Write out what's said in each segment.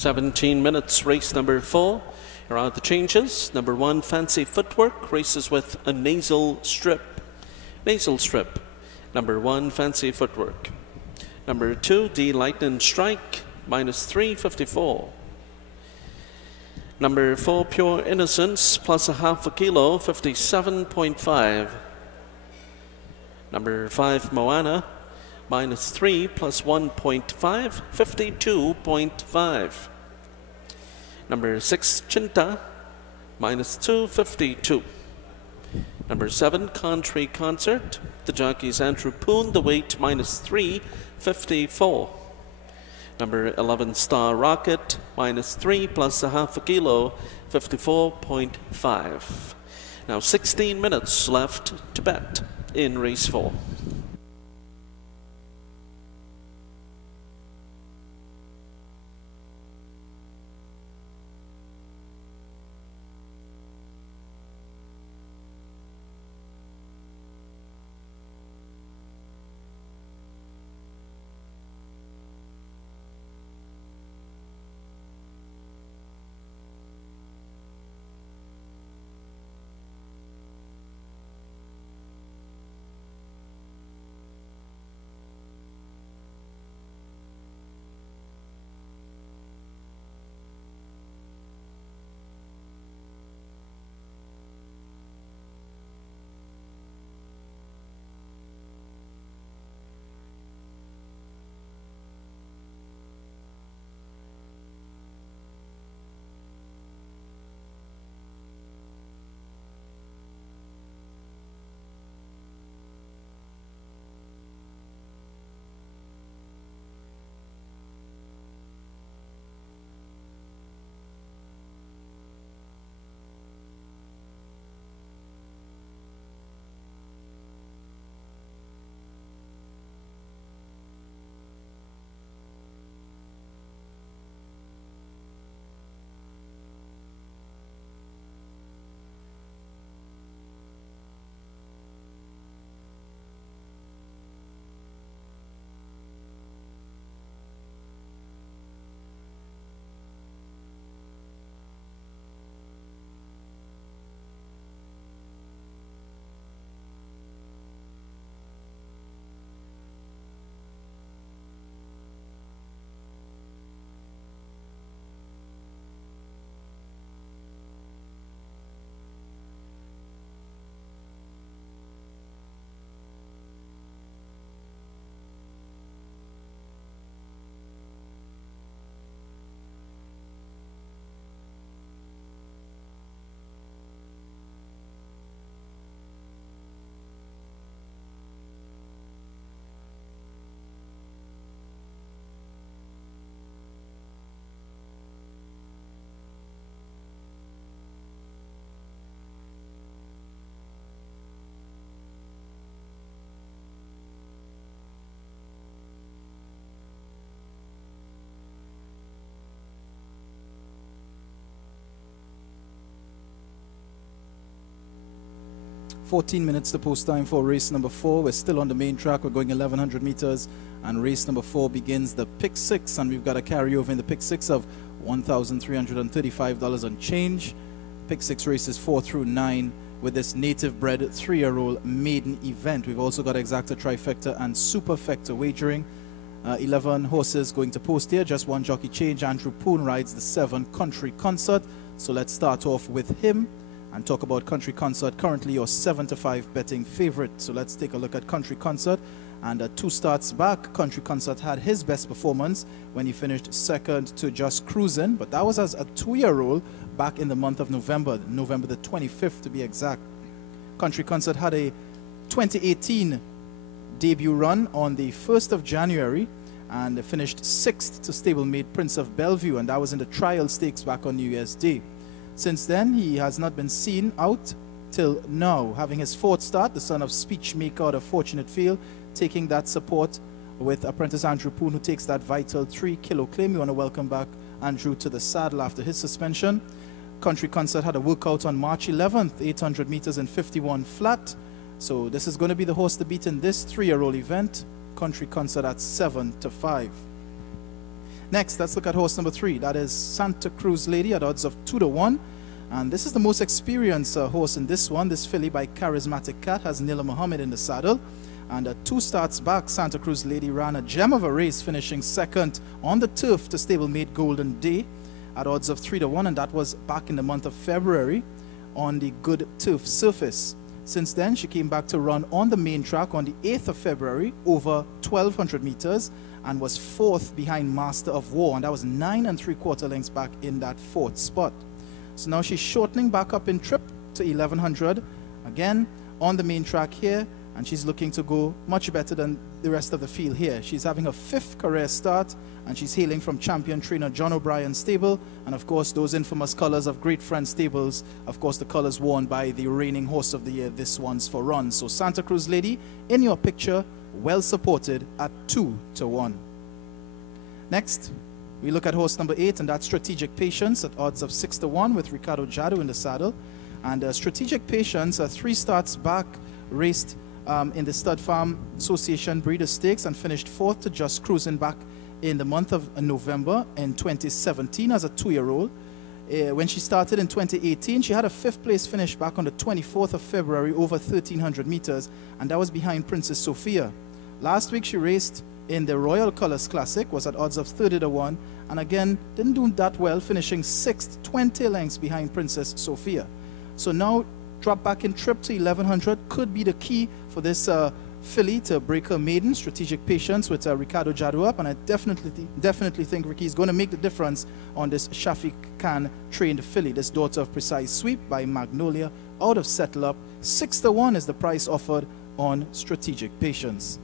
17 minutes, race number 4. Here are the changes. Number 1, Fancy Footwork, races with a nasal strip. Nasal strip. Number 1, Fancy Footwork. Number 2, D Lightning Strike, -354. Number 4, Pure Innocence, plus a half a kilo, 57.5. Number 5, Moana, -3 plus 1.5, 52.5. Number 6, Chinta, -2, 52. Number 7, Country Concert, the jockey's Andrew Poon, the weight -3, 54. Number 11, Star Rocket, -3 plus a half a kilo, 54.5. Now 16 minutes left to bet in race 4. "14 minutes to post time for race number 4. We're still on the main track. We're going 1,100 meters, and race number 4 begins the pick 6, and we've got a carryover in the pick 6 of $1,335 on change. Pick 6 races 4 through 9 with this native-bred 3-year-old maiden event. We've also got exacta, trifecta, and superfecta wagering. 11 horses going to post here, just one jockey change. Andrew Poon rides the 7 Country Concert. So let's start off with him and talk about Country Concert, currently your 7-5 betting favorite. So let's take a look at Country Concert. And 2 starts back, Country Concert had his best performance when he finished second to Just Cruisin', but that was as a 2-year-old back in the month of November the 25th to be exact. Country Concert had a 2018 debut run on the 1st of January and finished 6th to stablemate Prince of Bellevue, and that was in the trial stakes back on New Year's Day. Since then, he has not been seen out till now, having his 4th start, the son of Speechmaker out of Fortunate Field, taking that support with apprentice Andrew Poon, who takes that vital 3-kilo claim. We want to welcome back Andrew to the saddle after his suspension. Country Concert had a workout on March 11th, 800 meters in 51 flat. So this is going to be the horse to beat in this 3-year-old event. Country Concert at 7-5. Next, let's look at horse number 3. That is Santa Cruz Lady at odds of 2-1. And this is the most experienced horse in this one. This filly by Charismatic Cat has Nila Muhammad in the saddle. And 2 starts back, Santa Cruz Lady ran a gem of a race, finishing second on the turf to stablemate Golden Day at odds of 3-1. And that was back in the month of February on the good turf surface. Since then, she came back to run on the main track on the 8th of February over 1,200 meters and was 4th behind Master of War. And that was 9 3/4 lengths back in that 4th spot. So now she's shortening back up in trip to 1,100. Again, on the main track here. And she's looking to go much better than the rest of the field here. She's having her 5th career start, and she's hailing from champion trainer John O'Brien's stable, and of course those infamous colors of Great Friend Stables, of course the colors worn by the reigning horse of the year, this one's for Run. So Santa Cruz Lady, in your picture, well supported at 2-1. Next, we look at horse number 8, and that's Strategic Patience at odds of 6-1 with Ricardo Jado in the saddle. And Strategic Patience, 3 starts back, raced in the Stud Farm Association Breeder Stakes and finished 4th to Just Cruising back in the month of November in 2017 as a 2-year-old. When she started in 2018, she had a 5th place finish back on the 24th of February over 1,300 meters, and that was behind Princess Sophia. Last week she raced in the Royal Colors Classic, was at odds of 30-1, and again didn't do that well, finishing 6th, 20 lengths behind Princess Sophia. So now drop back in trip to 1,100 could be the key for this filly to break her maiden. Strategic Patience with Ricardo Jadu up, and I definitely think Ricky is going to make the difference on this Shafiq Khan trained filly, this daughter of Precise Sweep by Magnolia out of Settle Up. 6-1 is the price offered on Strategic Patience.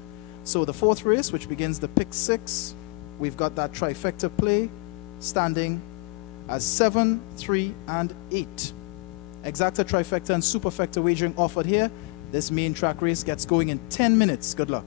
So the 4th race, which begins the pick 6, we've got that trifecta play standing as 7, 3, and 8. Exacta, trifecta, and superfecta wagering offered here. This main track race gets going in 10 minutes. Good luck.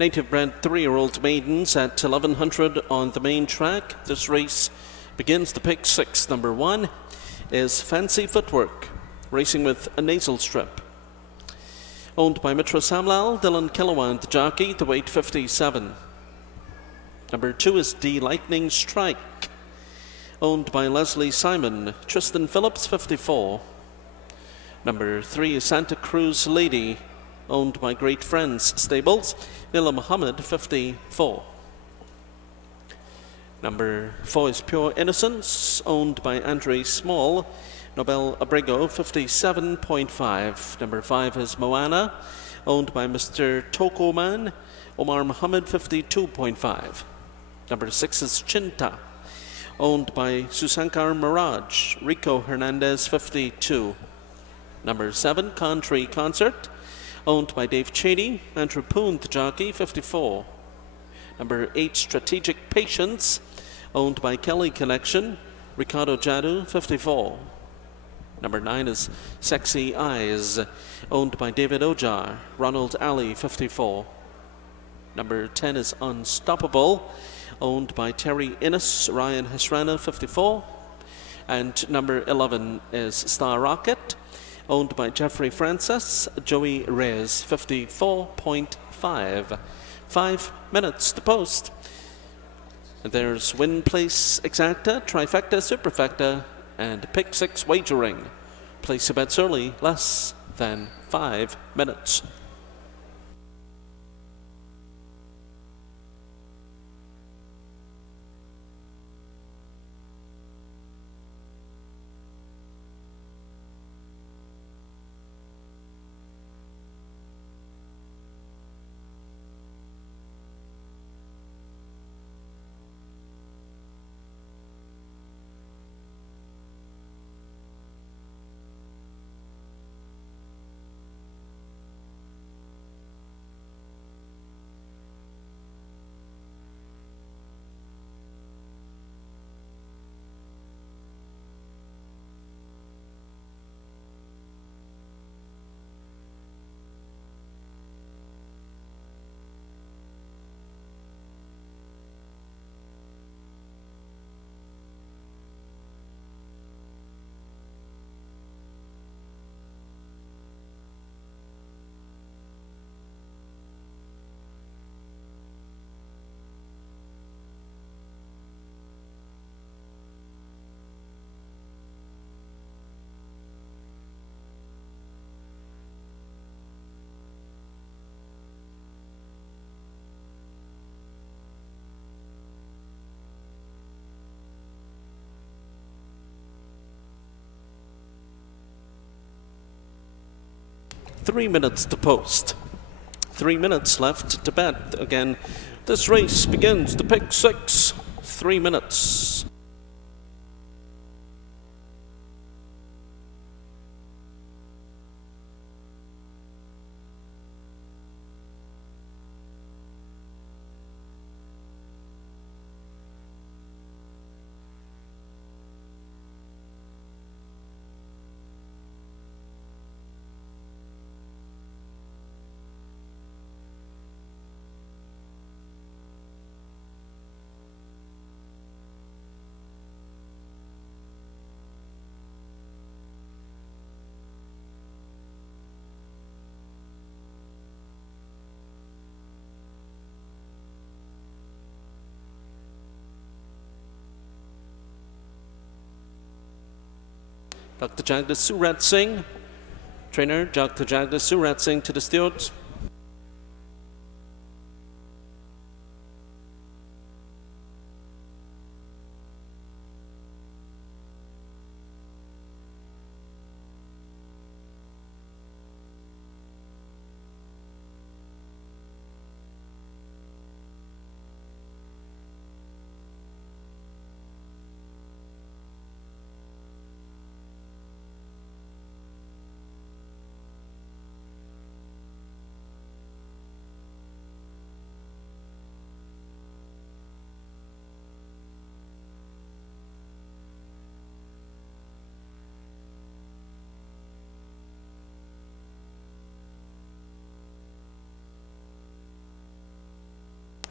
Native bred 3-year-old maidens at 1100 on the main track. This race begins the pick 6. Number 1 is Fancy Footwork, racing with a nasal strip. Owned by Mitra Samlal, Dylan Kilowan, the jockey, the weight 57. Number 2 is D Lightning Strike, owned by Leslie Simon, Tristan Phillips, 54. Number 3 is Santa Cruz Lady, owned by Great Friends Stables, Nila Muhammad, 54. Number 4 is Pure Innocence, owned by Andre Small, Nobel Abrego, 57.5. Number 5 is Moana, owned by Mr. Tokoman, Omar Muhammad, 52.5. Number 6 is Chinta, owned by Susankar Mirage, Rico Hernandez, 52. Number 7, Country Concert, owned by Dave Cheney, Andrew Poon, the jockey, 54. Number 8, Strategic Patience, owned by Kelly Connection, Ricardo Jadu, 54. Number 9 is Sexy Eyes, owned by David Ojar, Ronald Ali, 54. Number 10 is Unstoppable, owned by Terry Innes, Ryan Hasrana, 54. And number 11 is Star Rocket, owned by Jeffrey Francis, Joey Reyes, 54.5. 5 minutes to post. There's Win Place Exacta, Trifecta, Superfecta, and Pick 6 Wagering. Place your bets early, less than 5 minutes. Three minutes to post. 3 minutes left to bet. Again, this race begins the pick 6. 3 minutes. Dr. Jagdish Surat Singh, trainer Dr. Jagdish Surat Singh to the stewards.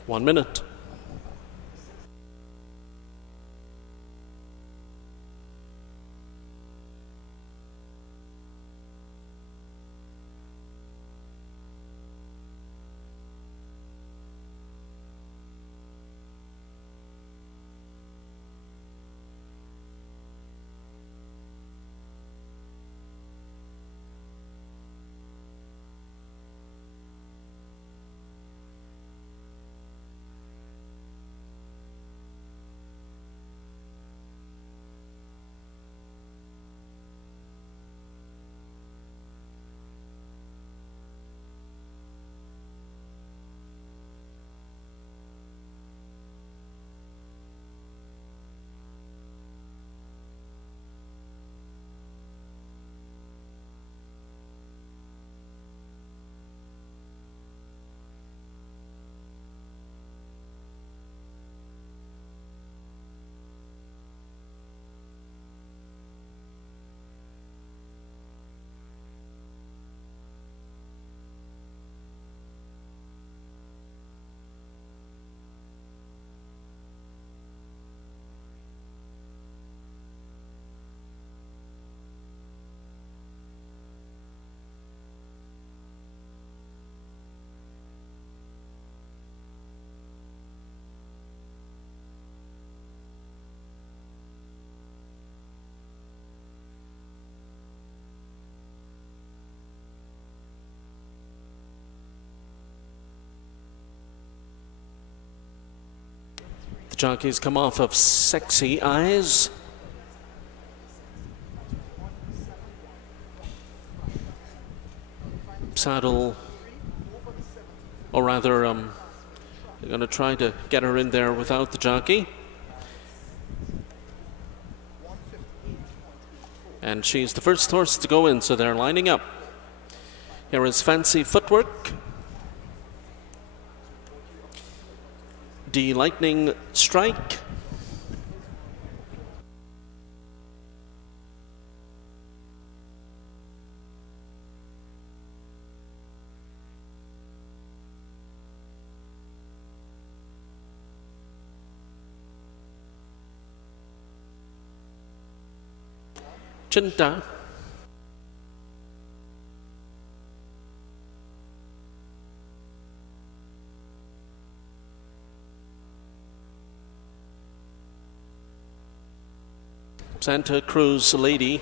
1 minute. The jockeys come off of Sexy Eyes. Saddle, or rather, they're going to try to get her in there without the jockey. And she's the first horse to go in, so they're lining up. Here is Fancy Footwork, D Lightning Strike, Chinta, Santa Cruz Lady,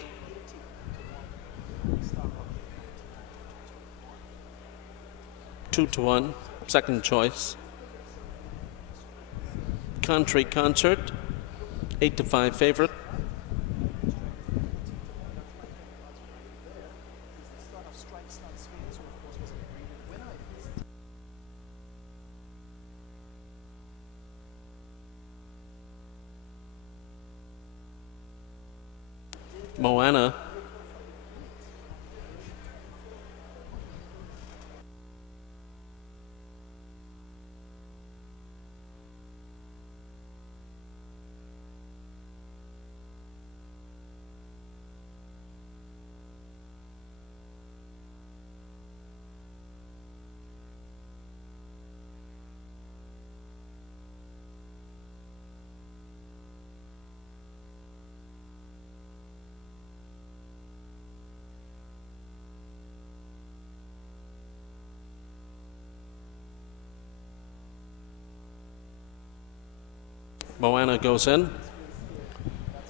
two to 1, second choice. Country Concert, 8 to 5 favorite. Moana, Moana goes in.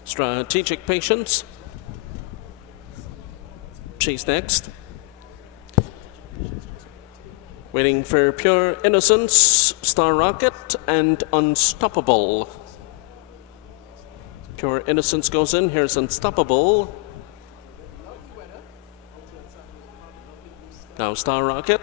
Strategic Patience, she's next. Waiting for Pure Innocence, Star Rocket, and Unstoppable. Pure Innocence goes in. Here's Unstoppable. Now Star Rocket.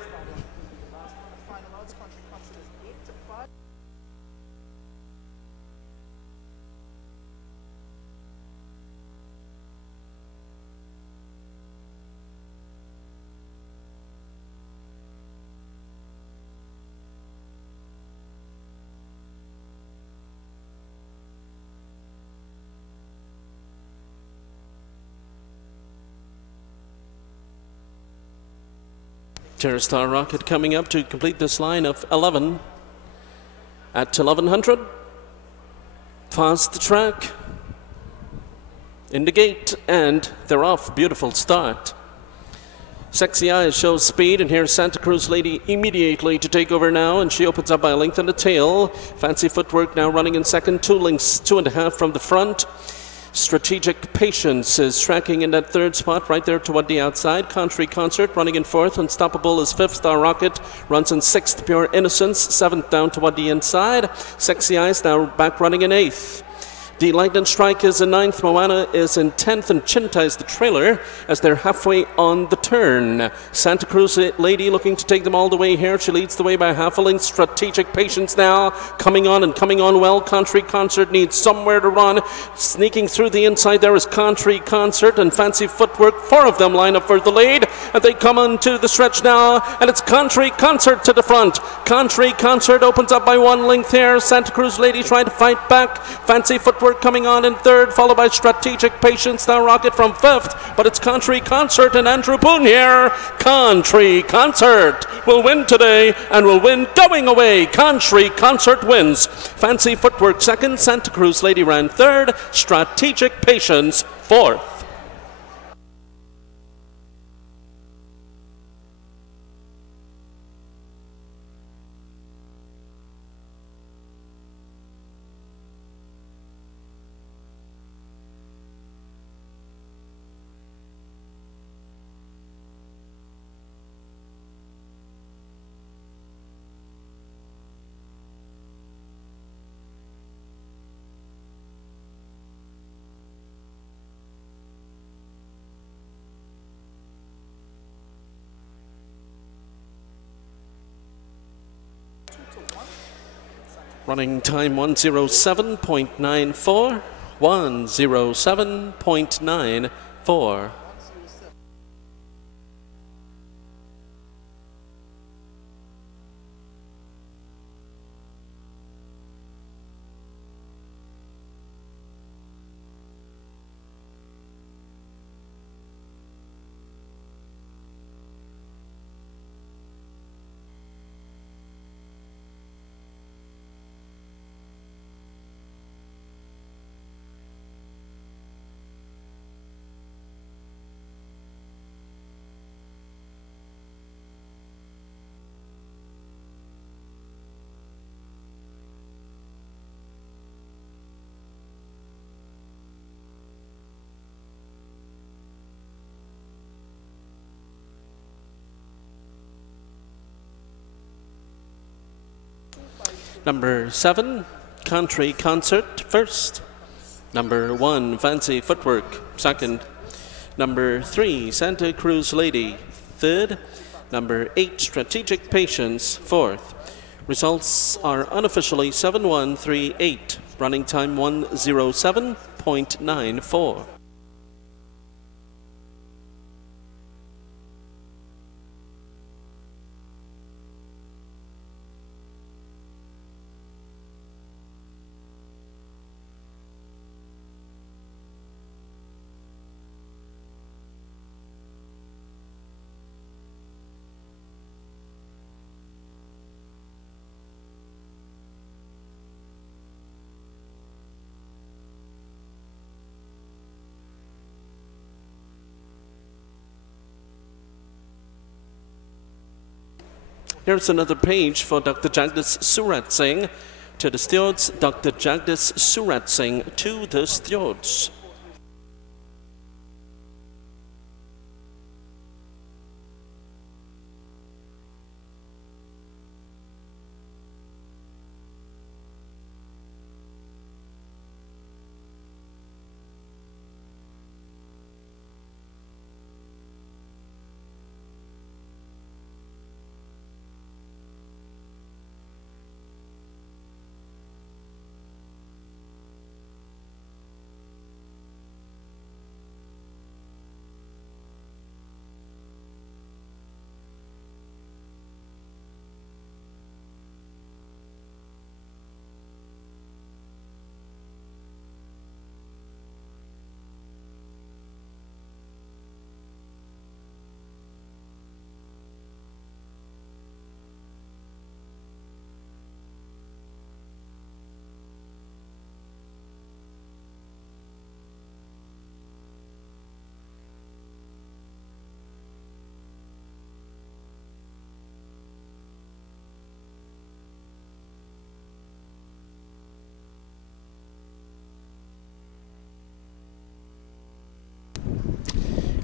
Star Rocket coming up to complete this line of 11. At 1100, fast track, in the gate, and they're off. Beautiful start. Sexy Eyes shows speed, and here's Santa Cruz Lady immediately to take over now, and she opens up by a length and a tail. Fancy Footwork now running in second, 2 lengths, 2.5 from the front. Strategic Patience is tracking in that third spot right there toward the outside. Country Concert running in fourth. Unstoppable is fifth. Star Rocket runs in sixth. Pure Innocence seventh down toward the inside. Sexy Eyes now back running in eighth. The Lightning Strike is in ninth, Moana is in 10th, and Chinta is the trailer as they're halfway on the turn. Santa Cruz Lady looking to take them all the way here. She leads the way by half a length. Strategic Patience now coming on well. Country Concert needs somewhere to run. Sneaking through the inside there is Country Concert and Fancy Footwork. 4 of them line up for the lead, and they come onto the stretch now, and it's Country Concert to the front. Country Concert opens up by 1 length here. Santa Cruz Lady trying to fight back. Fancy Footwork coming on in third, followed by Strategic Patience, Star Rocket from fifth, but it's Country Concert and Andrew Boone here. Country Concert will win today and will win going away. Country Concert wins. Fancy Footwork second, Santa Cruz Lady ran third, Strategic Patience fourth. Running time 107.94. 107.94. Number 7, Country Concert first. Number 1, Fancy Footwork second. Number 3, Santa Cruz Lady third. Number 8, Strategic Patience fourth. Results are unofficially 7-1-3-8. Running time 107.94. Here's another page for Dr. Jagdish Surat Singh. To the stewards, Dr. Jagdish Surat Singh to the stewards.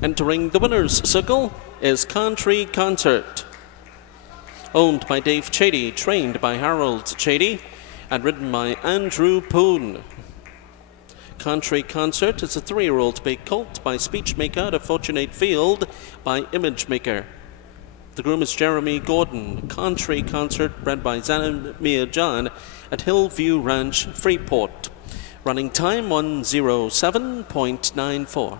Entering the winner's circle is Country Concert. Owned by Dave Chady, trained by Harold Chady, and ridden by Andrew Poon. Country Concert is a 3-year-old bay colt by Speechmaker at a Fortunate Field by Imagemaker. The groom is Jeremy Gordon. Country Concert bred by Zanimir John at Hillview Ranch, Freeport. Running time 1:07.94.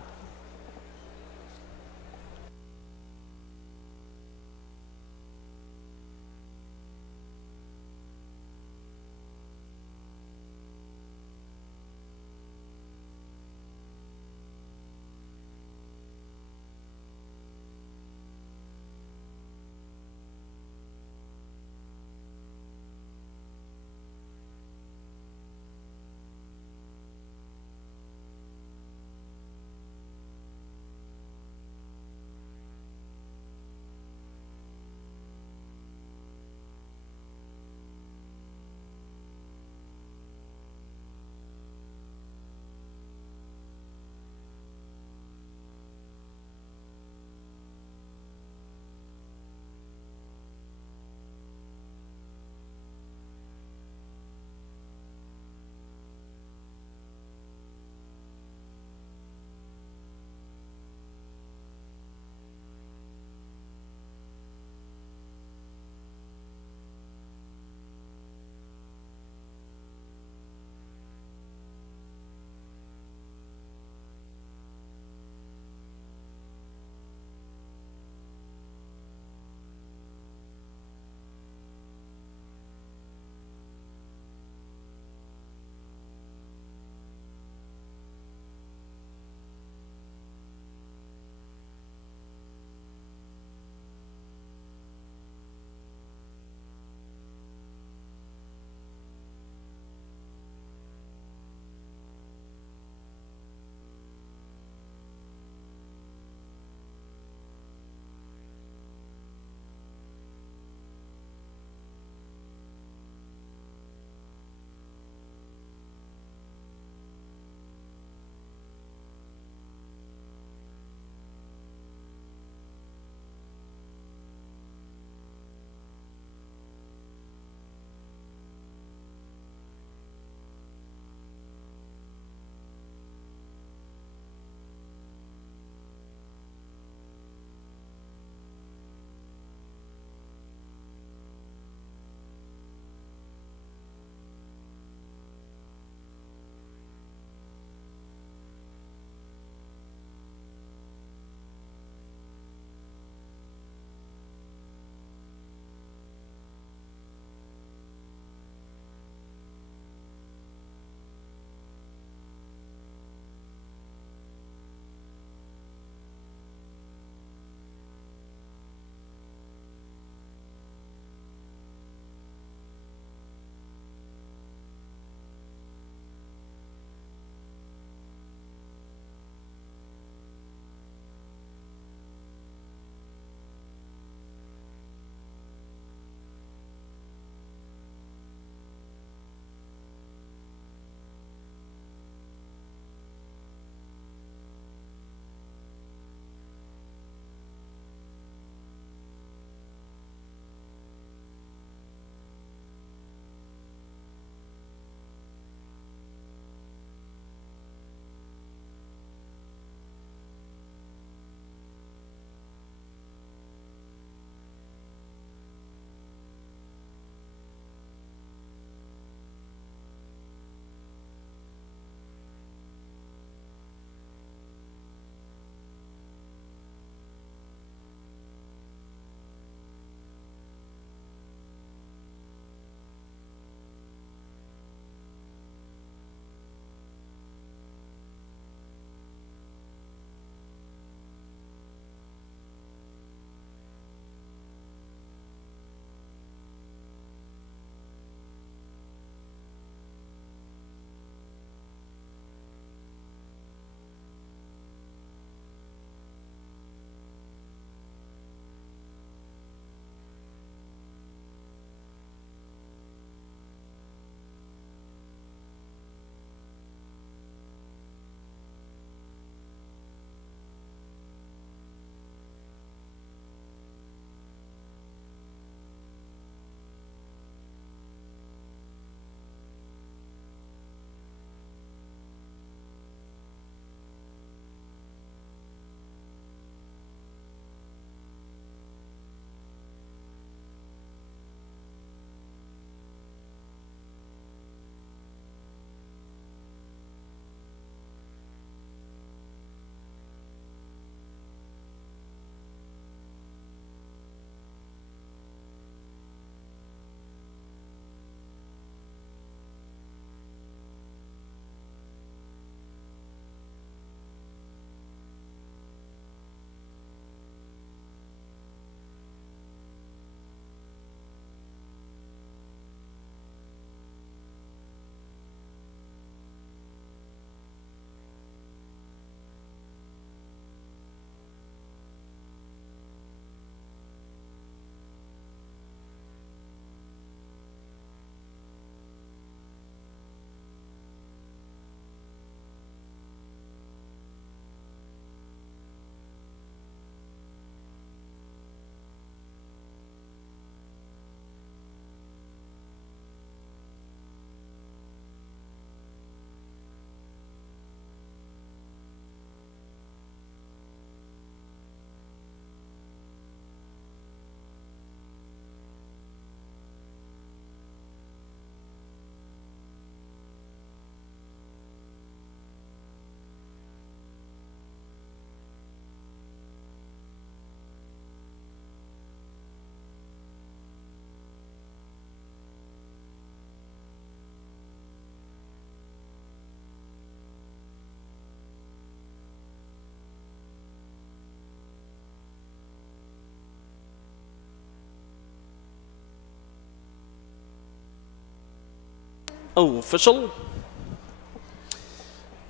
Official.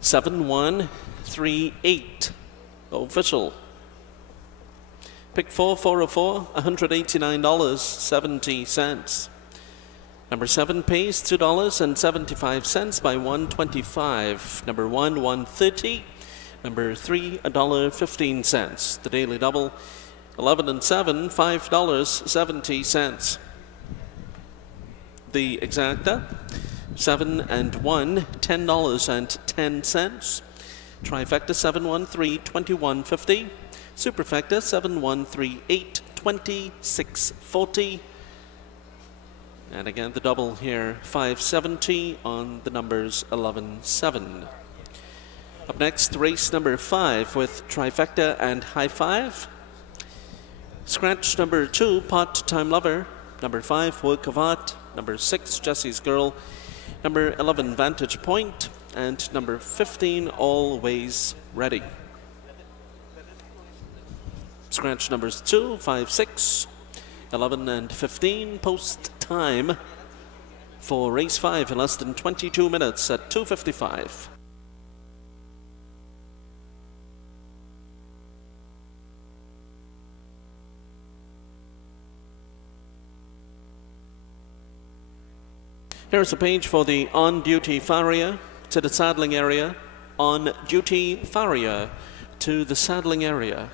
7138. Official. Pick 4404, $189.70. Number 7 pays $2.75 by 125. Number 1, 130. Number 3, $1.15. The daily double, 11 and 7, $5.70. The exacta, 7 and 1, $10.10. Trifecta 713, $21.50. Superfecta 7138, $26.40. And again, the double here, $5.70 on the numbers 11-7. Up next, race number 5 with trifecta and high five. Scratch number 2, Pot Time Lover. Number 5, Work of Art. Number 6, Jesse's Girl. Number 11, Vantage Point. And number 15, Always Ready. Scratch numbers 2, 5, 6, 11 and 15. Post time for race 5 in less than 22 minutes at 2:55. Here's a page for the on-duty farrier to the saddling area. On-duty farrier to the saddling area.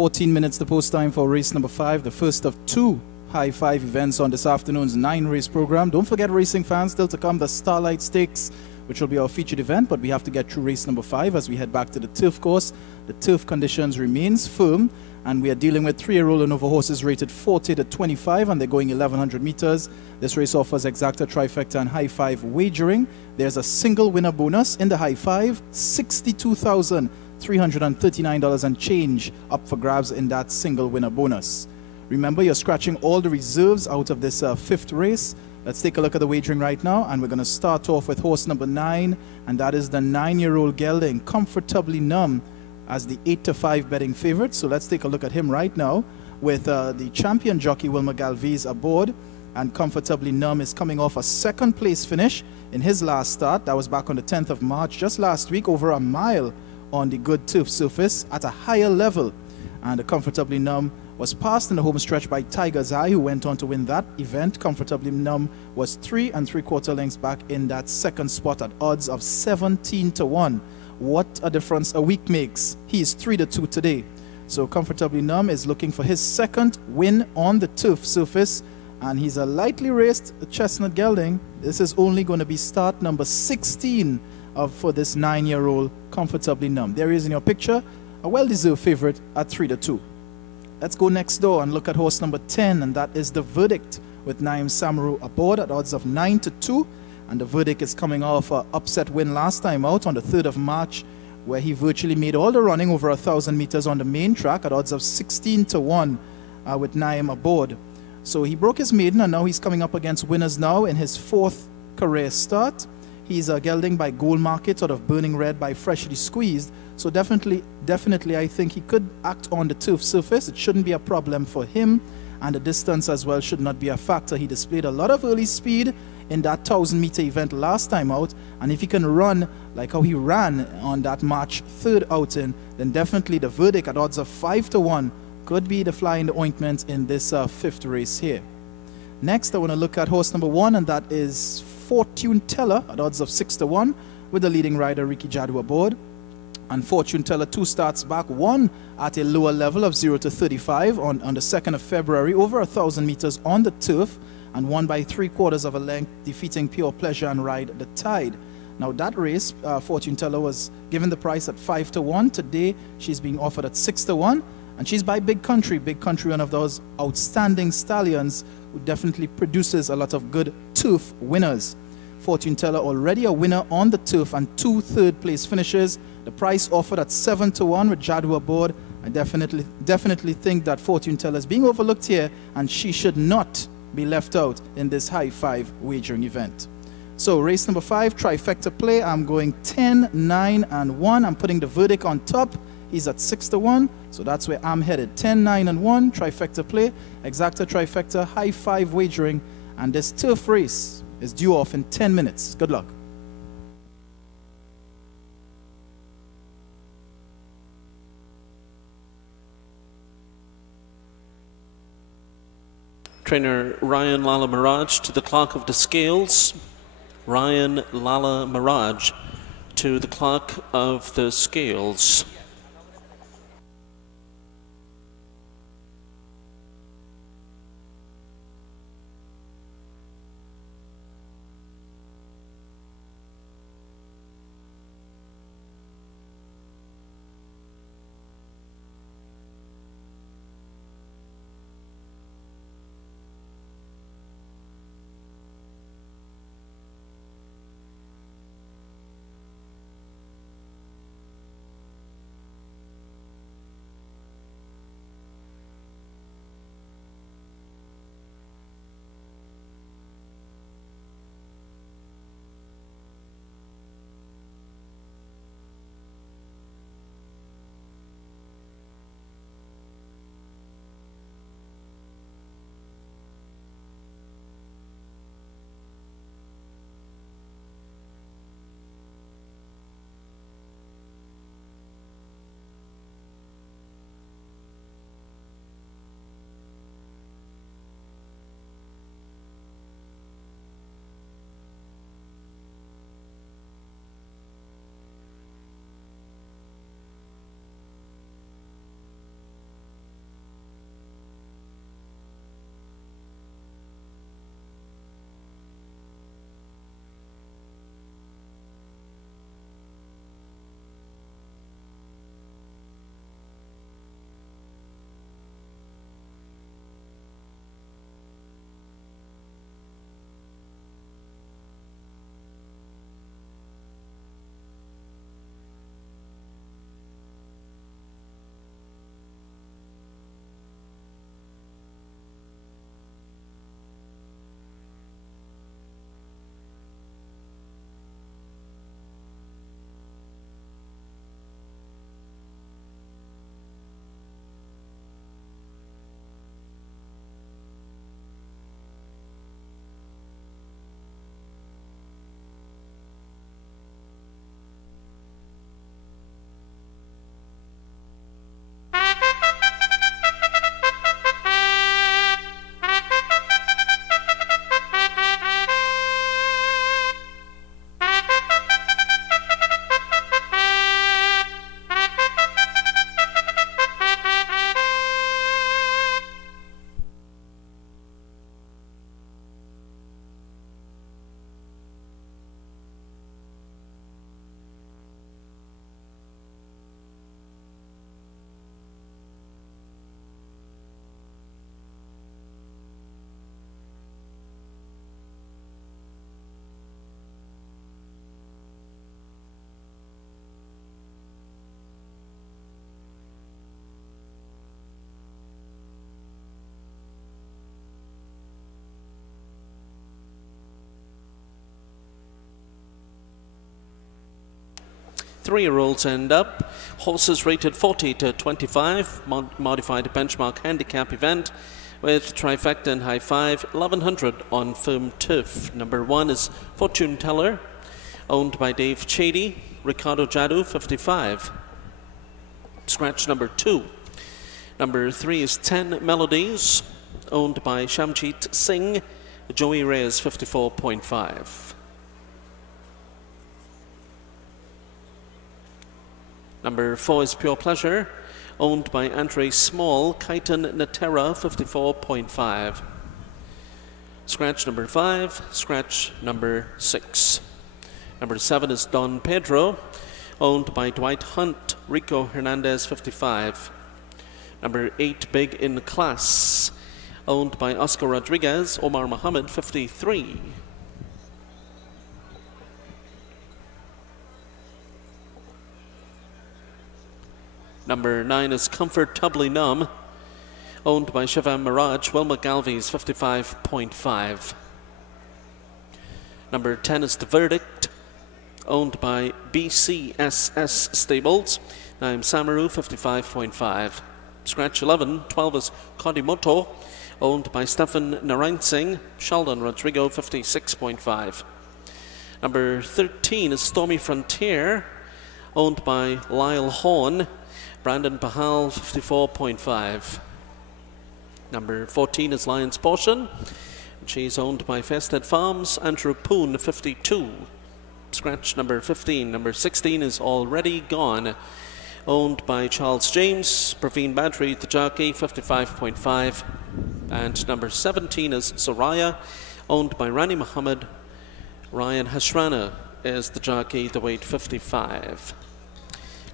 14 minutes the post time for race number 5, the first of 2 high 5 events on this afternoon's 9 race program. Don't forget, racing fans, still to come, the Starlight Stakes, which will be our featured event, but we have to get through race number 5 as we head back to the turf course. The turf conditions remains firm, and we are dealing with 3-year-old and over horses rated 40 to 25, and they're going 1,100 meters. This race offers exacta, trifecta, and high 5 wagering. There's a single winner bonus in the high 5, $62,339 and change up for grabs in that single winner bonus. Remember, you're scratching all the reserves out of this 5th race. Let's take a look at the wagering right now, and we're going to start off with horse number 9, and that is the 9-year-old gelding, Comfortably Numb, as the 8 to 5 betting favorite. So let's take a look at him right now with the champion jockey Wilmer Galvez aboard, and Comfortably Numb is coming off a 2nd place finish in his last start. That was back on the 10th of March, just last week, over a mile on the good turf surface at a higher level. And Comfortably Numb was passed in the home stretch by Tiger's Eye, who went on to win that event. Comfortably Numb was 3 3/4 lengths back in that 2nd spot at odds of 17 to 1. What a difference a week makes. He is 3 to 2 today. So Comfortably Numb is looking for his 2nd win on the turf surface, and he's a lightly raced chestnut gelding. This is only going to be start number 16 for this 9-year-old Comfortably Numb. There he is in your picture, a well-deserved favorite at 3 to 2. Let's go next door and look at horse number 10, and that is The Verdict with Naim Samaru aboard at odds of 9 to 2. And The Verdict is coming off an upset win last time out on the 3rd of March, where he virtually made all the running over 1,000 meters on the main track at odds of 16 to 1 with Naim aboard. So he broke his maiden, and now he's coming up against winners now in his 4th career start. He's gelding by Gold Market, sort of burning red by Freshly Squeezed. So definitely, I think he could act on the turf surface. It shouldn't be a problem for him, and the distance as well should not be a factor. He displayed a lot of early speed in that 1,000-meter event last time out, and if he can run like how he ran on that March 3rd outing, then definitely The Verdict at odds of 5 to 1 could be the fly in the ointment in this 5th race here. Next, I want to look at horse number 1, and that is Fortune Teller at odds of 6 to 1 with the leading rider Ricky Jadu aboard. And Fortune Teller 2 starts back, 1 at a lower level of 0 to 35 on the 2nd of February, over 1,000 meters on the turf, and 1 by 3/4 of a length, defeating Pure Pleasure and Ride the Tide. Now that race, Fortune Teller was given the price at 5 to 1. Today, she's being offered at 6 to 1, and she's by Big Country. Big Country, one of those outstanding stallions who definitely produces a lot of good turf winners. Fortune Teller already a winner on the turf and 2 third-place finishes. The price offered at 7 to 1 with Jadu aboard. I definitely think that Fortune Teller is being overlooked here, and she should not be left out in this high 5 wagering event. So race number 5, trifecta play. I'm going 10, 9, and 1. I'm putting The Verdict on top. He's at 6 to 1, so that's where I'm headed. 10, 9, and 1, trifecta play, exacta, trifecta, high 5 wagering, and this turf race is due off in 10 minutes. Good luck. Trainer Ryan Lala Mirage to the clock of the scales. Ryan Lala Mirage to the clock of the scales. 3-year-olds end up. Horses rated 40 to 25, modified benchmark handicap event with trifecta and high five, 1100 on firm turf. Number 1 is Fortune Teller, owned by Dave Chady. Ricardo Jadu, 55. Scratch number 2. Number 3 is 10 Melodies, owned by Shamjit Singh. Joey Reyes, 54.5. Number 4 is Pure Pleasure, owned by Andre Small. Kaitan Natera, 54.5. Scratch number 5. Scratch number 6. Number 7 is Don Pedro, owned by Dwight Hunt. Rico Hernandez, 55. Number 8, Big in Class, owned by Oscar Rodriguez. Omar Mohammed, 53. Number 9 is Comfortably Numb, owned by Shivam Miraj. Wilma Galvez, 55.5. Number 10 is The Verdict, owned by BCSS Stables. Naim Samaru, 55.5. Scratch 11. 12 is Kodimoto, owned by Stefan Narain Singh. Sheldon Rodrigo, 56.5. Number 13 is Stormy Frontier, owned by Lyle Horn. Brandon Pahal, 54.5. Number 14 is Lion's Portion. She's owned by Fested Farms. Andrew Poon, 52. Scratch number 15. Number 16 is Already Gone, owned by Charles James. Praveen Badri, the jockey, 55.5. And number 17 is Soraya, owned by Rani Muhammad. Ryan Hashrana is the jockey, the weight 55.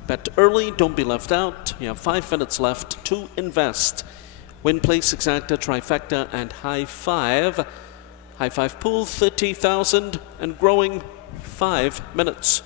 Bet early, don't be left out. You have 5 minutes left to invest. Win, place, exacta, trifecta, and high five. High five pool, 30,000 and growing. 5 minutes.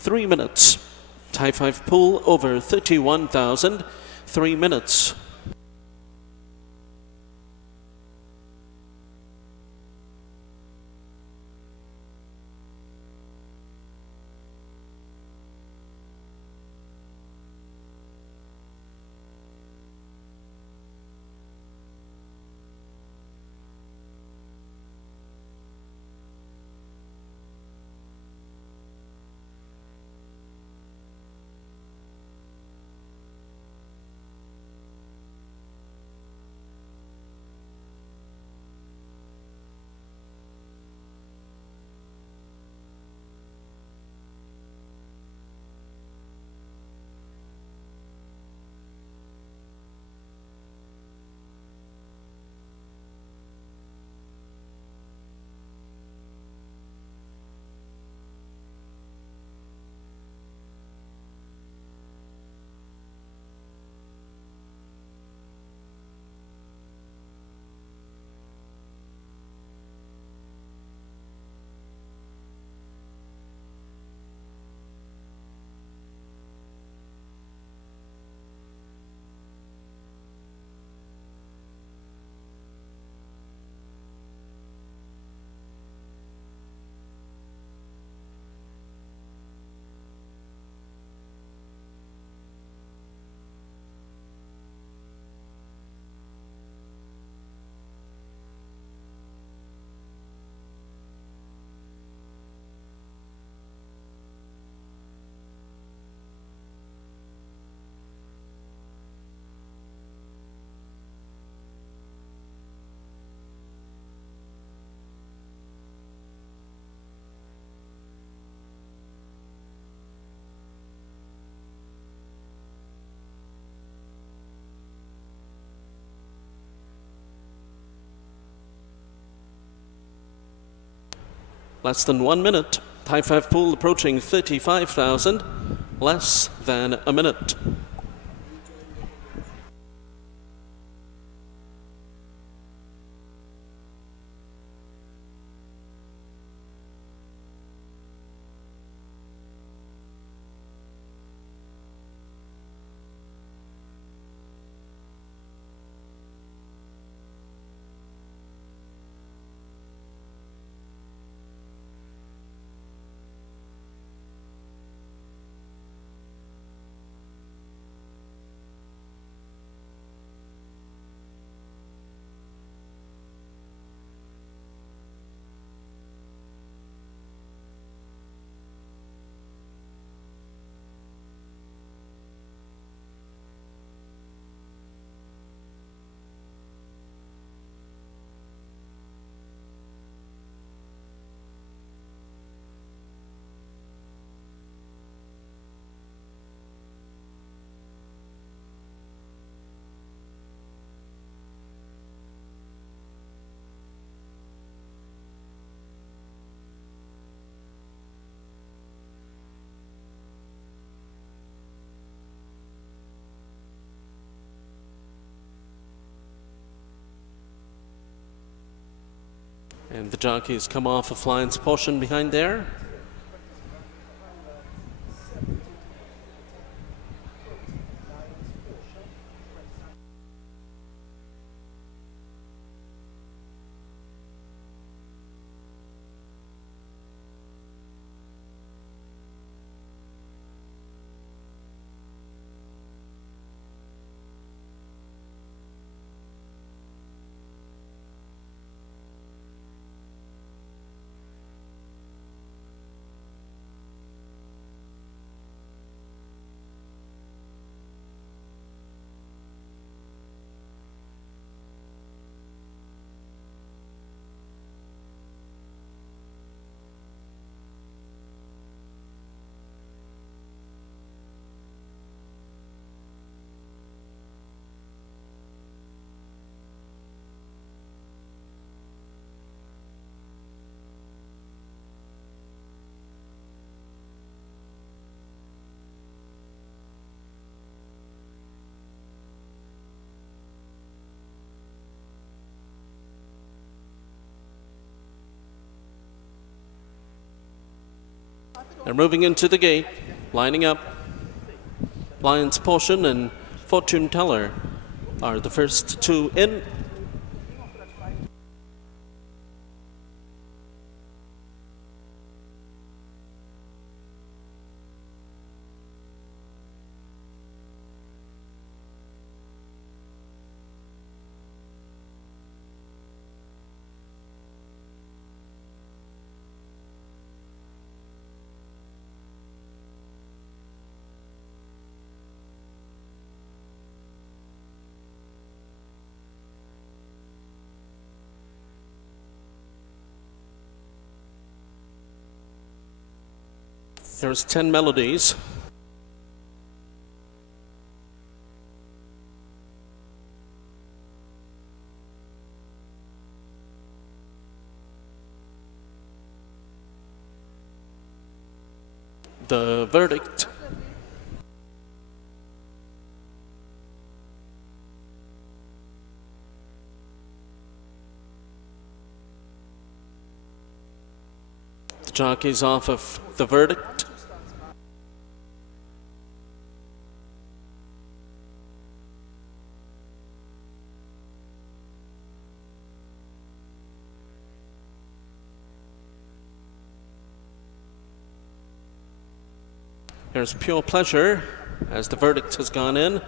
Three minutes. High five pool over 31,000. 3 minutes. Less than 1 minute. High five pool approaching 35,000. Less than a minute. And the jockeys come off a flying portion behind there. They're moving into the gate, lining up. Lion's Portion and Fortune Teller are the first two in. There's 10 melodies. The verdict. The jockey's off of the verdict. There's Pure Pleasure as the verdict has gone in.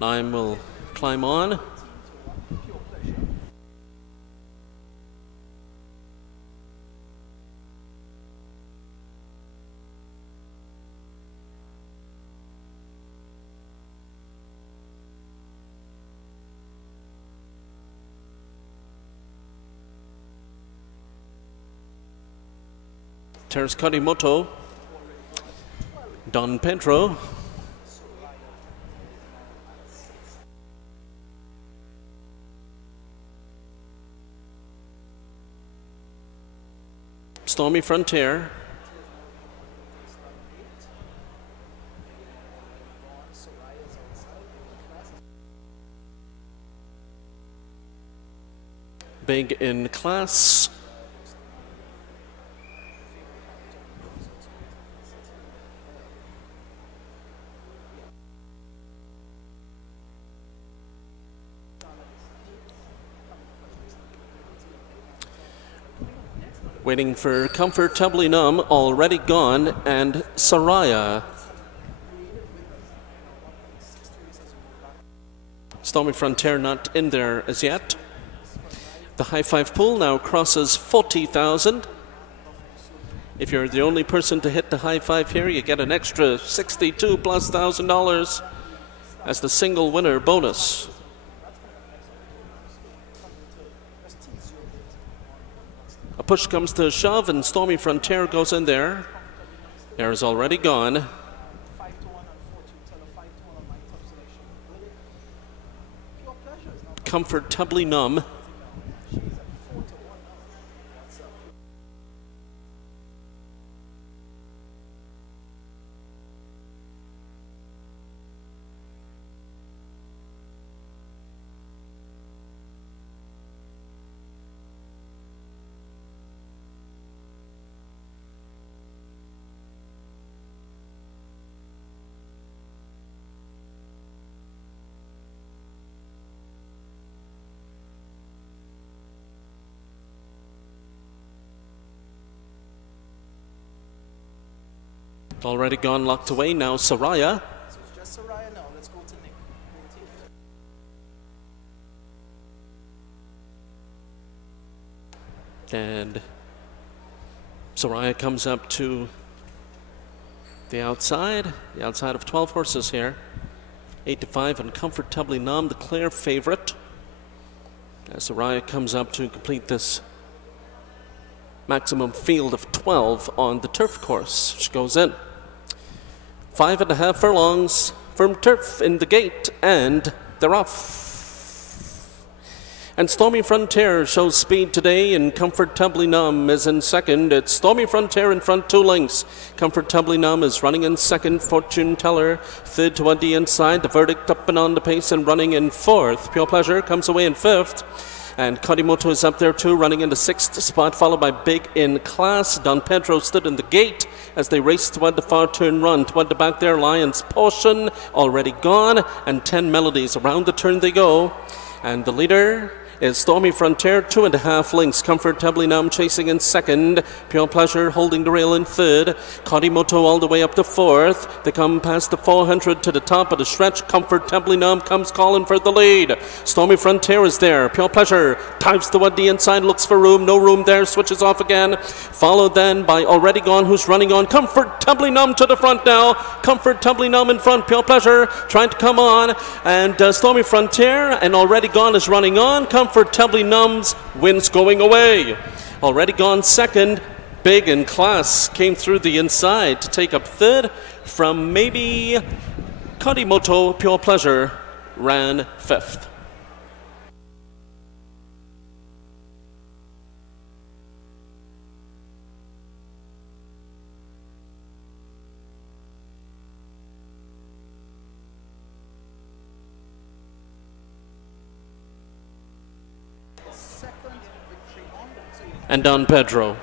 Lime will climb on. There's Karimoto, Don Pedro, Stormy Frontier. Big in class. Waiting for Comfortably Numb, Already Gone, and Saraya. Stormy Frontier not in there as yet. The high five pool now crosses 40,000. If you're the only person to hit the high five here, you get an extra $62,000+ as the single winner bonus. A push comes to a shove, and Stormy Frontier goes in there. Air is already gone. Comfortably Numb. Already Gone, locked away. Now Saraya. So it's just Saraya now. Let's go to Nick. And Saraya comes up to the outside of 12 horses here. 8-5 and Comfortably Numb, the clear favorite. As Saraya comes up to complete this maximum field of 12 on the turf course. She goes in. 5.5 furlongs, firm turf in the gate, and they're off. And Stormy Frontier shows speed today, and Comfortably Numb is in second. It's Stormy Frontier in front, 2 lengths. Comfortably Numb is running in second. Fortune Teller, third to the inside. The Verdict up and on the pace and running in fourth. Pure Pleasure comes away in fifth. And Kodimoto is up there too, running in the 6th spot, followed by Big in Class. Don Pedro stood in the gate as they raced toward the far turn run. Toward the back there, Lion's Portion, Already Gone, and 10 Melodies. Around the turn they go. And the leader is Stormy Frontier, 2.5 lengths. Comfortably Numb chasing in second. Pure Pleasure holding the rail in third. Kodimoto all the way up to fourth. They come past the 400 to the top of the stretch. Comfortably Numb comes calling for the lead. Stormy Frontier is there. Pure Pleasure dives toward the inside, looks for room. No room there, switches off again. Followed then by Already Gone, who's running on. Comfortably Numb to the front now. Comfortably Numb in front. Pure Pleasure trying to come on. And Stormy Frontier and Already Gone is running on. Comfortably Numb's wins going away. Already Gone second. Big in Class came through the inside to take up third from maybe Kodimoto. Pure Pleasure ran fifth. And Don Pedro.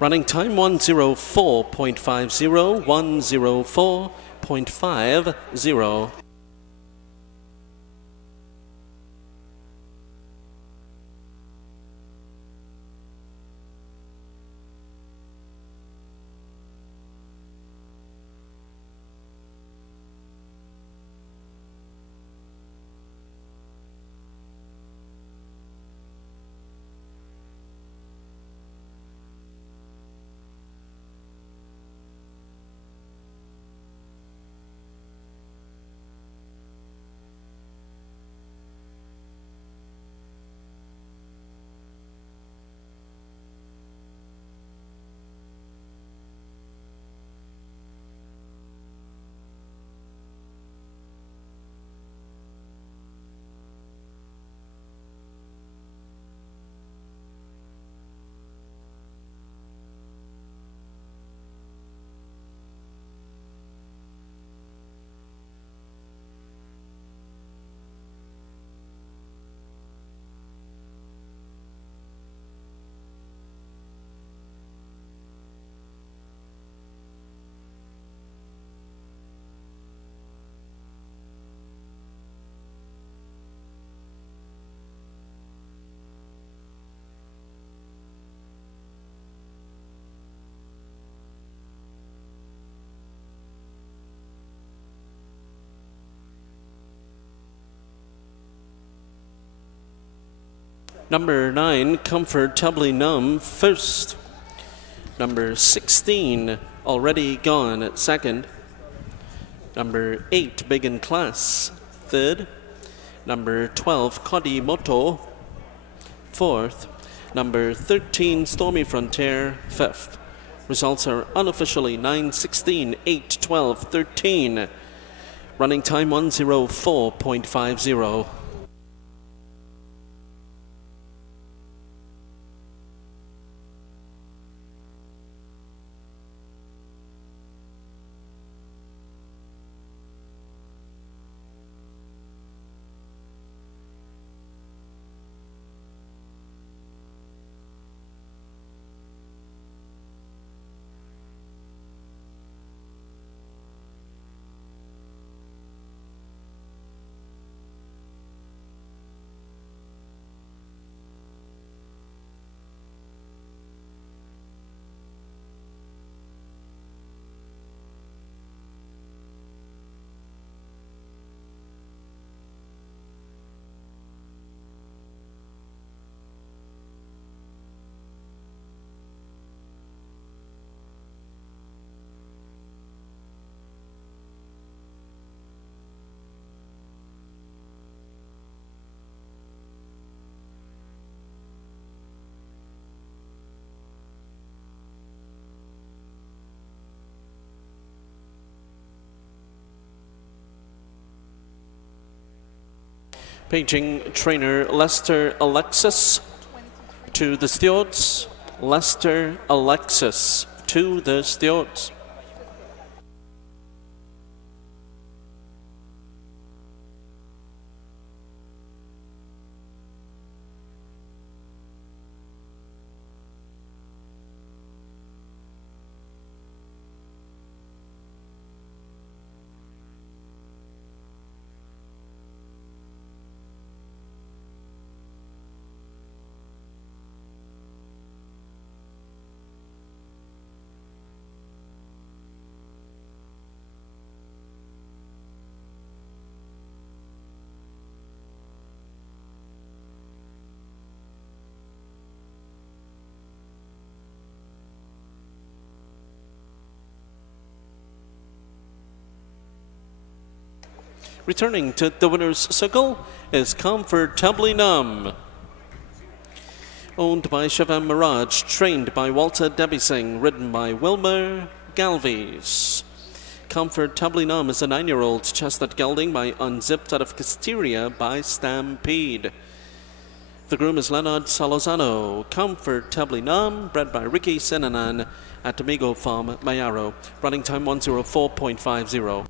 Running time 1:04.50, 1:04.50. Number 9, Comfortably Numb, first. Number 16, Already Gone, at second. Number 8, Big in Class, third. Number 12, Kodimoto, fourth. Number 13, Stormy Frontier, fifth. Results are unofficially 9, 16, 8, 12, 13. Running time 1:04.50. Paging trainer Lester Alexis to the stewards. Lester Alexis to the stewards. Returning to the winner's circle is Comfortably Numb. Owned by Shivam Mirage, trained by Walter Debising, ridden by Wilmer Galvis. Comfortably Numb is a 9-year-old chestnut gelding by Unzipped out of Casteria by Stampede. The groom is Leonard Salozano. Comfortably Numb, bred by Ricky Sinanan at Domingo Farm, Mayaro. Running time 1:04.50.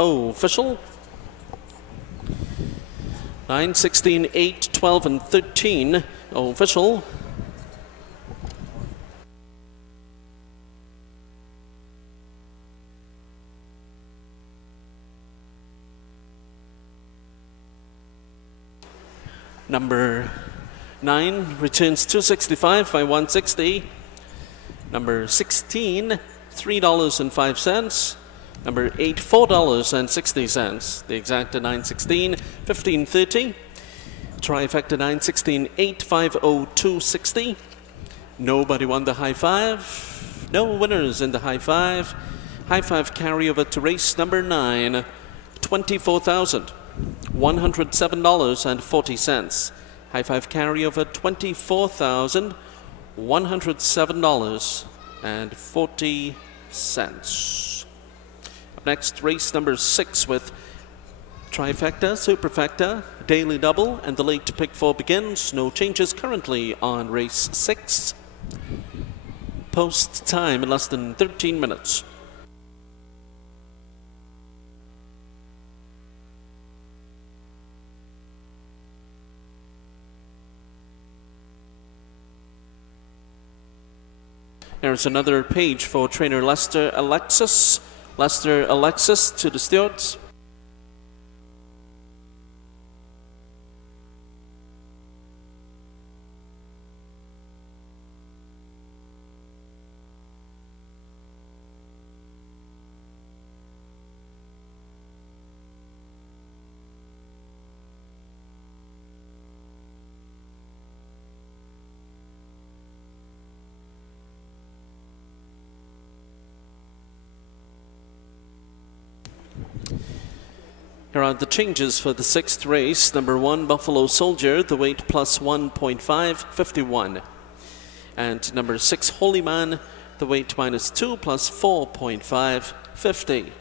official. 9, 16, 8, 12, and 13 official. Number 9 returns $2.65 by 160. Number 16, $3.05. Number 8, $4.60. The exacta 916, 1530. Trifecta 916, 850260. Nobody won the high five. No winners in the high five. High five carryover to race number 9, $24,107.40. High five carryover $24,107.40. Up next, race number 6 with trifecta, superfecta, daily double, and the late pick 4 begins. No changes currently on race 6. Post time in less than 13 minutes. There's another page for trainer Lester Alexis. Lester Alexis to the stewards. Here are the changes for the 6th race. Number 1, Buffalo Soldier, the weight plus 1.5, 51. And number 6, Holy Man, the weight minus 2 plus 4.5, 50.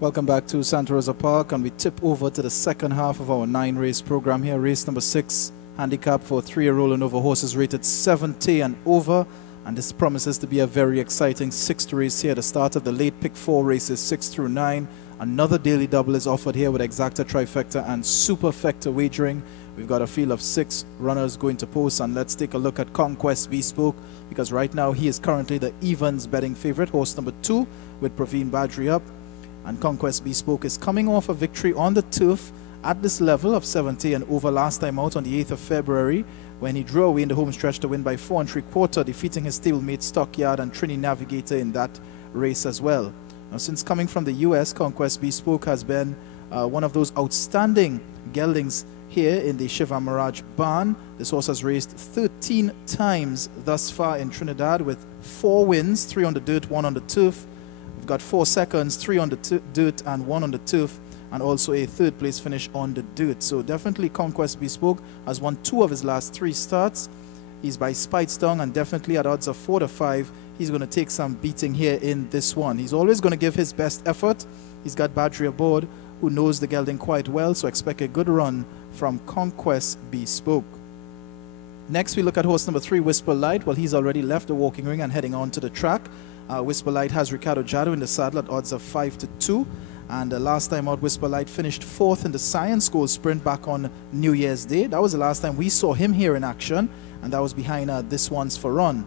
Welcome back to Santa Rosa Park, and we tip over to the second half of our 9-race program here. Race number 6, handicap for 3-year-old and over horses rated 70 and over. And this promises to be a very exciting 6th race here. The start of the late pick 4 races 6 through 9. Another daily double is offered here with exacta, trifecta, and superfecta wagering. We've got a field of 6 runners going to post, and let's take a look at Conquest Bespoke, because right now he is currently the evens betting favorite, horse number 2 with Praveen Badri up. And Conquest Bespoke is coming off a victory on the turf at this level of 70 and over last time out on the 8th of February when he drew away in the home stretch to win by 4 3/4, defeating his stablemate Stockyard and Trini Navigator in that race as well. Now, since coming from the US, Conquest Bespoke has been one of those outstanding geldings here in the Shiva Mirage barn. This horse has raced 13 times thus far in Trinidad with 4 wins, 3 on the dirt, 1 on the turf. We've got 4 seconds, 3 on the dirt and 1 on the turf, and also a 3rd place finish on the dirt. So definitely Conquest Bespoke has won 2 of his last 3 starts. He's by Spitestone, and definitely at odds of 4 to 5, he's going to take some beating here in this one. He's always going to give his best effort. He's got Badri aboard, who knows the gelding quite well, so expect a good run from Conquest Bespoke. Next, we look at horse number 3, Whisper Light. Well, he's already left the walking ring and heading on to the track. Whisper Light has Ricardo Jado in the saddle at odds of 5 to 2. And last time out, Whisper Light finished 4th in the Science School Sprint back on New Year's Day. That was the last time we saw him here in action, and that was behind This One's for Run.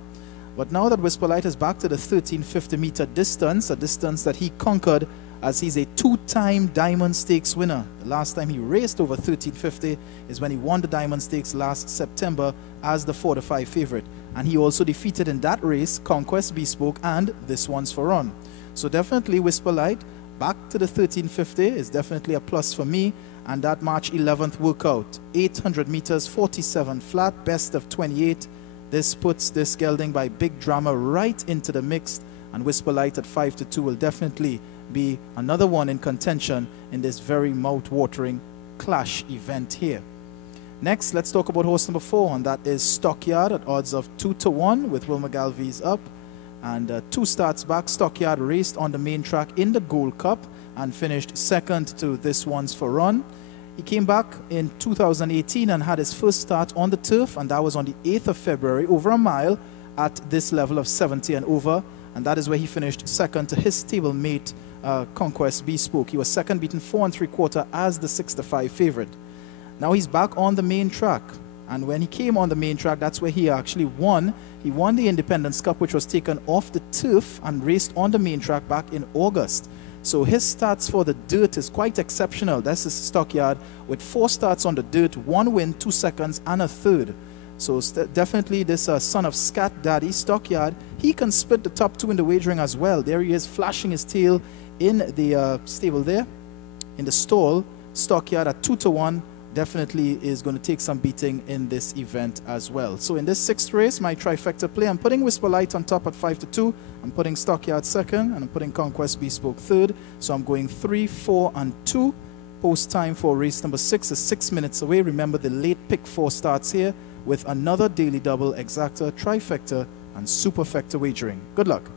But now that Whisper Light is back to the 1350 meter distance, a distance that he conquered as he's a 2-time Diamond Stakes winner. The last time he raced over 1350 is when he won the Diamond Stakes last September as the 4 to 5 favorite. And he also defeated in that race Conquest Bespoke and This One's for Run. So definitely Whisper Light back to the 1350 is definitely a plus for me. And that March 11th workout, 800 meters, 47 flat, best of 28. This puts this gelding by Big Drama right into the mix, and Whisper Light at 5 to 2 will definitely be another one in contention in this very mouth-watering clash event here. Next, let's talk about horse number 4, and that is Stockyard at odds of 2 to 1 with Wilma Galvez up. And 2 starts back, Stockyard raced on the main track in the Gold Cup and finished 2nd to This One's for Run. He came back in 2018 and had his first start on the turf, and that was on the 8th of February, over a mile at this level of 70 and over, and that is where he finished 2nd to his stablemate Conquest Bespoke. He was 2nd, beaten 4 3/4 as the 6 to 5 favorite. Now he's back on the main track, and when he came on the main track, that's where he actually won. He won the Independence Cup, which was taken off the turf and raced on the main track back in August. So his stats for the dirt is quite exceptional. That's his Stockyard with 4 starts on the dirt, 1 win, 2 seconds, and a 3rd. So definitely this son of Scat Daddy, Stockyard, he can split the top 2 in the wagering as well. There he is flashing his tail in the stable there, in the stall. Stockyard at 2 to 1 definitely is going to take some beating in this event as well. So in this 6th race, my trifecta play, I'm putting Whisper Light on top at 5 to 2. I'm putting Stockyard 2nd, and I'm putting Conquest Bespoke 3rd. So I'm going 3, 4, and 2. Post time for race number 6 is 6 minutes away. Remember, the late pick 4 starts here with another daily double, exacta, trifecta, and superfecta wagering. Good luck.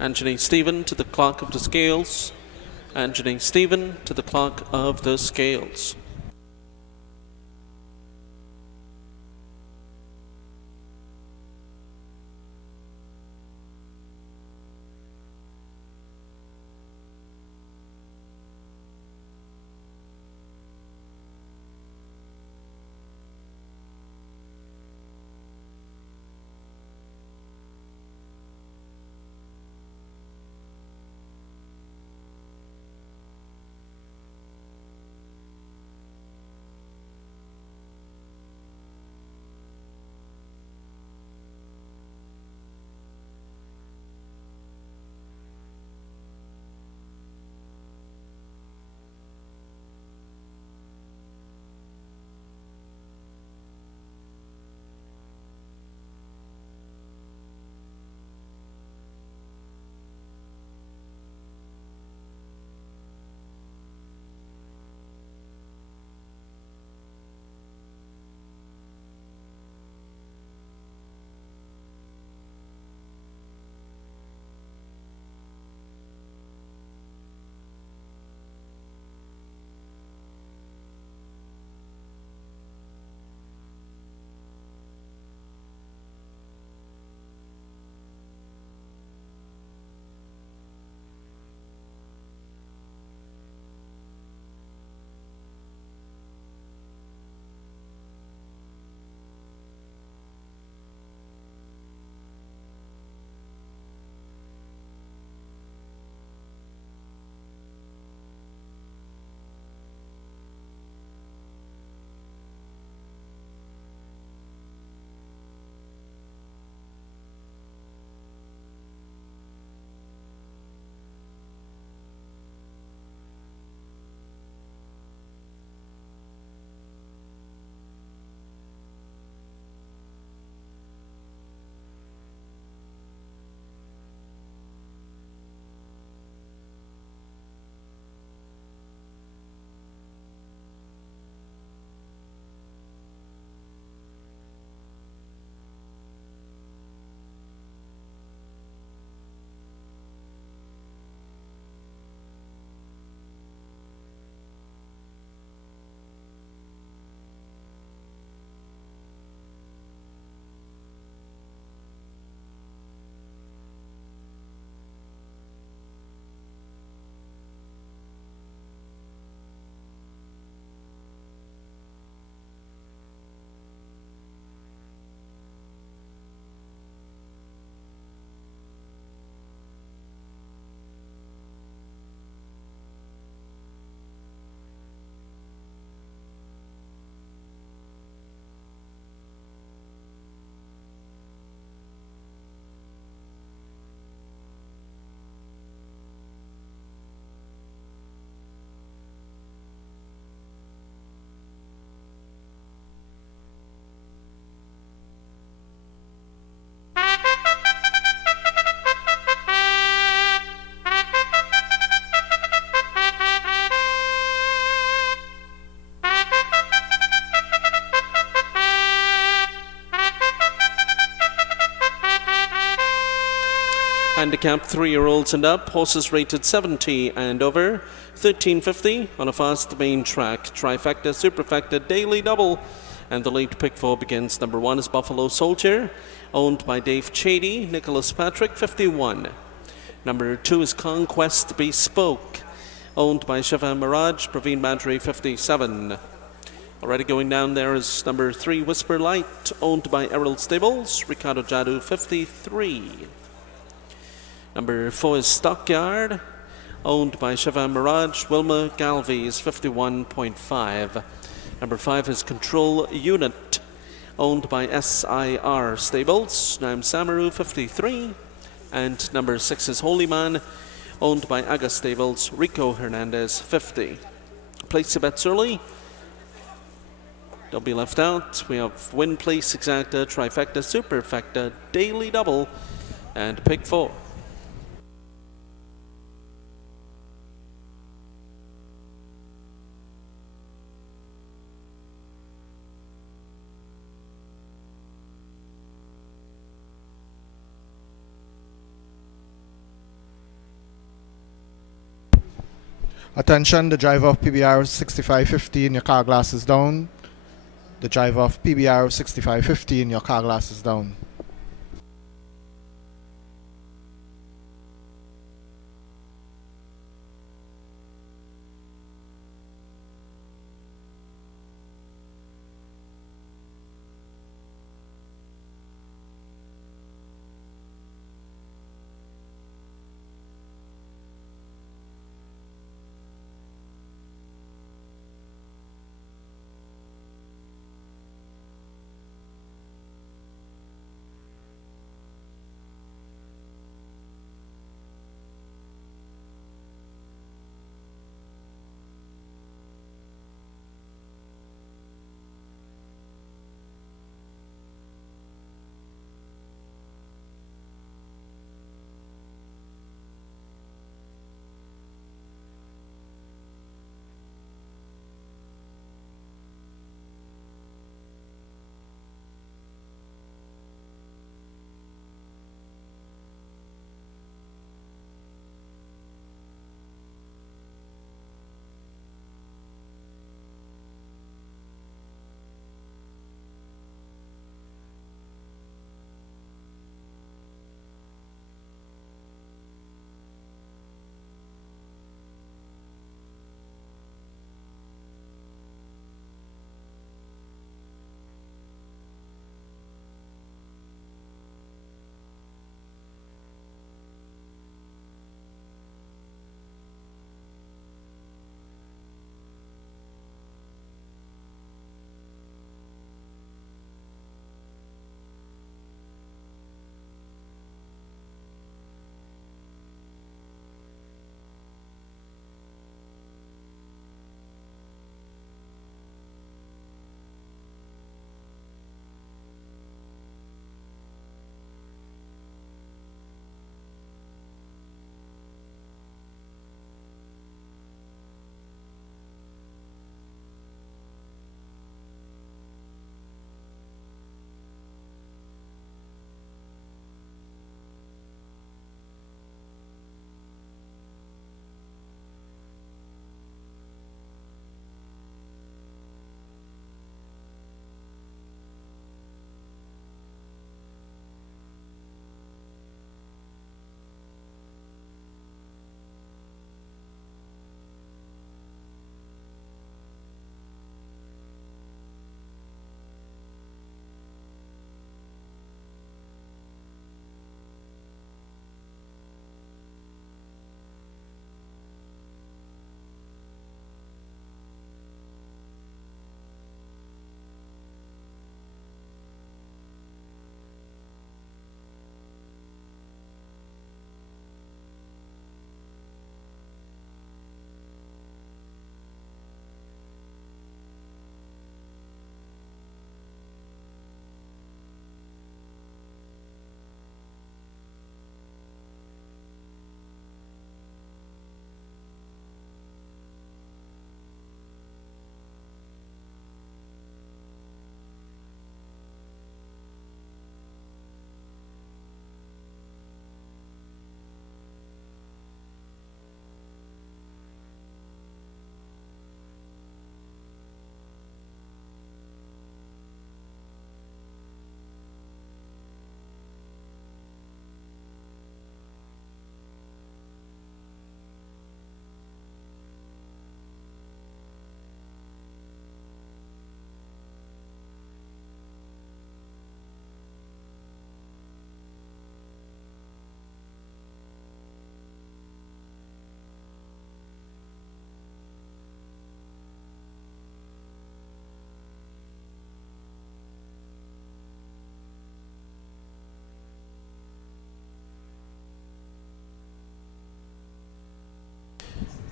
Anthony Stephen to the clock of the scales. Anthony Stephen to the clock of the scales. Handicap 3-year-olds and up. Horses rated 70 and over. 1350 on a fast main track. Trifecta, superfecta, daily double. And the late pick 4 begins. Number 1 is Buffalo Soldier, owned by Dave Chady. Nicholas Patrick, 51. Number 2 is Conquest Bespoke, owned by Shiva Mirage. Praveen Madri, 57. Already going down there is number 3, Whisper Light, owned by Errol Stables. Ricardo Jadu, 53. Number 4 is Stockyard, owned by Shiva Mirage. Wilma Galvey is 51.5. Number 5 is Control Unit, owned by SIR Stables. Naim Samaru, 53. And number 6 is Holy Man, owned by Aga Stables. Rico Hernandez, 50. Place the bets early. Don't be left out. We have Win Place, Exacta, Trifecta, Superfecta, Daily Double, and Pick 4. Attention, the driver of PBR 6515, your car glass is down. The driver of PBR 6515, your car glass is down.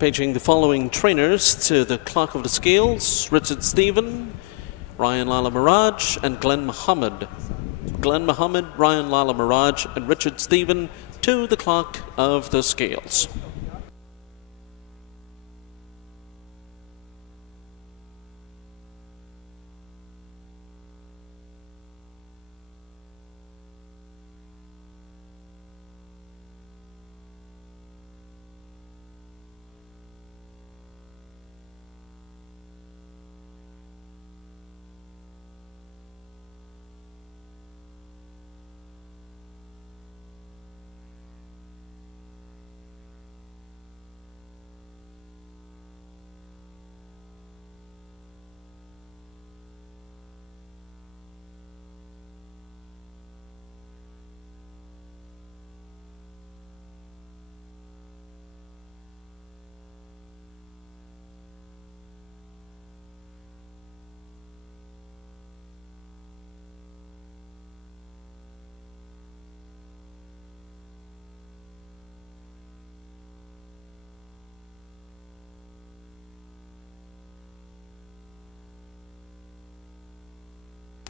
Paging the following trainers to the clock of the scales: Richard Stephen, Ryan Lala Mirage, and Glenn Muhammad. Glenn Muhammad, Ryan Lala Mirage, and Richard Stephen to the clock of the scales.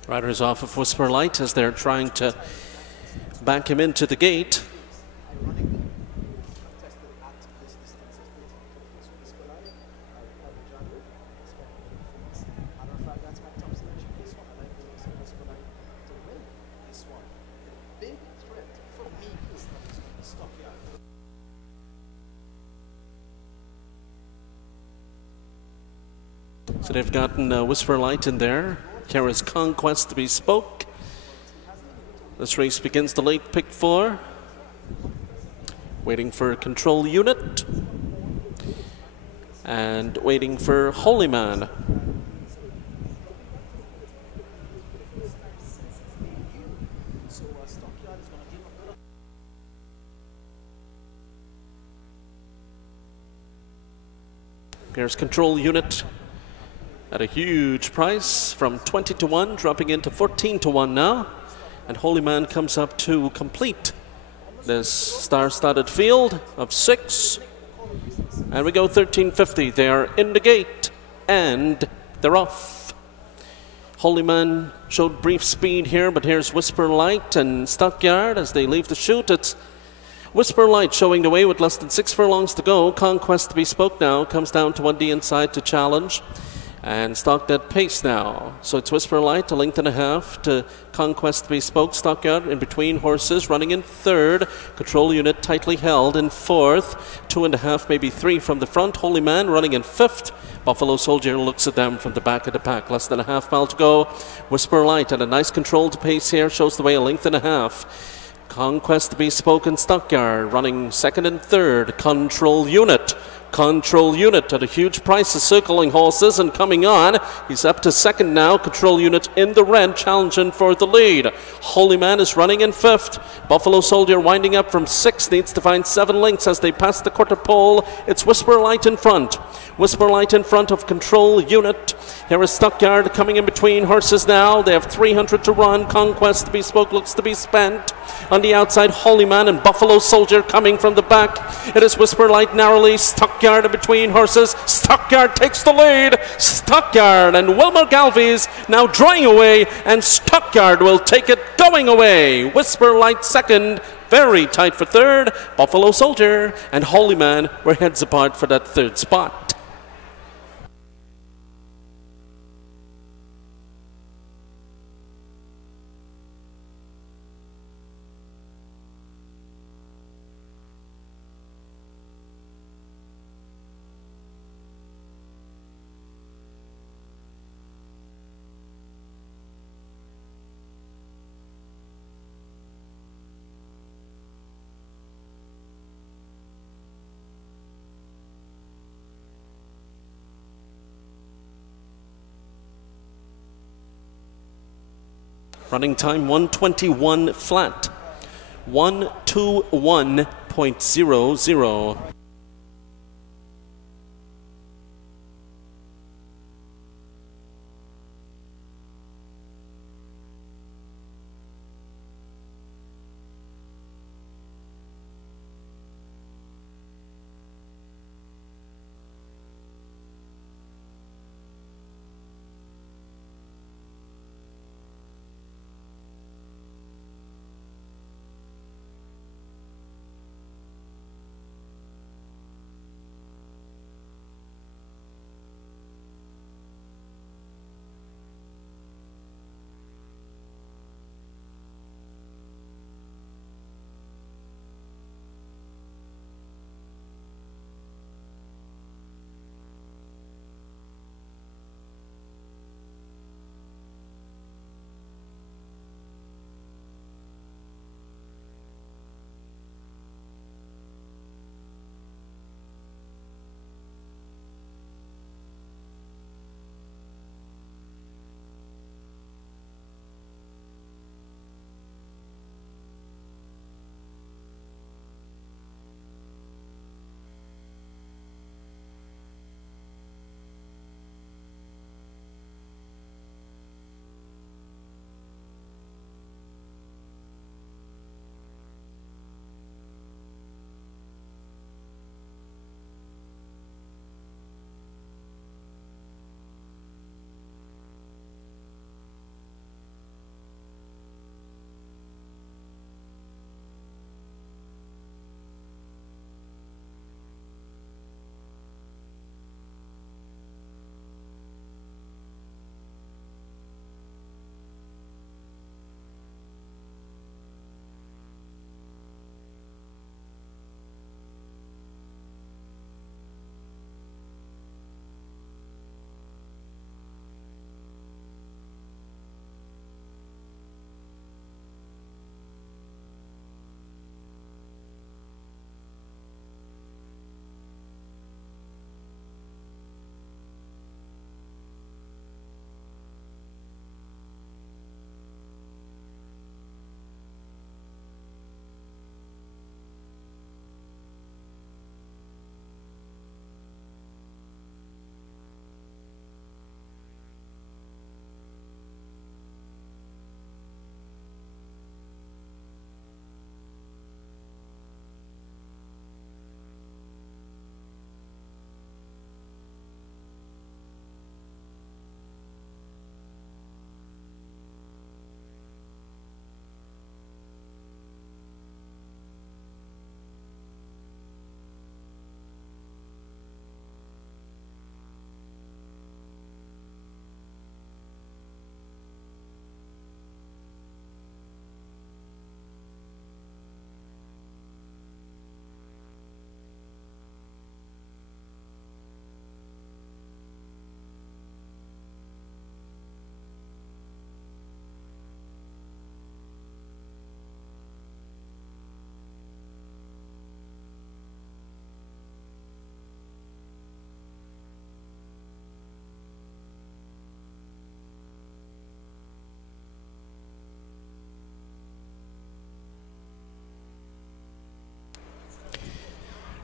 Riders off of Whisper Light as they're trying to back him into the gate. So they've gotten Whisper Light in there. Kara's Conquest Bespoke. This race begins the late pick 4. Waiting for Control Unit. And waiting for Holy Man. Here's Control Unit at a huge price from 20 to 1, dropping into 14 to 1 now. And Holy Man comes up to complete this star-studded field of 6. And we go 13.50. They are in the gate and they're off. Holy Man showed brief speed here, but here's Whisper Light and Stockyard as they leave the chute. It's Whisper Light showing the way with less than 6 furlongs to go. Conquest Bespoke now comes down to 1D inside to challenge. And stocked at pace now. So it's Whisper Light, a length and a half to Conquest Bespoke. Stockyard in between horses, running in 3rd. Control Unit tightly held in 4th. 2.5, maybe 3 from the front. Holy Man running in 5th. Buffalo Soldier looks at them from the back of the pack. Less than a half mile to go. Whisper Light at a nice controlled pace here. Shows the way a length and a half. Conquest Bespoke and Stockyard running 2nd and 3rd. Control Unit. Control Unit at a huge price of circling horses and coming on. He's up to 2nd now. Control Unit in the red, challenging for the lead. Holy Man is running in 5th. Buffalo Soldier winding up from 6th, needs to find 7 lengths as they pass the quarter pole. It's Whisper Light in front. Whisper Light in front of Control Unit. Here is Stockyard coming in between horses now. They have 300 to run. Conquest Bespoke looks to be spent. On the outside, Holy Man and Buffalo Soldier coming from the back. It is Whisper Light narrowly. Stockyard in between horses. Stockyard takes the lead. Stockyard and Wilmer Galvies now drawing away, and Stockyard will take it going away. Whisper Light 2nd. Very tight for 3rd. Buffalo Soldier and Holy Man were heads apart for that 3rd spot. Running time 1:21 flat. 1:21.00.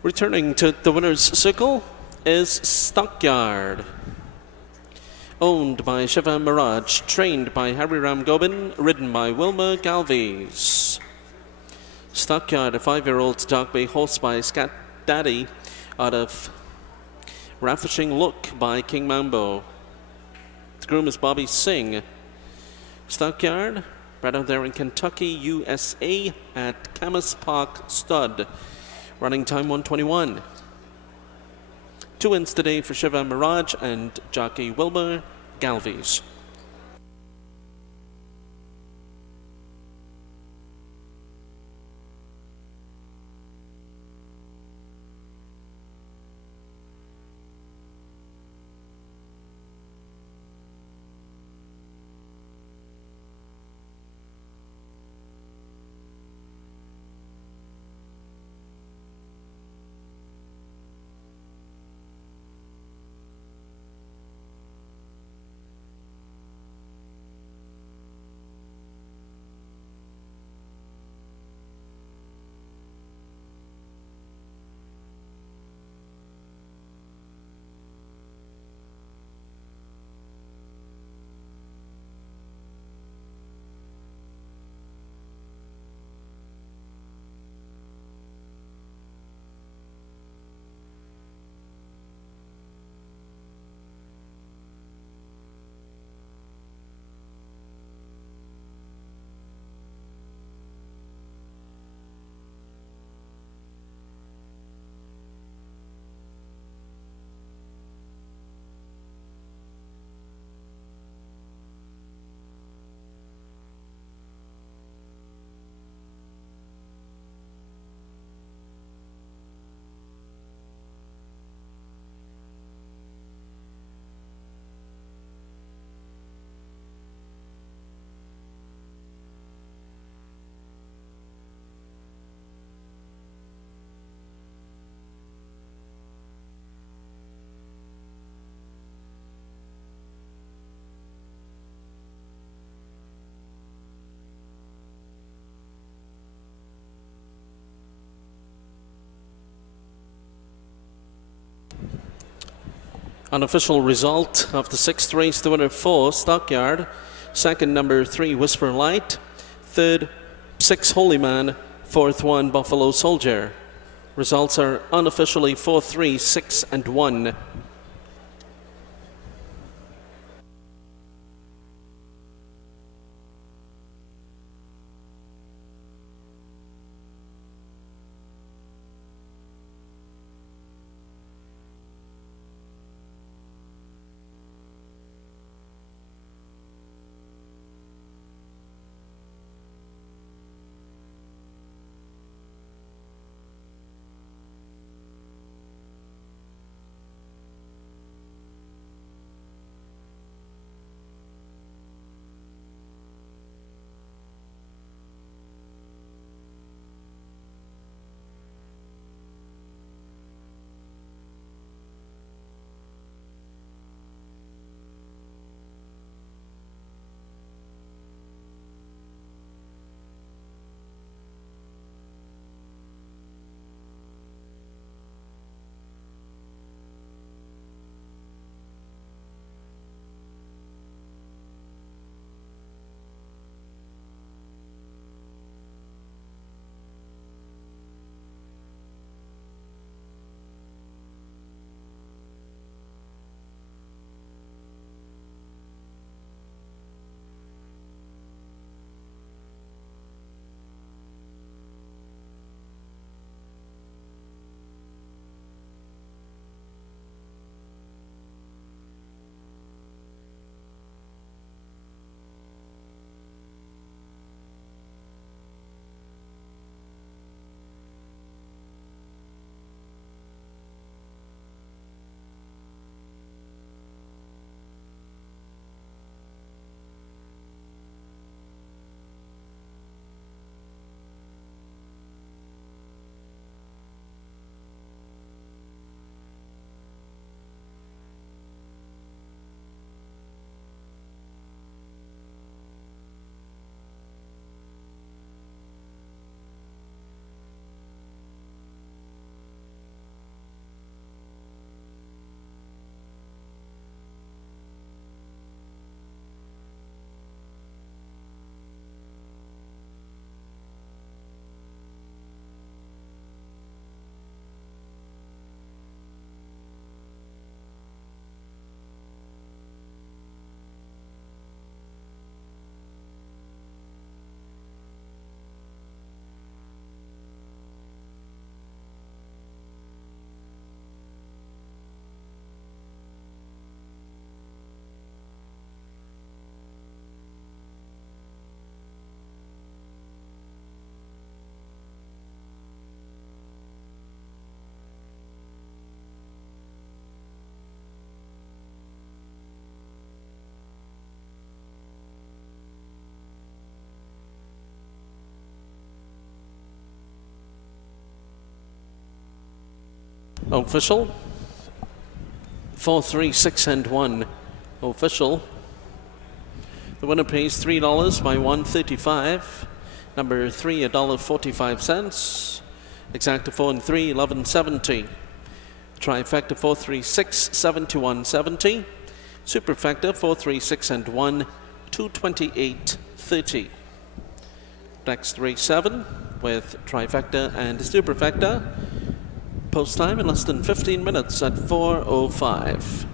Returning to the winner's circle is Stockyard. Owned by Shiva Mirage, trained by Hariram Gobin, ridden by Wilma Galvez. Stockyard, a 5-year-old dog bay horse by Scat Daddy out of Ravishing Look by King Mambo. The groom is Bobby Singh. Stockyard, bred out there in Kentucky, USA at Camas Park Stud. Running time 1:21. 2 wins today for Shiva Mirage and jockey Wilbur Galvez. Unofficial result of the 6th race, the winner 4, Stockyard. Second, number 3, Whisper Light. Third, 6, Holy Man. Fourth, 1, Buffalo Soldier. Results are unofficially 4, 3, 6, and 1. Official. 4, 3, 6, and 1. Official. The winner pays $3 by 135. Number 3, $1.45. Exacta 4 and 3, $11.70. Trifecta 4, 3, 6, $71.70. Superfecta 4, 3, 6, and 1, $228.30. Next race 7 with trifecta and superfecta. Post time in less than 15 minutes at 4:05.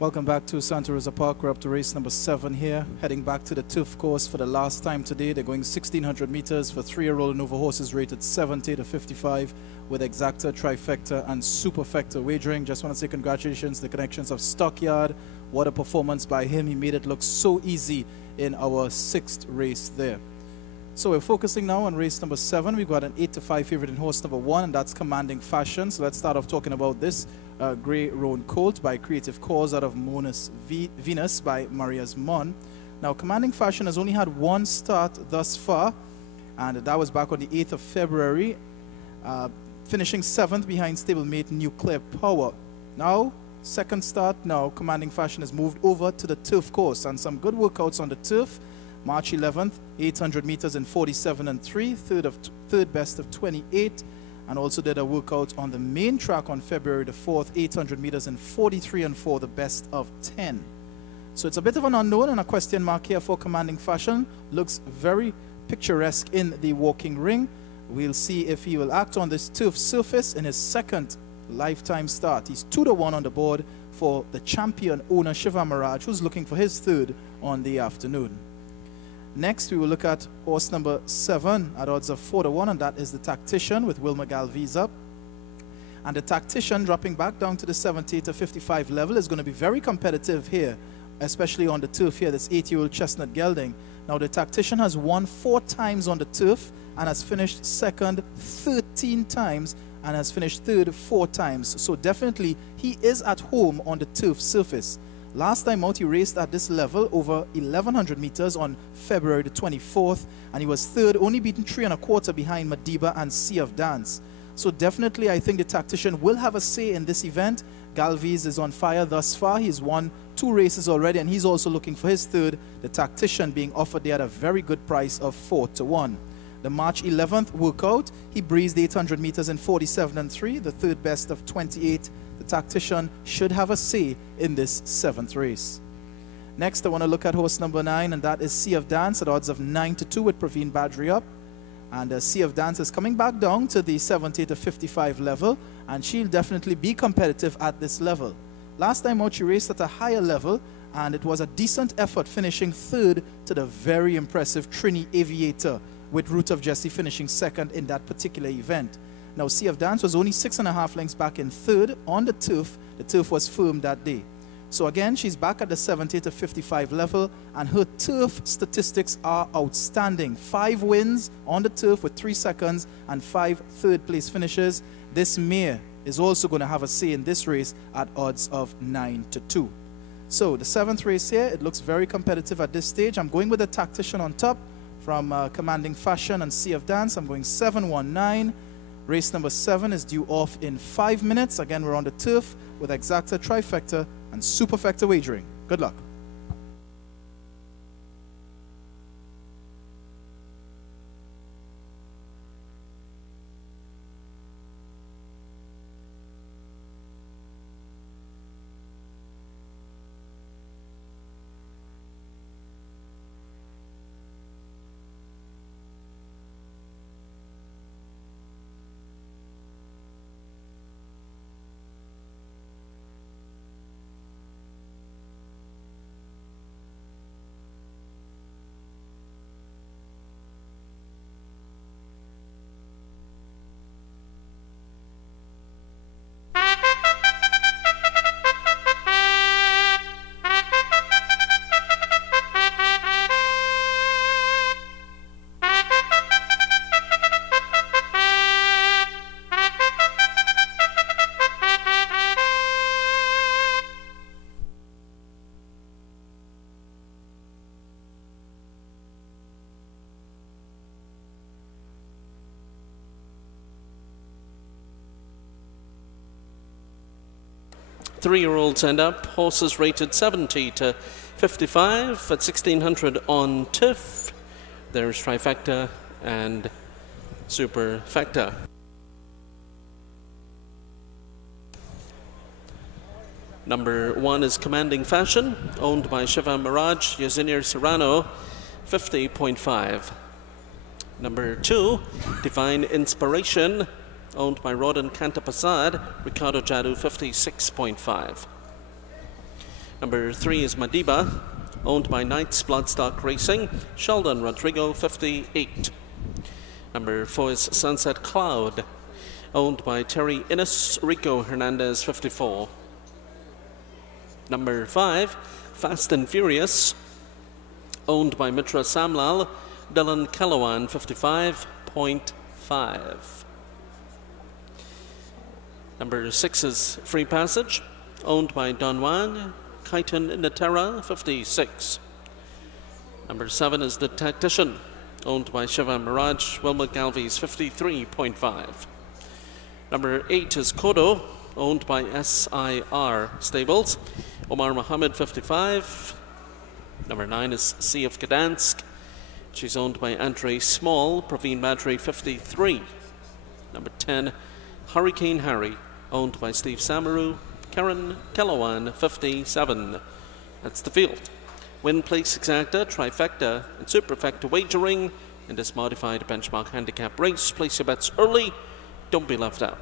Welcome back to Santa Rosa Park. We're up to race number 7 here, heading back to the turf course for the last time today. They're going 1,600 meters for 3-year-old and over horses rated 70 to 55 with exacta, trifecta, and superfecta wagering. Just want to say congratulations to the connections of Stockyard. What a performance by him. He made it look so easy in our 6th race there. So we're focusing now on race number 7. We've got an 8 to 5 favorite in horse number 1, and that's Commanding Fashion. So let's start off talking about this. Grey Roan Colt by Creative Cause out of Monas Venus by Maria's Mon. Now, Commanding Fashion has only had 1 start thus far, and that was back on the 8th of February, finishing 7th behind stablemate Nuclear Power. Now, 2nd start now, Commanding Fashion has moved over to the turf course, and some good workouts on the turf. March 11th, 800 meters in 47 and 3, third best of 28. And also did a workout on the main track on February the 4th, 800 meters in 43 and 4, the best of 10. So it's a bit of an unknown and a question mark here for Commanding Fashion. Looks very picturesque in the walking ring. We'll see if he will act on this turf surface in his 2nd lifetime start. He's 2 to 1 on the board for the champion owner Shiva Mirage, who's looking for his 3rd on the afternoon. Next, we will look at horse number 7 at odds of 4 to 1, and that is the Tactician with Wilma Galviz up. And the Tactician, dropping back down to the 70 to 55 level, is going to be very competitive here, especially on the turf here, this 8-year-old chestnut gelding. Now, the Tactician has won 4 times on the turf and has finished 2nd 13 times and has finished 3rd 4 times. So definitely, he is at home on the turf surface. Last time out, he raced at this level over 1,100 meters on February the 24th, and he was 3rd, only beaten 3 1/4 behind Madiba and Sea of Dance. So definitely, I think the Tactician will have a say in this event. Galviz is on fire thus far. He's won 2 races already, and he's also looking for his 3rd. The Tactician being offered there at a very good price of 4 to 1. The March 11th workout, he breezed 800 meters in 47 and 3, the 3rd best of 28. The Tactician should have a say in this 7th race. Next, I want to look at horse number 9, and that is Sea of Dance at odds of 9 to 2 with Praveen Badri up. And Sea of Dance is coming back down to the 70 to 55 level, and she'll definitely be competitive at this level. Last time out, she raced at a higher level, and it was a decent effort, finishing 3rd to the very impressive Trini Aviator, with Root of Jesse finishing 2nd in that particular event. Now, Sea of Dance was only 6.5 lengths back in 3rd on the turf. The turf was firm that day. So again, she's back at the 70 to 55 level, and her turf statistics are outstanding. 5 wins on the turf with 3 seconds and 5 third-place finishes. This mare is also going to have a say in this race at odds of 9 to 2. So the 7th race here, it looks very competitive at this stage. I'm going with the Tactician on top from Commanding Fashion and Sea of Dance. I'm going 7-1-9. Race number 7 is due off in 5 minutes. Again, we're on the turf with exacta, trifecta, and superfecta wagering. Good luck. Three-year-olds end up. Horses rated 70 to 55 at 1,600 on turf. There's trifecta and superfecta. Number 1 is Commanding Fashion, owned by Shiva Mirage, Yazinier Serrano, 50.5. Number 2, Divine Inspiration, owned by Rodin Kantapasad, Ricardo Jadu, 56.5. Number 3 is Madiba, owned by Knights Bloodstock Racing, Sheldon Rodrigo, 58. Number 4 is Sunset Cloud, owned by Terry Innes, Rico Hernandez, 54. Number 5, Fast and Furious, owned by Mitra Samlal, Dylan Calawan, 55.5. Number 6 is Free Passage, owned by Don Juan, Kaitan Natera, 56. Number 7 is The Tactician, owned by Shiva Miraj, Wilmot Galvies, 53.5. Number 8 is Kodo, owned by SIR Stables, Omar Mohammed, 55. Number 9 is Sea of Gdansk. She's owned by Andre Small, Praveen Madri, 53. Number 10, Hurricane Harry, owned by Steve Samaru, Karen Kellawan, 57. That's the field. Win, place, exacta, trifecta, and superfecta wagering in this modified benchmark handicap race. Place your bets early. Don't be left out.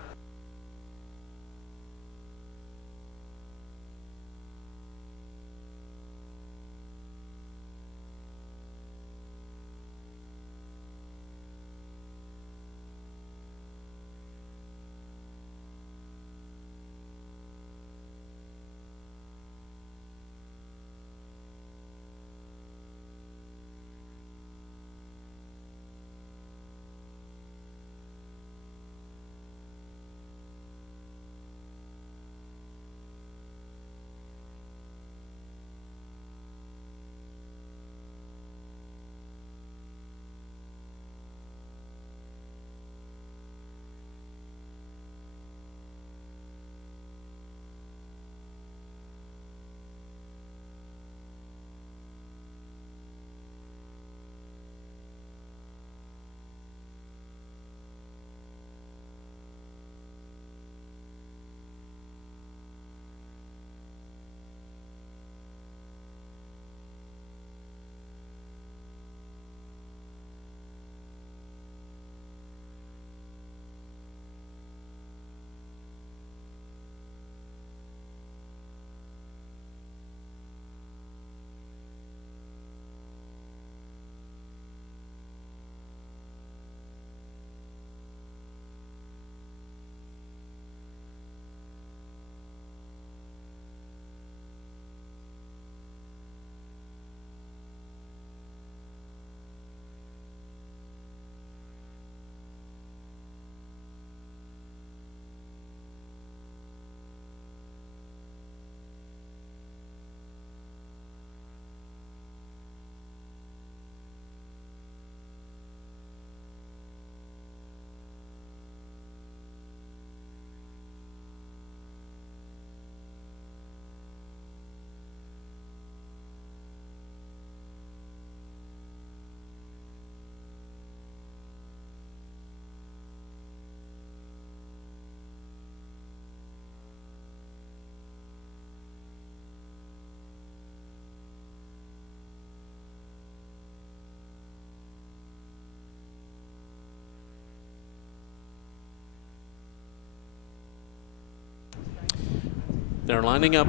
They're lining up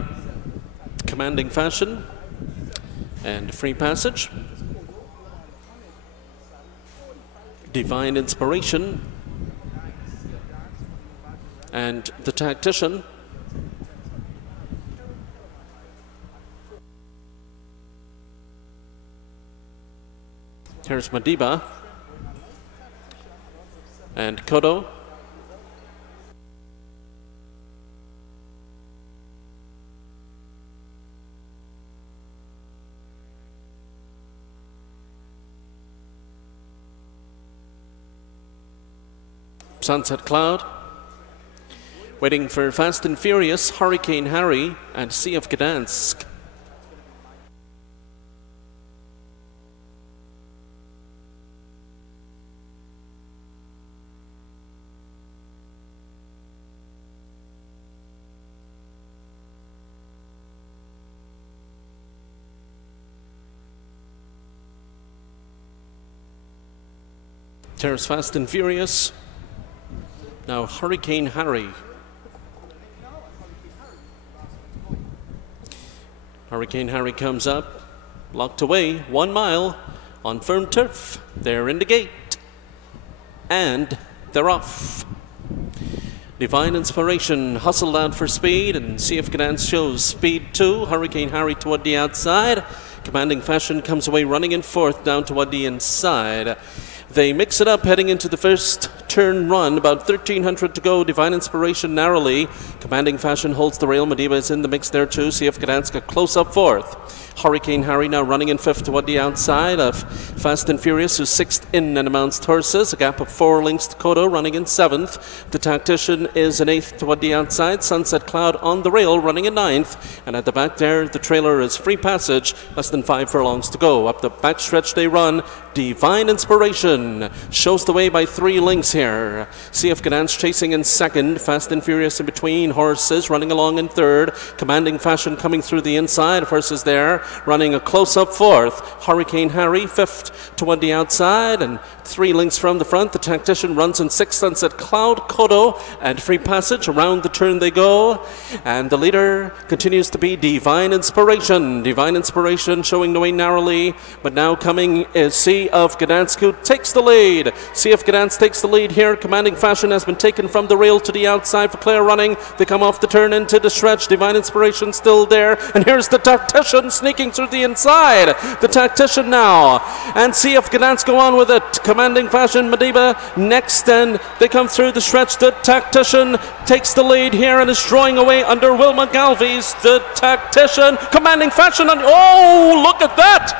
commanding fashion and Free Passage, Divine Inspiration, and The Tactician. Here's Madiba and Kodo. Sunset Cloud, waiting for Fast and Furious, Hurricane Harry, and Sea of Gdansk. There's Fast and Furious. Now Hurricane Harry. Hurricane Harry comes up, locked away, 1 mile on firm turf. They're in the gate, and they're off. Divine Inspiration hustled out for speed, and CF Gdansk shows speed too. Hurricane Harry toward the outside. Commanding Fashion comes away running in fourth down toward the inside. They mix it up heading into the first turn run. About 1,300 to go. Divine Inspiration narrowly. Commanding Fashion holds the rail. Madiba is in the mix there too. CF Gdansk a close up fourth. Hurricane Harry now running in fifth toward the outside of Fast and Furious, who's sixth in and amongst horses. A gap of 4 lengths to Kodo running in seventh. The Tactician is in eighth toward the outside. Sunset Cloud on the rail running in ninth. And at the back there, the trailer is Free Passage. Less than 5 furlongs to go. Up the backstretch they run. Divine Inspiration shows the way by 3 lengths here. CF Gdansk chasing in second. Fast and Furious in between horses running along in third. Commanding Fashion coming through the inside. Horses there running a close-up fourth. Hurricane Harry fifth toward the outside and 3 lengths from the front. The Tactician runs in sixth. Sunset Cloud, Kodo, and Free Passage. Around the turn they go. And the leader continues to be Divine Inspiration. Divine Inspiration showing the way narrowly, but now coming is CF Gdansk, who takes the lead. CF Gdansk takes the lead here. Commanding Fashion has been taken from the rail to the outside for clear running. They come off the turn into the stretch. Divine Inspiration still there. And here's the Tactician sneaking through the inside. The Tactician now. And CF Gdansk go on with it. Commanding Fashion, Madiba next, and they come through the stretch. The Tactician takes the lead here and is drawing away under Wilma Galvies. The Tactician, Commanding Fashion, and oh, look at that!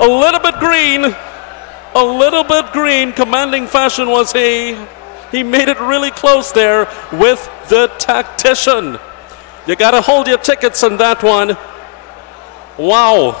A little bit green. A little bit green. Commanding Fashion was he. He made it really close there with the Tactician. You got to hold your tickets on that one. Wow.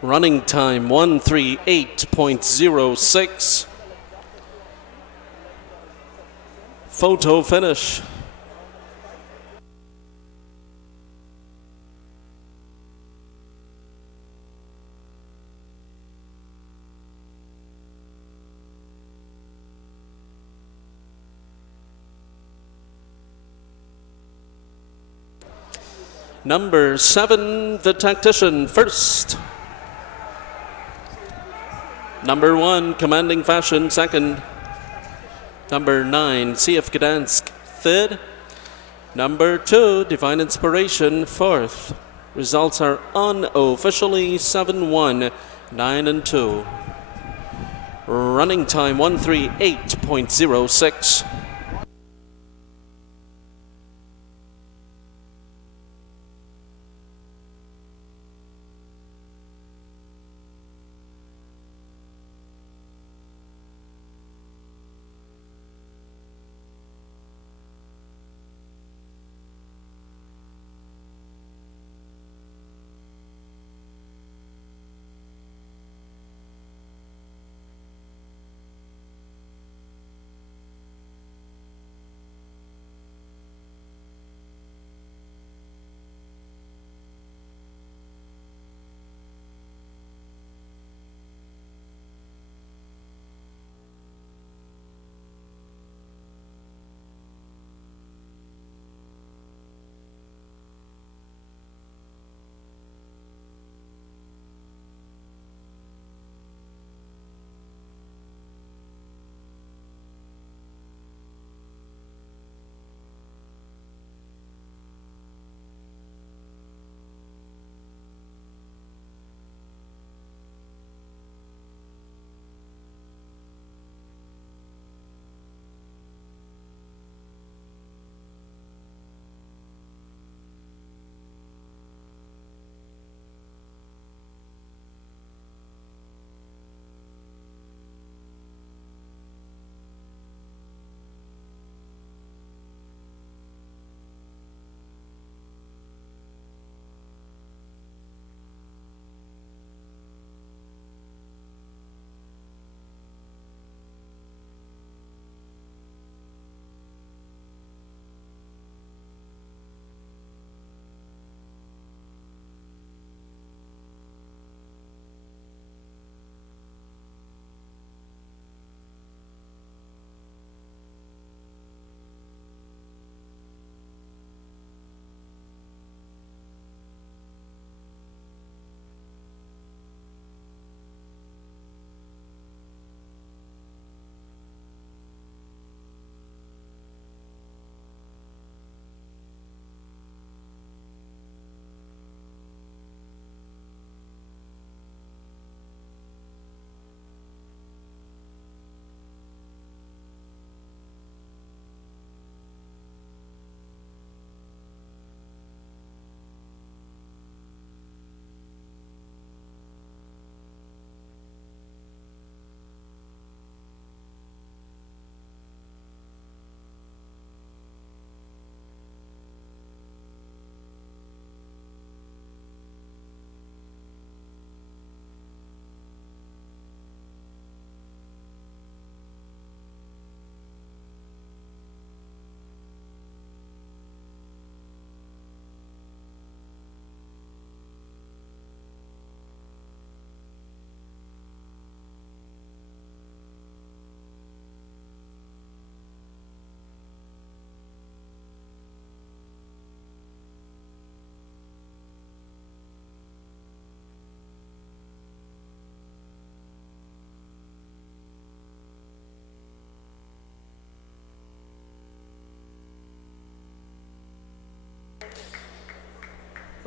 Running time 138.06. Photo finish. Number 7, the Tactician, first. Number 1, Commanding Fashion, second. Number 9, CF Gdansk, third. Number 2, Divine Inspiration, fourth. Results are unofficially 7-1, 9-2. Running time 138.06.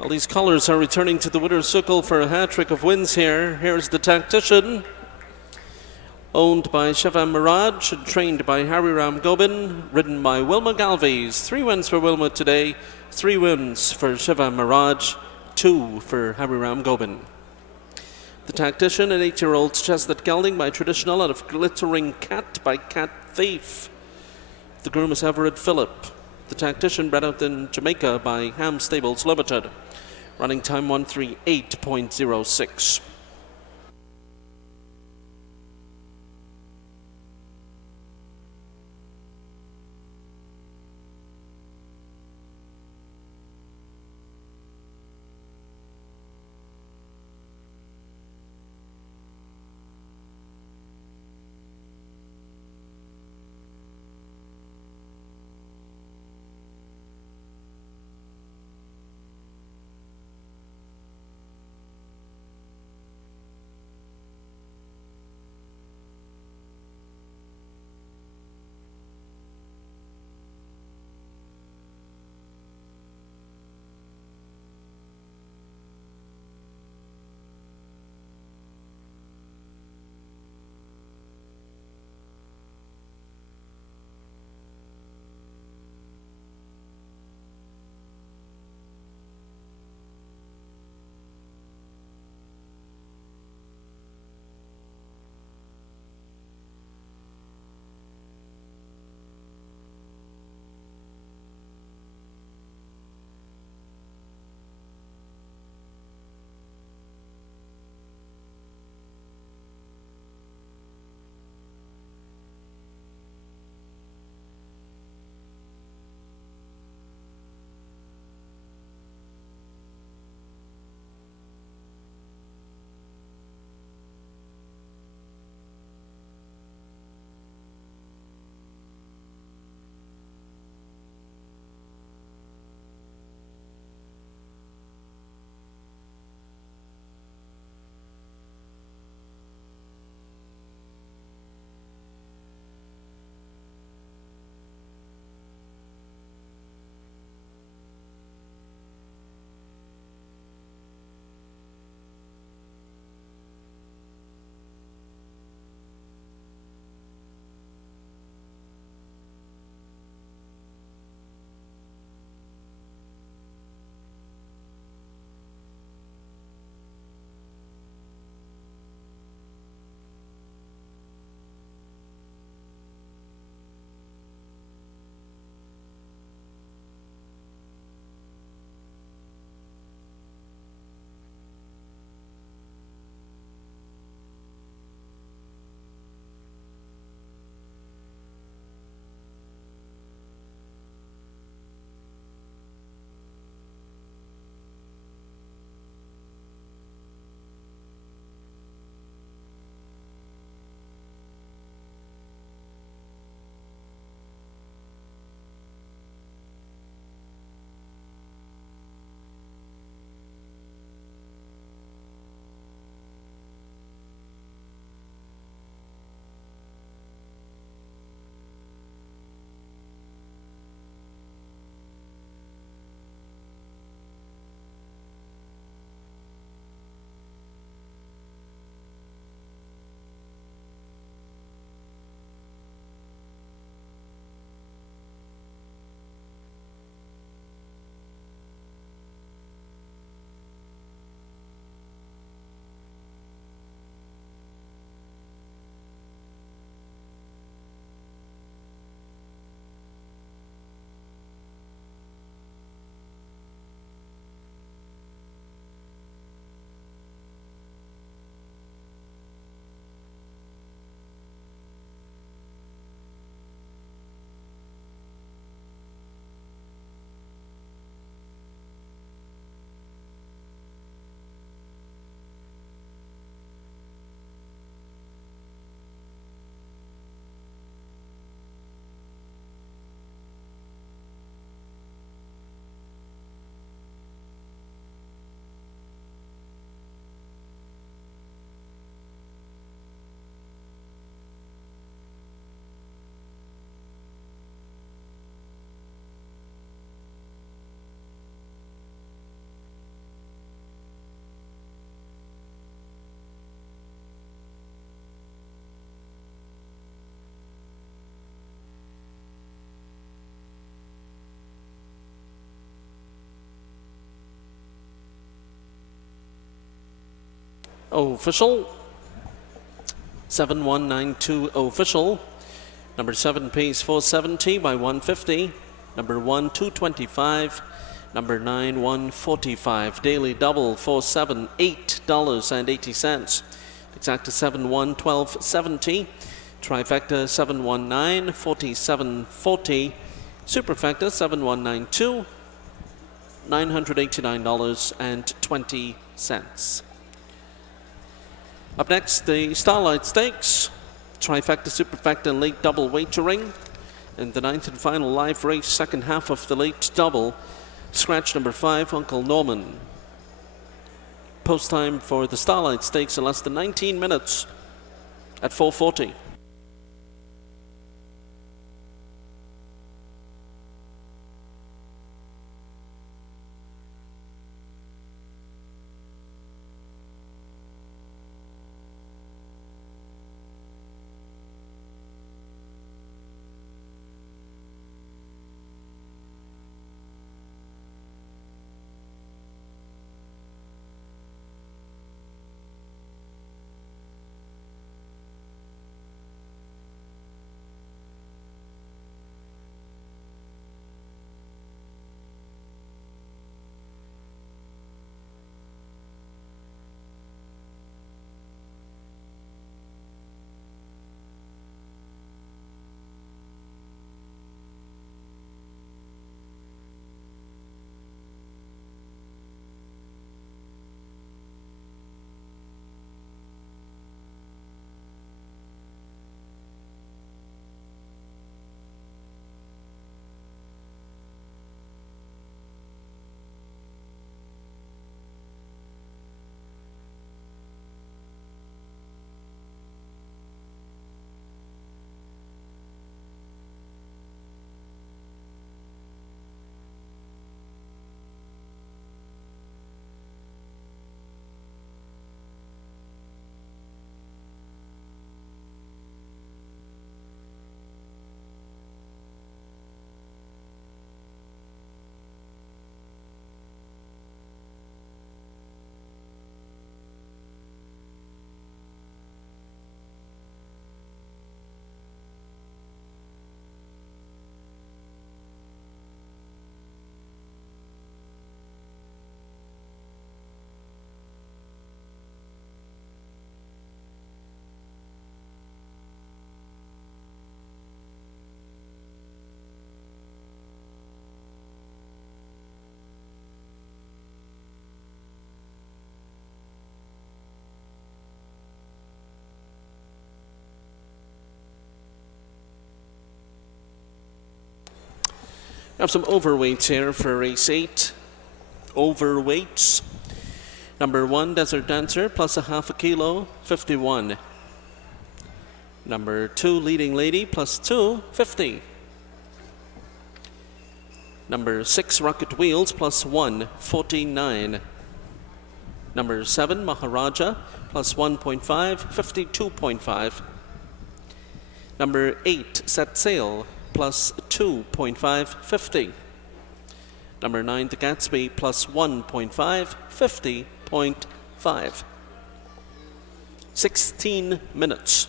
Well, these colours are returning to the winner's circle for a hat-trick of wins here. Here's the Tactician, owned by Shiva Miraj and trained by Hariram Gobin, ridden by Wilma Galvez. 3 wins for Wilma today, 3 wins for Shiva Miraj, 2 for Hariram Gobin. The Tactician, an 8-year-old chestnut gelding by Traditional out of Glittering Cat by Cat Thief. The groom is Everett Phillip. The Tactician bred out in Jamaica by Ham Stables Limited. Running time 138.06. Official. 7192 official. Number 7 pays 470 by 150. Number 1 225. Number 9 145. Daily double 47 $8.80. Exacta 71 1270. Trifecta 719 4740. Superfecta 7192 $989.20. Up next, the Starlight Stakes. Trifecta, Superfecta, and late double wagering. In the 9th and final live race, second half of the late double. Scratch number 5, Uncle Norman. Post time for the Starlight Stakes in less than 19 minutes at 4:40. We have some overweights here for race 8. Overweights. Number 1, Desert Dancer, plus a half a kilo, 51. Number 2, Leading Lady, plus 2, 50. Number 6, Rocket Wheels, plus 1, 49. Number 7, Maharaja, plus 1.5, 52.5. Number 8, Set Sail, plus 2.5, 50. Number 9, The Gatsby, plus 1.5, 50.5. 16 minutes.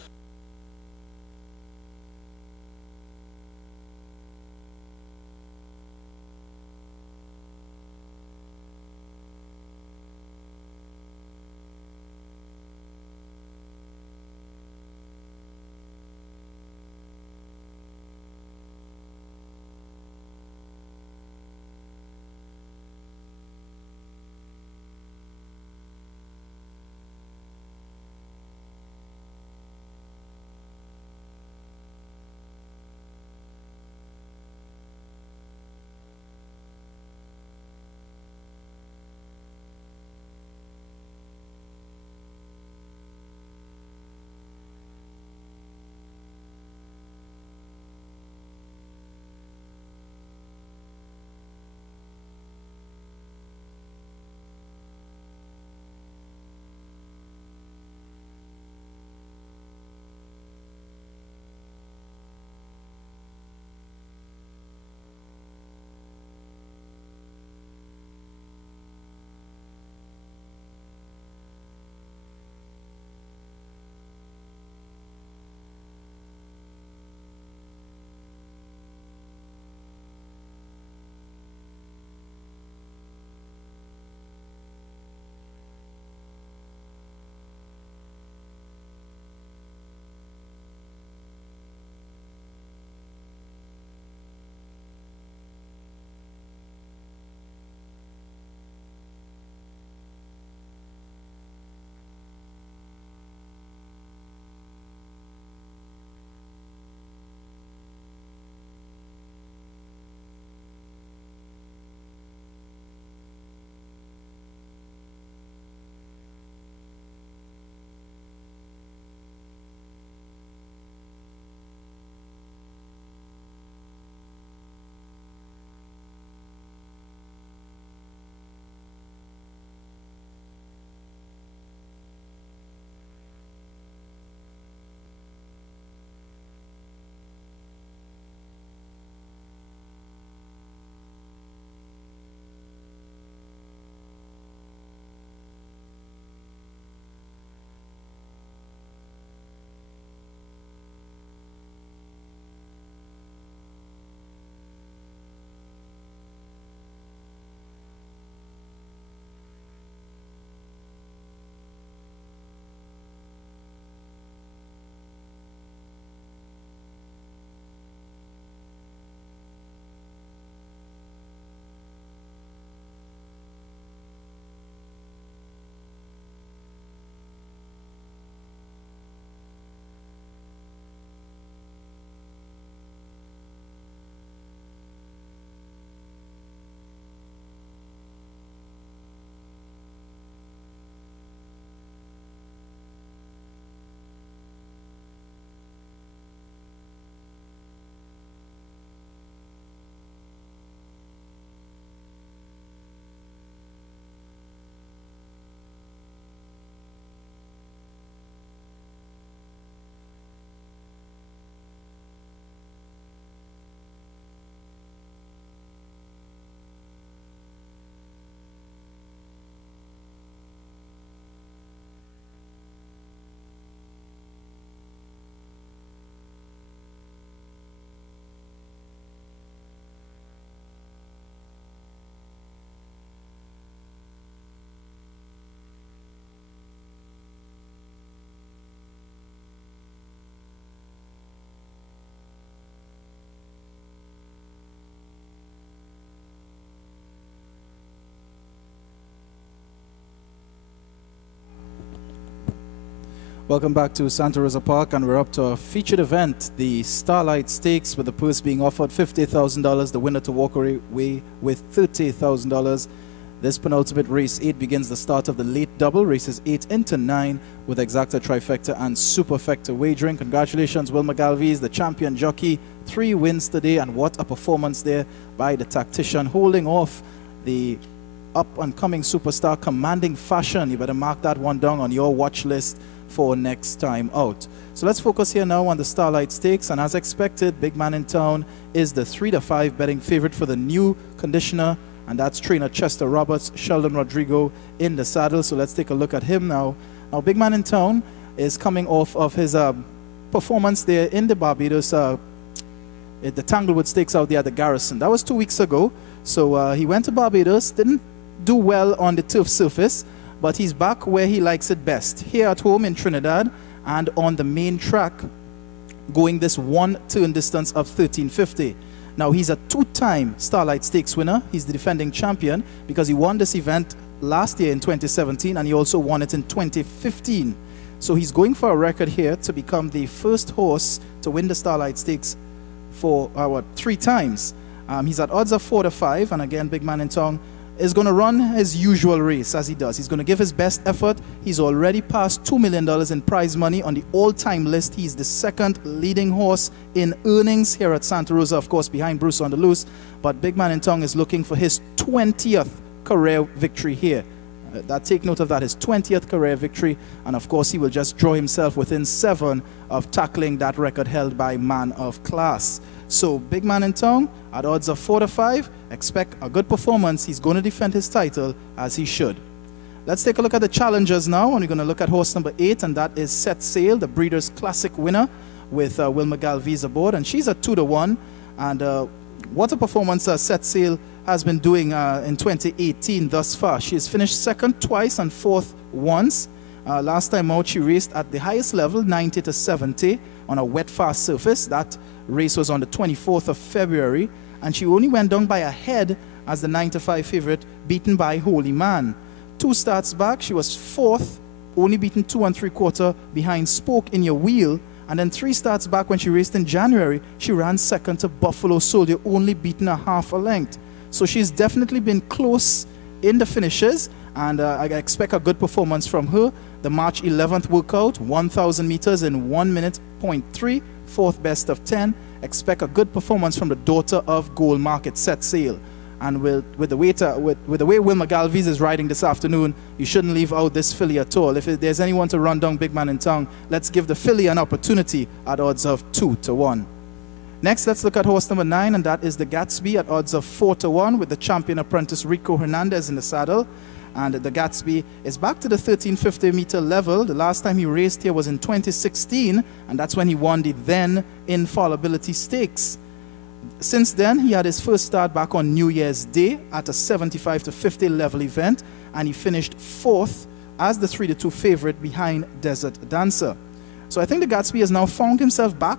Welcome back to Santa Rosa Park, and we're up to a featured event, the Starlight Stakes, with the purse being offered $50,000, the winner to walk away with $30,000. This penultimate race 8 begins the start of the late double, races 8 into 9, with exacta, trifecta, and superfecta wagering. Congratulations, Will McGalvey's the champion jockey. 3 wins today, and what a performance there by the tactician, holding off the up-and-coming superstar, commanding fashion. You better mark that one down on your watch list for next time out. So let's focus here now on the Starlight Stakes, and as expected, Big Man in Town is the 3-5 betting favorite for the new conditioner, and that's trainer Chester Roberts, Sheldon Rodrigo in the saddle. So let's take a look at him now. Now, Big Man in Town is coming off of his performance there in the Barbados, at the Tanglewood Stakes out there at the Garrison. That was 2 weeks ago. So he went to Barbados, didn't do well on the turf surface, but he's back where he likes it best, here at home in Trinidad and on the main track, going this one turn distance of 1350. Now, he's a 2-time Starlight Stakes winner. He's the defending champion because he won this event last year in 2017, and he also won it in 2015. So he's going for a record here to become the first horse to win the Starlight Stakes for 3 times. He's at odds of 4-5, and again, Big Man in Town is going to run his usual race as he does. He's going to give his best effort. He's already passed $2 million in prize money on the all-time list. He's the 2nd leading horse in earnings here at Santa Rosa, of course, behind Bruce on the Loose. But Big Man in Town is looking for his 20th career victory here. Take note of that, his 20th career victory. And of course, he will just draw himself within 7 of tackling that record held by Man of Class. So Big Man in Town at odds of 4-5. Expect a good performance. He's going to defend his title as he should. Let's take a look at the challengers now, and we're going to look at horse number 8, and that is Set Sail, the Breeders' Classic winner, with Will McGalvey's aboard, and she's at 2-1. And what a performance Set Sail has been doing in 2018 thus far. She has finished 2nd twice and 4th once. Last time out, she raced at the highest level, 90-70, on a wet, fast surface. That race was on the 24th of February, and she only went down by a head as the 9-5 favorite, beaten by Holy Man. 2 starts back, she was 4th, only beaten 2 3/4 behind Spoke in Your Wheel. And then 3 starts back when she raced in January, she ran 2nd to Buffalo Soldier, only beaten a half a length. So she's definitely been close in the finishes, and I expect a good performance from her. The March 11th workout, 1,000 meters in 1 minute, 0.3, 4th best of 10. Expect a good performance from the daughter of Gold Market, Set Sail. And with the way Will McGalvey's is riding this afternoon, you shouldn't leave out this filly at all. If there's anyone to run down Big Man in Town, let's give the filly an opportunity at odds of 2-1. Next, let's look at horse number 9, and that is the Gatsby at odds of 4-1, with the champion apprentice Rico Hernandez in the saddle. And the Gatsby is back to the 1350 meter level. The last time he raced here was in 2016, and that's when he won the then Infallibility Stakes. Since then, he had his first start back on New Year's Day at a 75-50 level event, and he finished 4th as the 3-2 favorite behind Desert Dancer. So I think the Gatsby has now found himself back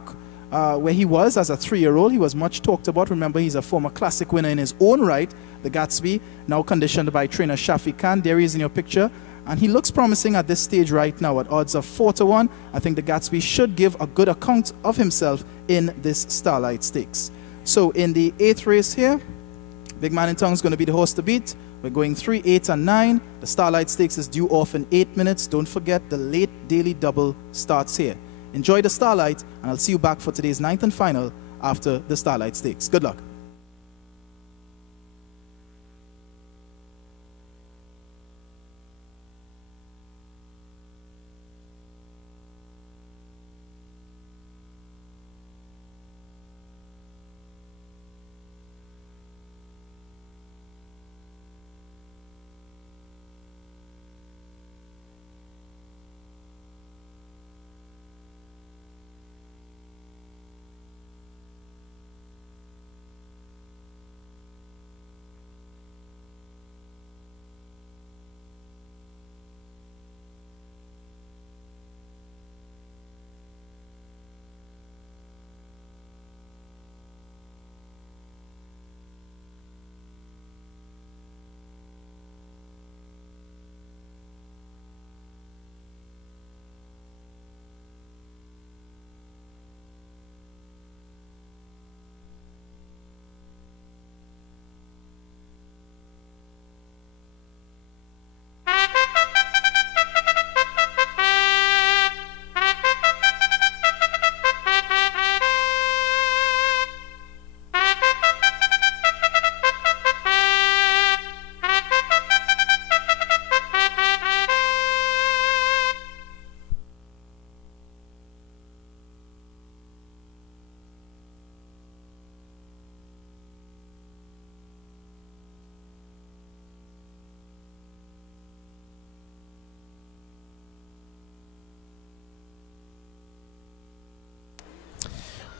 where he was as a 3-year-old. He was much talked about. Remember, he's a former classic winner in his own right. The Gatsby, now conditioned by trainer Shafi Khan. There he is in your picture. And he looks promising at this stage right now at odds of 4-1. I think the Gatsby should give a good account of himself in this Starlight Stakes. So in the 8th race here, Big Man in Town is going to be the horse to beat. We're going 3, 8, and 9. The Starlight Stakes is due off in 8 minutes. Don't forget the late daily double starts here. Enjoy the Starlight, and I'll see you back for today's 9th and final after the Starlight Stakes. Good luck.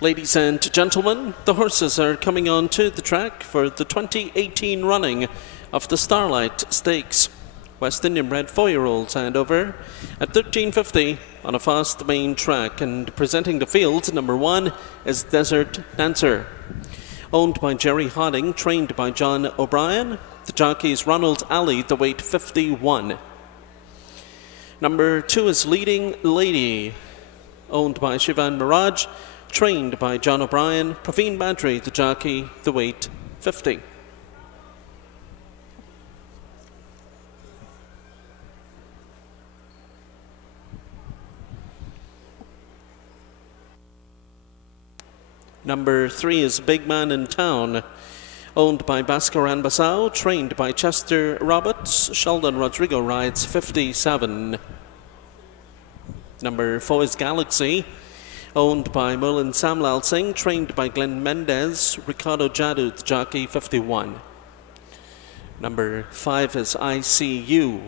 Ladies and gentlemen, the horses are coming on to the track for the 2018 running of the Starlight Stakes. West Indian bred 4-year-olds hand over at 13.50 on a fast main track, and presenting the field, number 1 is Desert Dancer. Owned by Jerry Hodding, trained by John O'Brien. The jockey is Ronald Alley, the weight 51. Number 2 is Leading Lady, owned by Shivan Mirage, trained by John O'Brien. Praveen Badri, the jockey, the weight 50. Number 3 is Big Man in Town, owned by Bhaskaran Basau, trained by Chester Roberts. Sheldon Rodrigo rides 57. Number 4 is Galaxy, owned by Merlin Samlal Singh, trained by Glenn Mendez. Ricardo Jadu, the jockey, 51. Number 5 is ICU,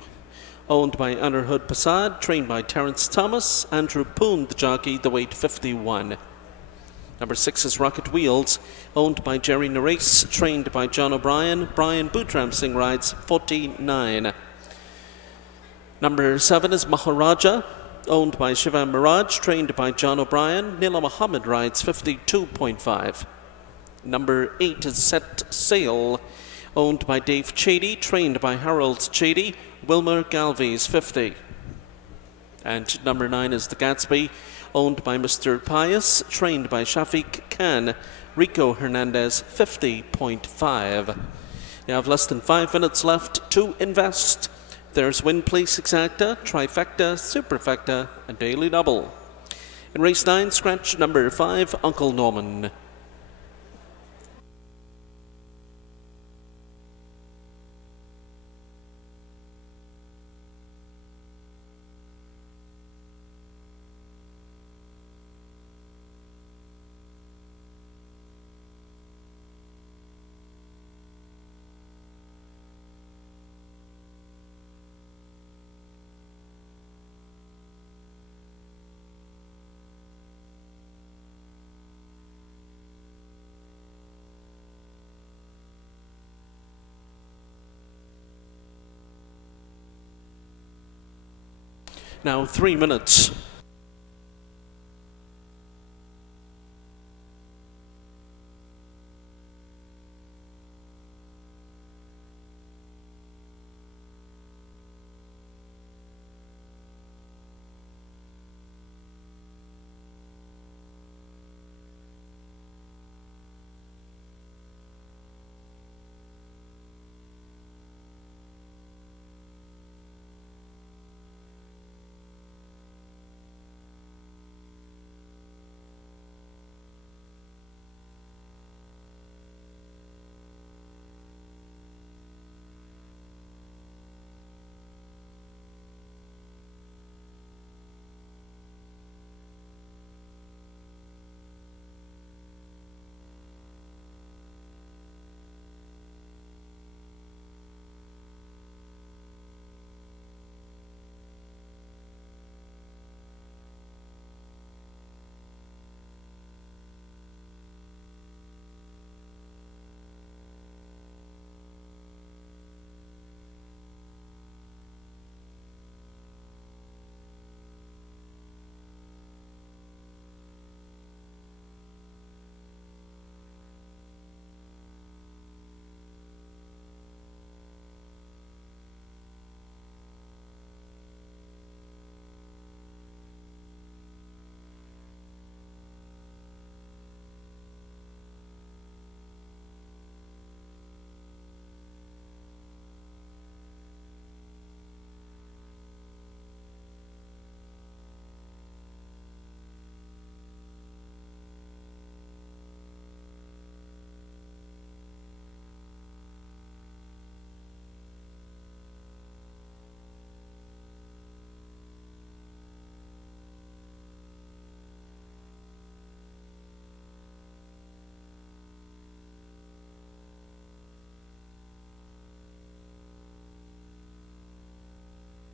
owned by Anirudh Prasad, trained by Terence Thomas. Andrew Poon, the jockey, the weight 51. Number 6 is Rocket Wheels, owned by Jerry Nares, trained by John O'Brien. Brian Bootram Singh rides 49. Number 7 is Maharaja, owned by Shivan Mirage, trained by John O'Brien. Nila Muhammad rides 52.5. Number 8 is Set Sail, owned by Dave Chady, trained by Harold Chady. Wilmer Galvey's 50. And number 9 is The Gatsby, owned by Mr. Pius, trained by Shafiq Khan. Rico Hernandez, 50.5. You have less than 5 minutes left to invest. There's Win Place Exacta, Trifecta, Superfecta, and Daily Double. In race 9, scratch number 5, Uncle Norman. Now 3 minutes.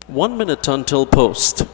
One minute until post.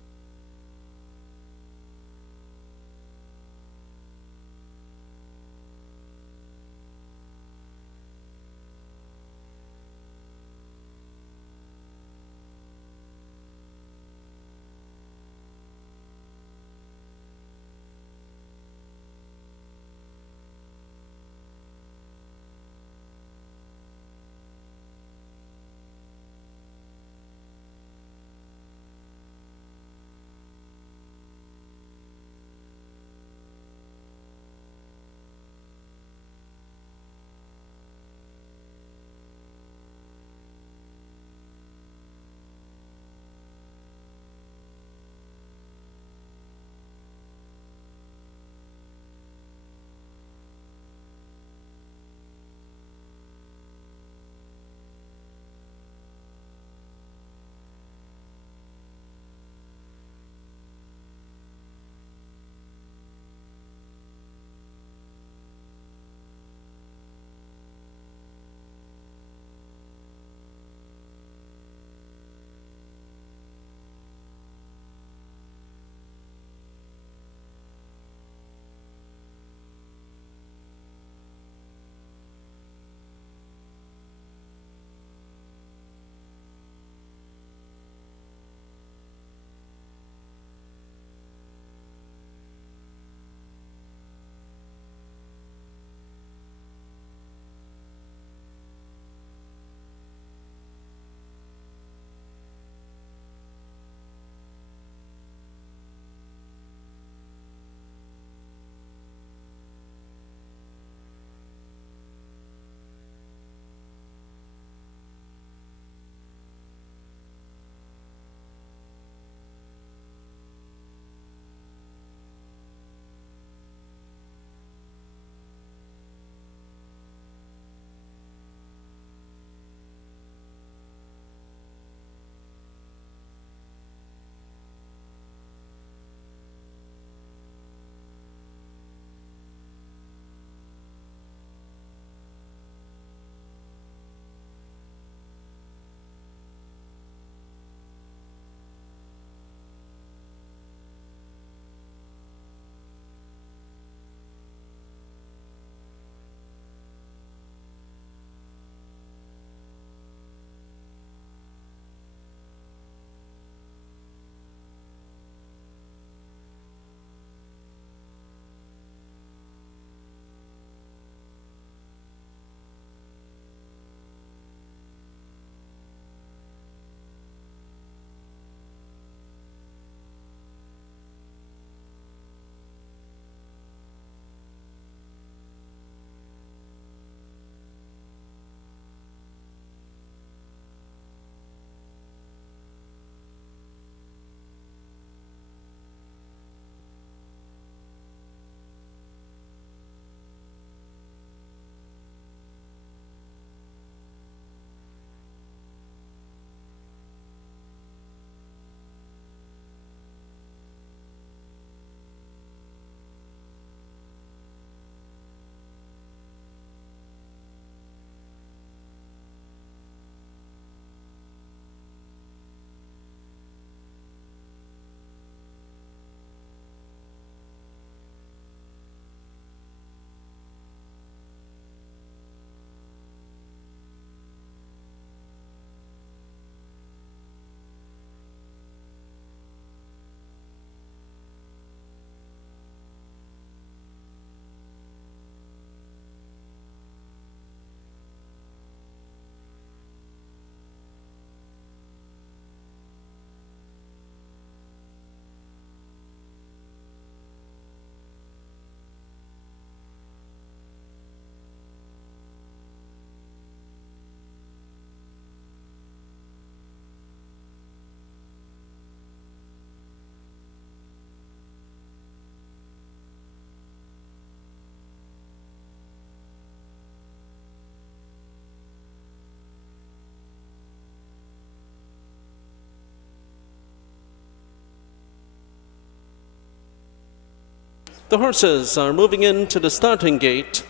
The horses are moving into the starting gate,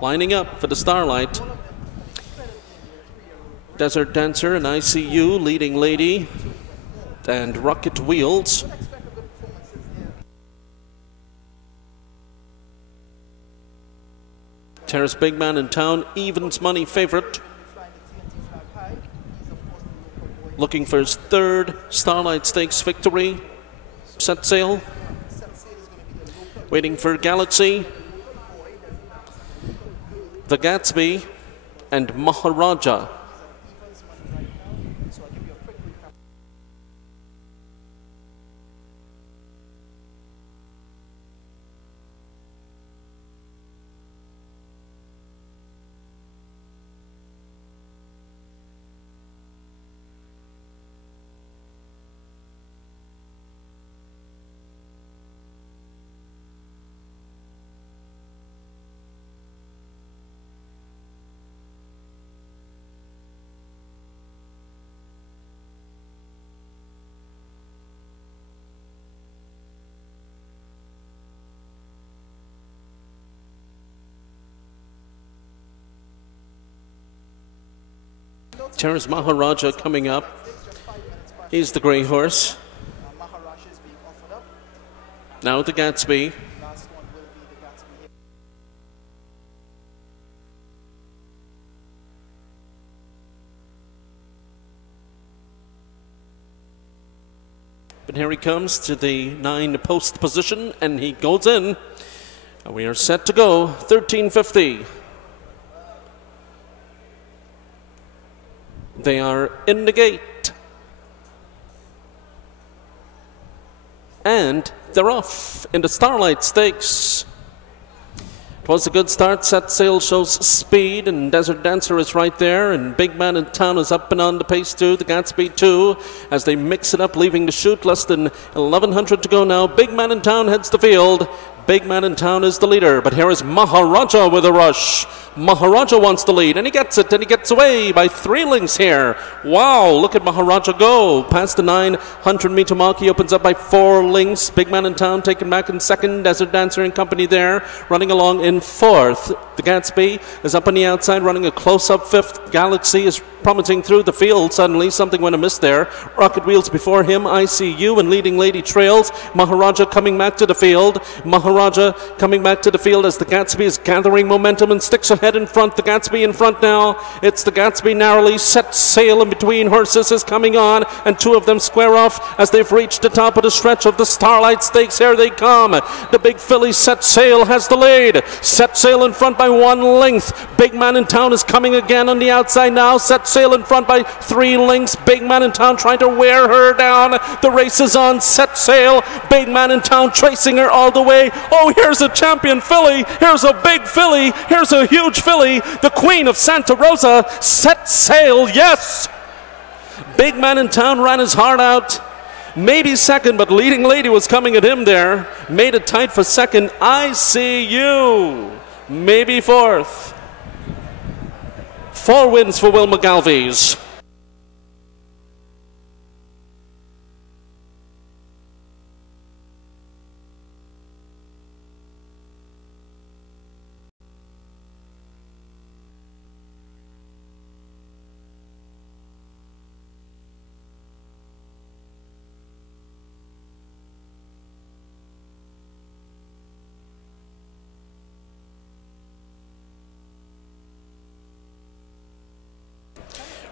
lining up for the Starlight. Desert Dancer and ICU, Leading Lady, and Rocket Wheels. Terrace Big Man in Town, evens money favorite. Looking for his third Starlight Stakes victory. Set Sail. Waiting for Galaxy. The Gatsby and Maharaja. Terrace Maharaja coming up. He's the grey horse. Now the Gatsby. But here he comes to the 9 post position, and he goes in. And we are set to go, 1350. They are in the gate. And they're off in the Starlight Stakes. It was a good start. Set Sail shows speed, and Desert Dancer is right there, and Big Man in Town is up and on the pace too. The Gatsby too, as they mix it up, leaving the chute. Less than 1100 to go now. Big Man in Town heads the field. Big Man in Town is the leader, but here is Maharaja with a rush. Maharaja wants the lead, and he gets it, and he gets away by 3 lengths here. Wow, look at Maharaja go. Past the 900-meter mark, he opens up by 4 lengths. Big Man in Town taken back in second. Desert Dancer and company there, running along in fourth. The Gatsby is up on the outside, running a close-up fifth. Galaxy is plummeting through the field. Suddenly, something went amiss there. Rocket Wheels before him, ICU and Leading Lady trails. Maharaja coming back to the field. Maharaja coming back to the field as the Gatsby is gathering momentum and sticks ahead in front. The Gatsby in front now. It's the Gatsby narrowly. Set Sail in between horses is coming on, and 2 of them square off as they've reached the top of the stretch of the Starlight Stakes. Here they come. The big filly Set Sail has the lead. Set Sail in front by 1 length. Big Man in Town is coming again on the outside now. Set Sail in front by 3 lengths. Big Man in Town trying to wear her down. The race is on. Set Sail. Big Man in Town tracing her all the way. Oh, here's a champion filly. Here's a big filly. Here's a huge filly. The Queen of Santa Rosa. Set Sail. Yes. Big Man in Town ran his heart out. Maybe second, but Leading Lady was coming at him there. Made it tight for second. ICU. Maybe fourth. 4 wins for Will McGalvies.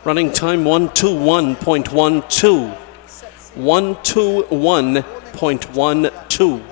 Running time 121.12. 121.12.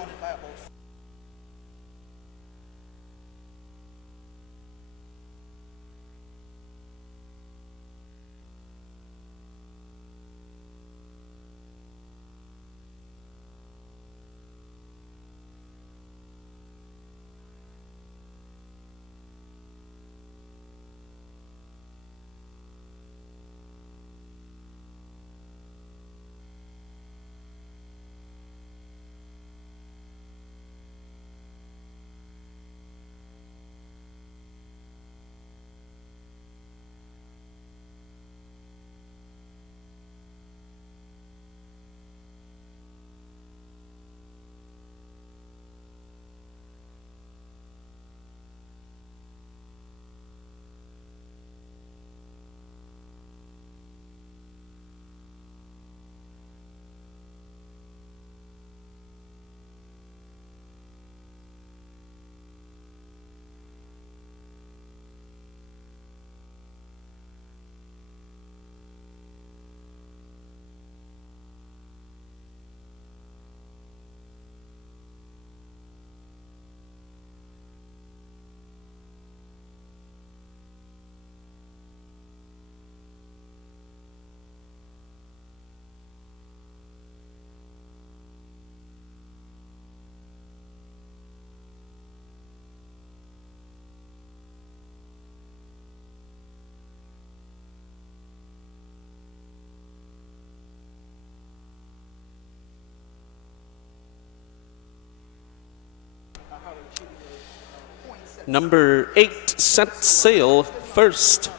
Number 8, Set Sail, first.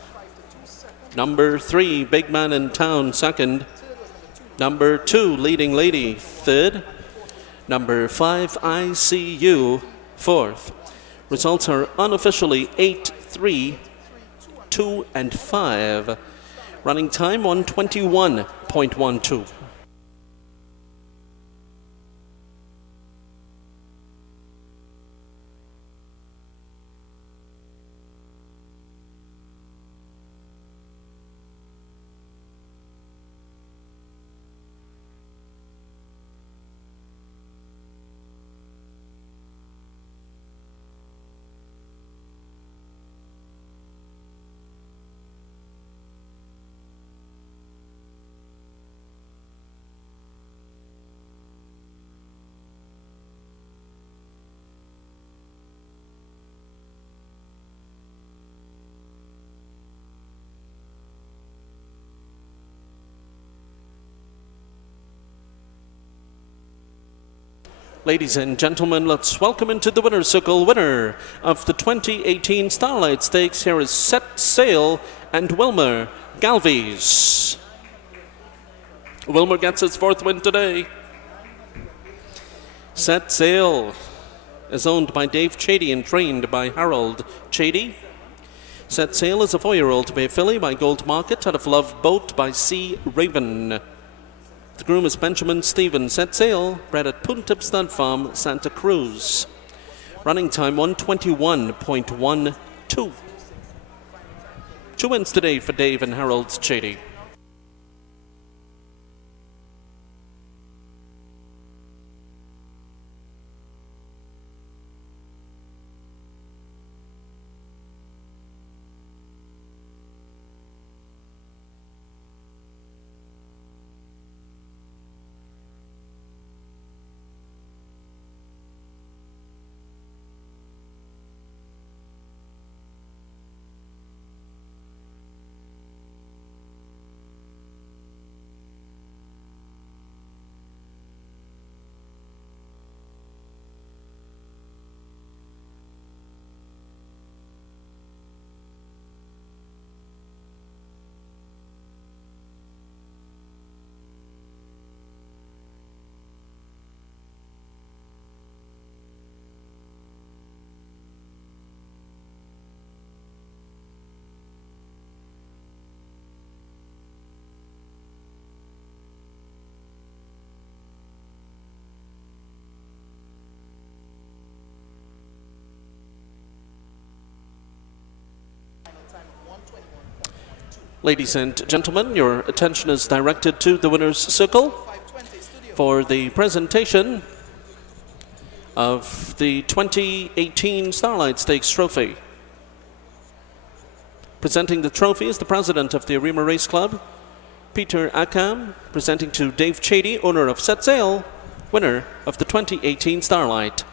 Number 3, Big Man in Town, second. Number 2, Leading Lady, third. Number 5, ICU, fourth. Results are unofficially 8, 3, 2 and 5. Running time 1:21.12. Ladies and gentlemen, let's welcome into the winner's circle winner of the 2018 Starlight Stakes. Here is Set Sail and Wilmer Galvies. Wilmer gets his 4th win today. Set Sail is owned by Dave Chady and trained by Harold Chady. Set Sail is a 4-year-old Bay filly by Gold Market out of Love Boat by C. Raven. The groom is Benjamin Stephen. Set Sail, bred at Puntip Stud Farm, Santa Cruz. Running time 1:21.12. 2 wins today for Dave and Harold Chady. Ladies and gentlemen, your attention is directed to the winner's circle for the presentation of the 2018 Starlight Stakes Trophy. Presenting the trophy is the president of the Arima Race Club, Peter Akam, presenting to Dave Chady, owner of Set Sail, winner of the 2018 Starlight.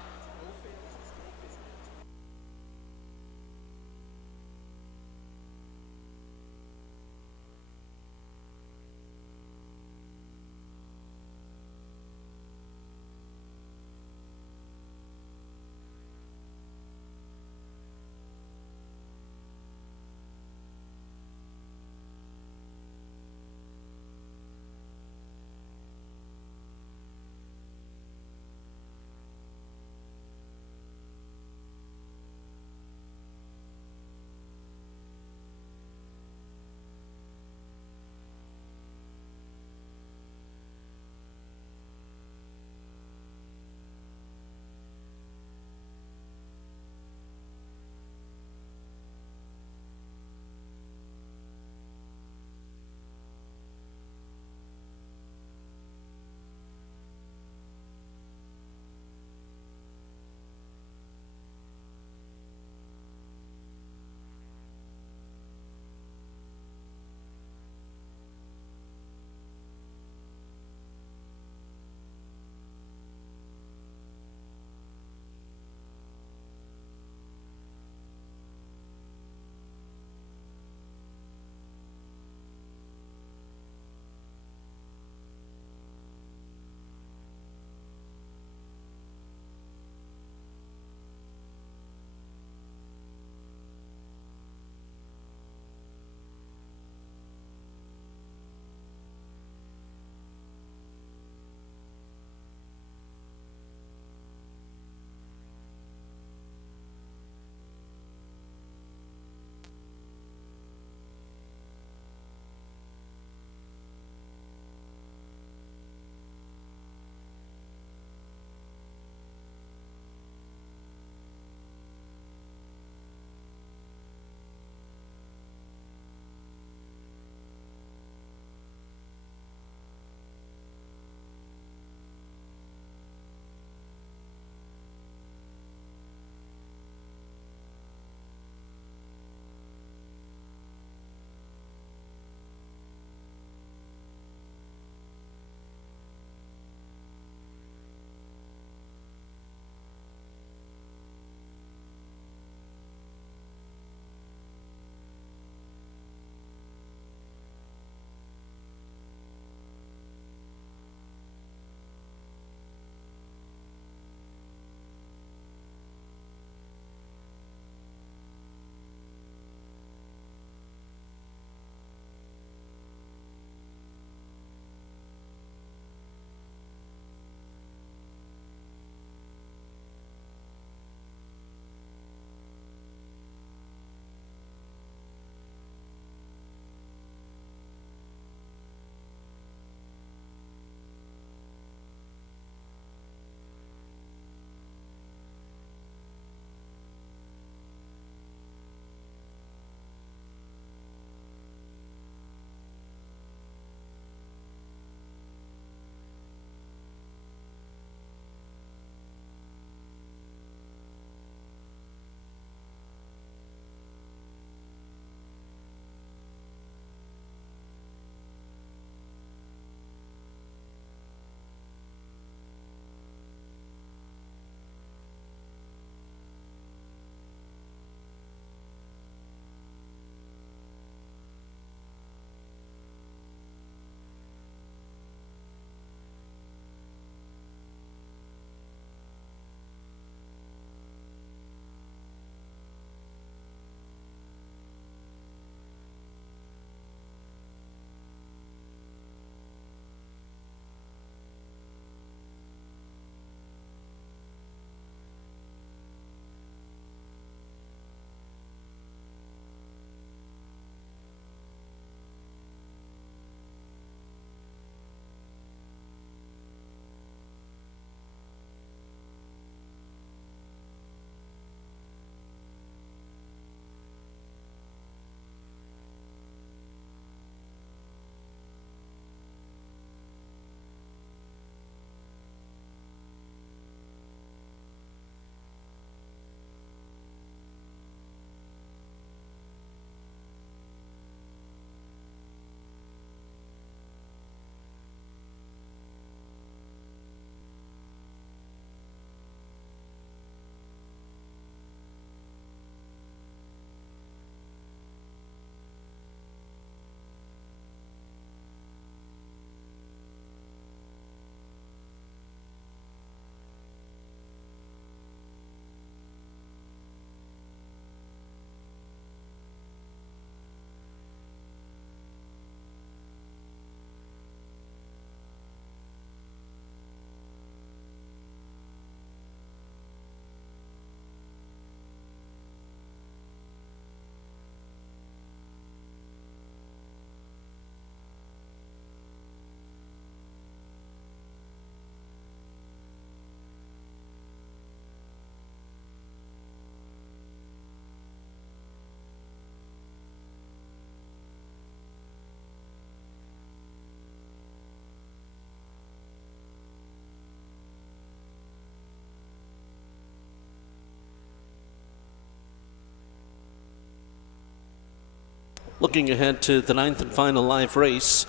Looking ahead to the 9th and final live race,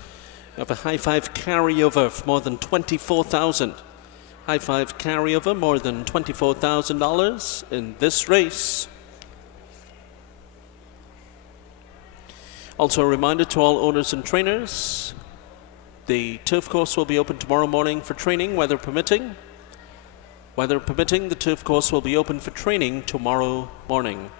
we have a high five carryover of more than $24,000. High five carryover, more than $24,000 in this race. Also a reminder to all owners and trainers, the turf course will be open tomorrow morning for training, weather permitting. Weather permitting, the turf course will be open for training tomorrow morning.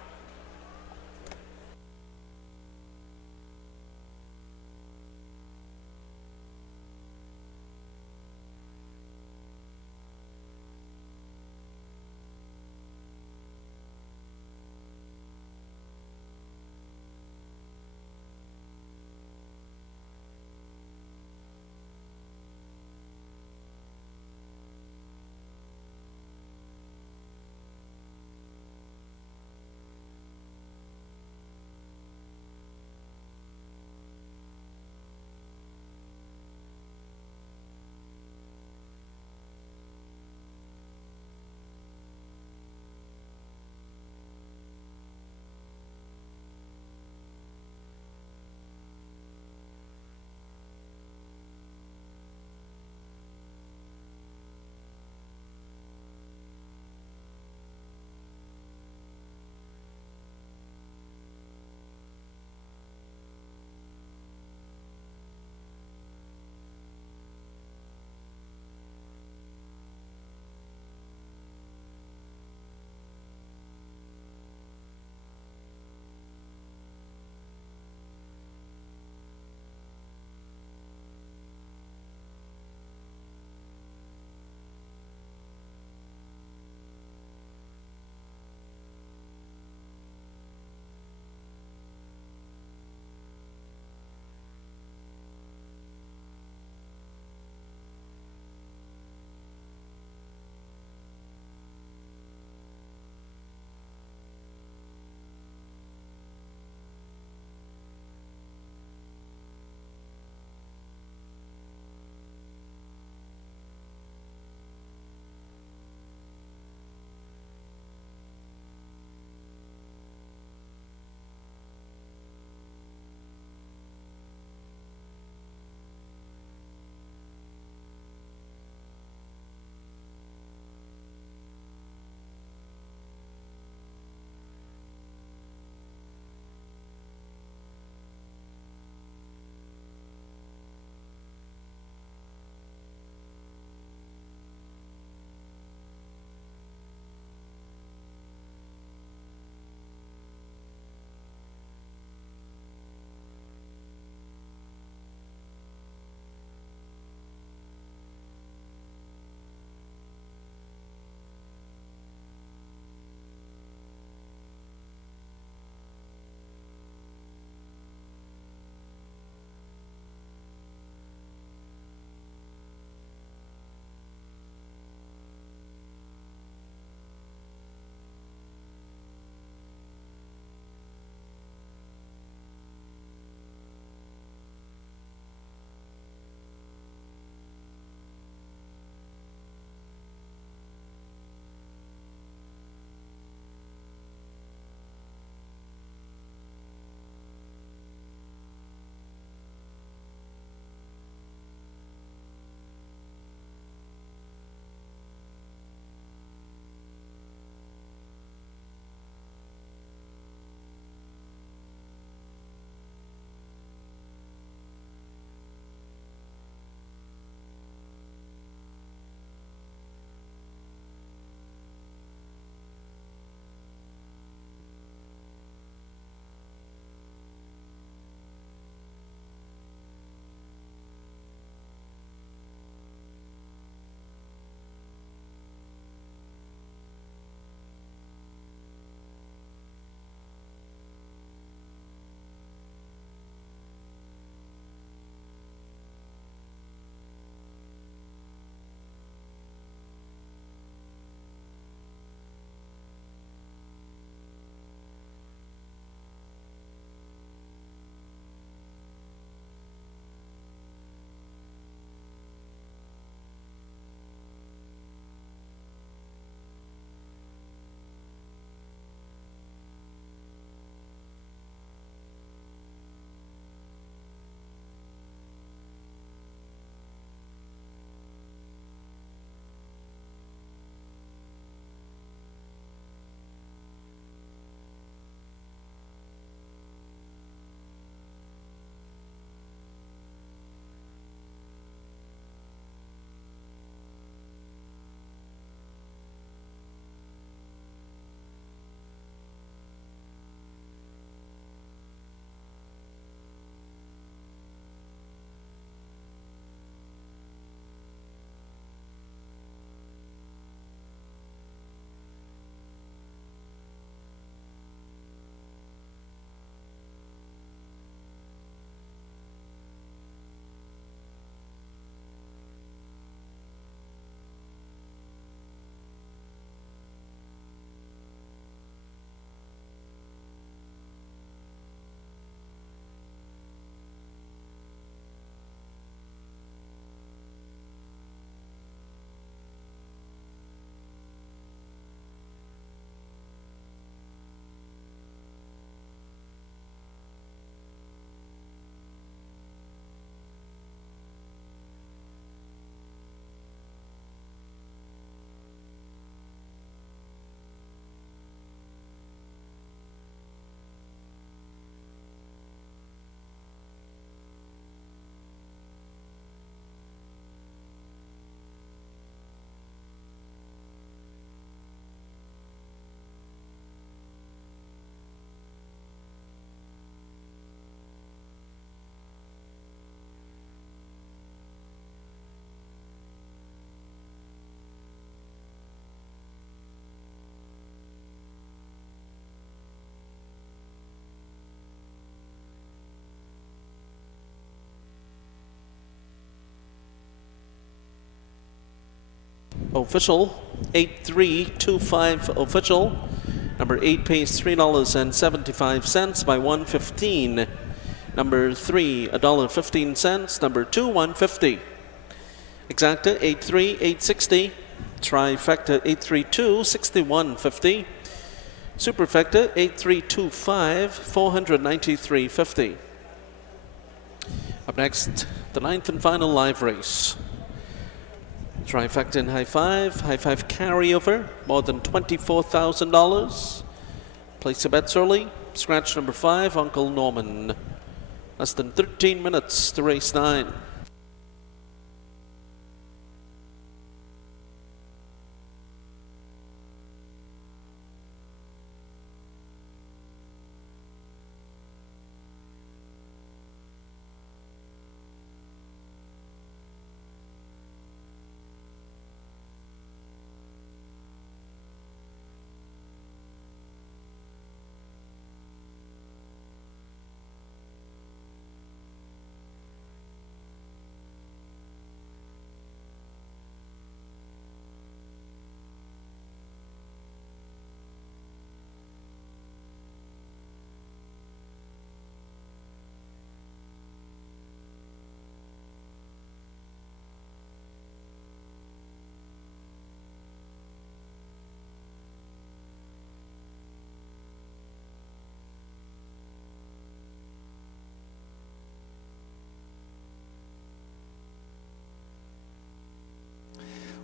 official. 8325 official. Number 8 pays $3.75 by 115. Number 3 $1.15. Number 2 $1.50. Exacta 83860. Trifecta 832 6150. Superfecta 8325 493.50. Up next, the 9th and final live race. Trifecta in high five carryover, more than $24,000. Place your bets early. Scratch number 5, Uncle Norman. Less than 13 minutes to race 9.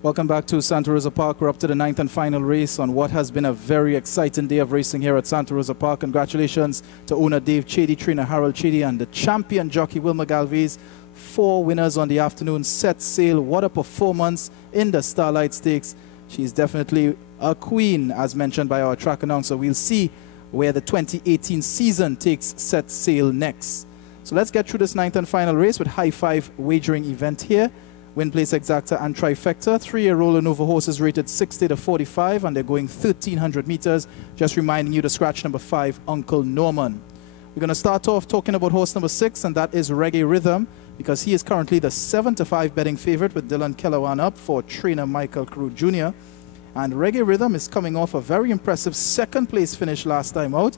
Welcome back to Santa Rosa Park. We're up to the 9th and final race on what has been a very exciting day of racing here at Santa Rosa Park. Congratulations to owner Dave Chady, trainer Harold Chady, and the champion jockey Wilmer Galvez. 4 winners on the afternoon. Set sail. What a performance in the Starlight Stakes. She's definitely a queen, as mentioned by our track announcer. We'll see where the 2018 season takes Set Sail next. So let's get through this 9th and final race with high five wagering event here. Win Place Exacta and Trifecta. 3-year rolling over horses rated 60 to 45, and they're going 1,300 meters. Just reminding you to scratch number 5, Uncle Norman. We're going to start off talking about horse number 6, and that is Reggae Rhythm, because he is currently the 7 to 5 betting favorite with Dylan Kellerwan up for trainer Michael Crew Jr. And Reggae Rhythm is coming off a very impressive 2nd place finish last time out.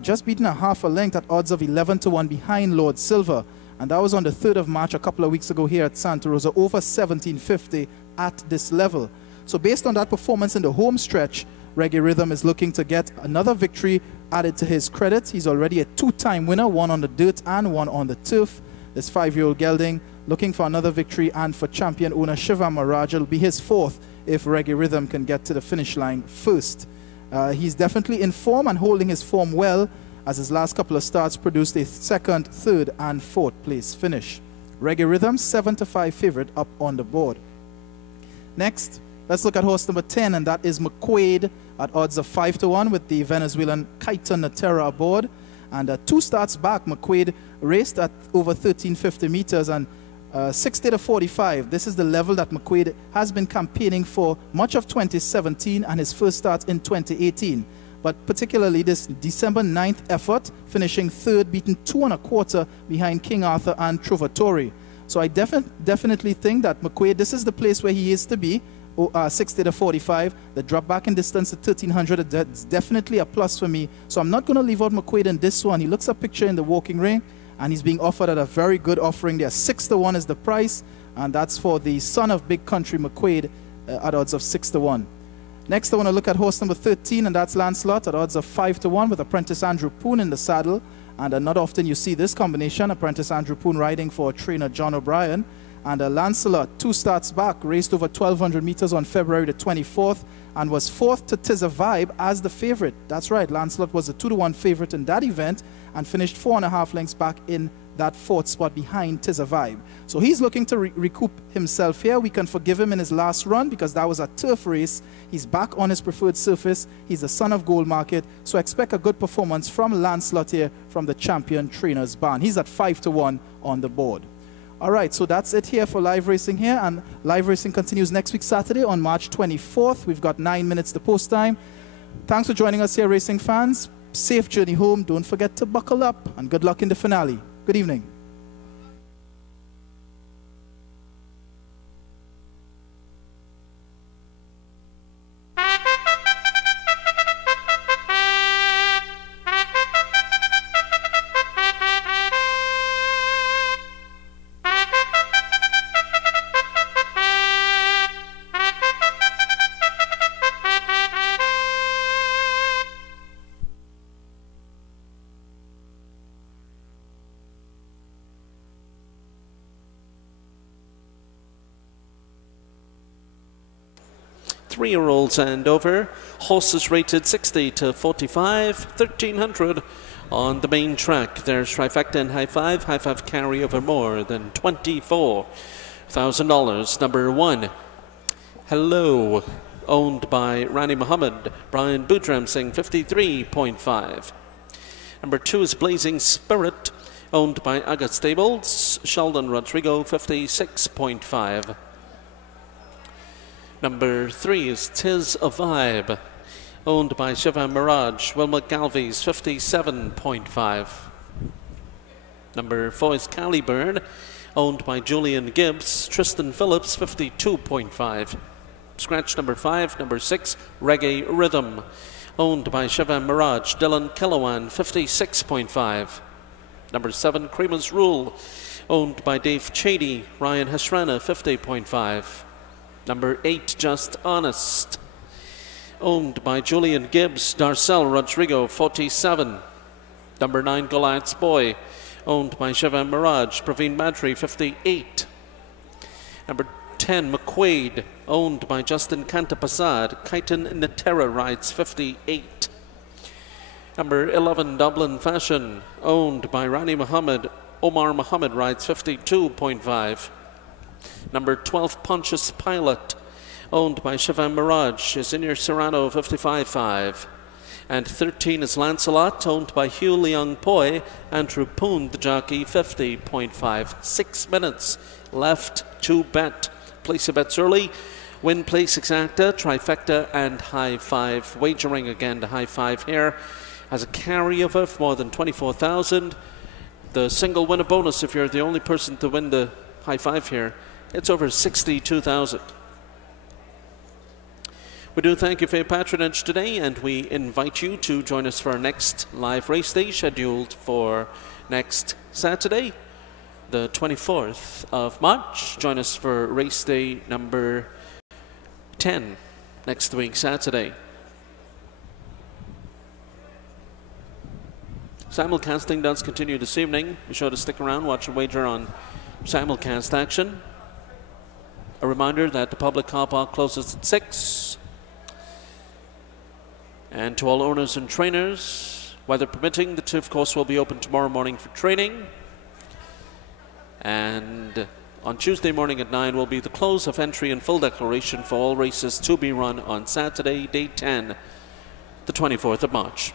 Just beaten a half a length at odds of 11 to 1 behind Lord Silver. And that was on the 3rd of March a couple of weeks ago here at Santa Rosa, over 1750 at this level. So based on that performance in the home stretch, Reggae Rhythm is looking to get another victory added to his credit. He's already a 2-time winner, 1 on the dirt and 1 on the turf. This 5-year-old gelding looking for another victory, and for champion owner Shiva Maharaj, it'll be his 4th if Reggae Rhythm can get to the finish line first. He's definitely in form and holding his form well, as his last couple of starts produced a 2nd, 3rd, and 4th place finish. Reggae Rhythm, 7 to 5 favorite up on the board. Next, let's look at horse number 10, and that is McQuaid at odds of 5 to 1 with the Venezuelan Kaita Natera aboard. And 2 starts back, McQuaid raced at over 1,350 meters and 60 to 45. This is the level that McQuaid has been campaigning for much of 2017 and his first start in 2018. But particularly this December 9th effort, finishing 3rd, beaten 2 1/4 behind King Arthur and Trovatori. So I definitely think that McQuaid, this is the place where he is to be, 60 to 45. The drop back in distance at 1,300, that's definitely a plus for me. So I'm not going to leave out McQuaid in this one. He looks a picture in the walking ring, and he's being offered at a very good offering there. 6 to 1 is the price, and that's for the son of Big Country McQuaid at odds of 6 to 1. Next, I want to look at horse number 13, and that's Lancelot at odds of 5 to 1 with apprentice Andrew Poon in the saddle. And not often you see this combination, apprentice Andrew Poon riding for trainer John O'Brien. And Lancelot, 2 starts back, raced over 1,200 meters on February the 24th and was 4th to Tis a Vibe as the favorite. That's right, Lancelot was a 2 to 1 favorite in that event and finished 4.5 lengths back in that 4th spot behind Tis a Vibe. So he's looking to recoup himself here. We can forgive him in his last run because that was a turf race. He's back on his preferred surface. He's the son of Gold Market. So expect a good performance from Lancelot here from the champion trainer's barn. He's at 5 to 1 on the board. All right, so that's it here for live racing here. And live racing continues next week, Saturday on March 24th. We've got 9 minutes to post time. Thanks for joining us here, racing fans. Safe journey home. Don't forget to buckle up, and good luck in the finale. Good evening. 3-year-olds and over. Horses rated 60 to 45, 1,300 on the main track. There's trifecta and high five carryover more than $24,000. Number 1, Hello, owned by Rani Muhammad, Brian Boudram Singh, 53.5. Number 2 is Blazing Spirit, owned by Agat Stables, Sheldon Rodrigo, 56.5. Number 3 is Tis a Vibe, owned by Shiva Mirage, Wilma Galvez, 57.5. Number 4 is Calibird, owned by Julian Gibbs, Tristan Phillips, 52.5. Scratch number 5. Number 6, Reggae Rhythm, owned by Shiva Mirage, Dylan Kilowan, 56.5. Number 7, Creamer's Rule, owned by Dave Chady, Ryan Hasrana, 50.5. Number 8, Just Honest, owned by Julian Gibbs, Darcel Rodrigo, 47. Number 9, Goliath's Boy, owned by Shiva Mirage, Praveen Madri, 58. Number 10, McQuaid, owned by Justin Kantapasad, Kaitan Natera rides 58. Number 11, Dublin Fashion, owned by Rani Muhammad, Omar Muhammad rides 52.5. Number 12, Pontius Pilot, owned by Shiva Mirage, Zinir Serrano, 55.5. And 13 is Lancelot, owned by Hugh Leung Poi, Andrew Poon, the jockey, 50.5. 6 minutes left to bet. Place your bets early. Win, place exacta, trifecta, and high five. Wagering again, the high five here has a carryover of more than 24,000. The single winner bonus, if you're the only person to win the high five here, it's over 62,000. We do thank you for your patronage today, and we invite you to join us for our next live race day, scheduled for next Saturday, the 24th of March. Join us for race day number 10 next week, Saturday. Simulcasting does continue this evening. Be sure to stick around, watch and wager on simulcast action. A reminder that the public car park closes at 6. And to all owners and trainers, weather permitting, the turf course will be open tomorrow morning for training. And on Tuesday morning at 9 will be the close of entry and full declaration for all races to be run on Saturday, day 10, the 24th of March.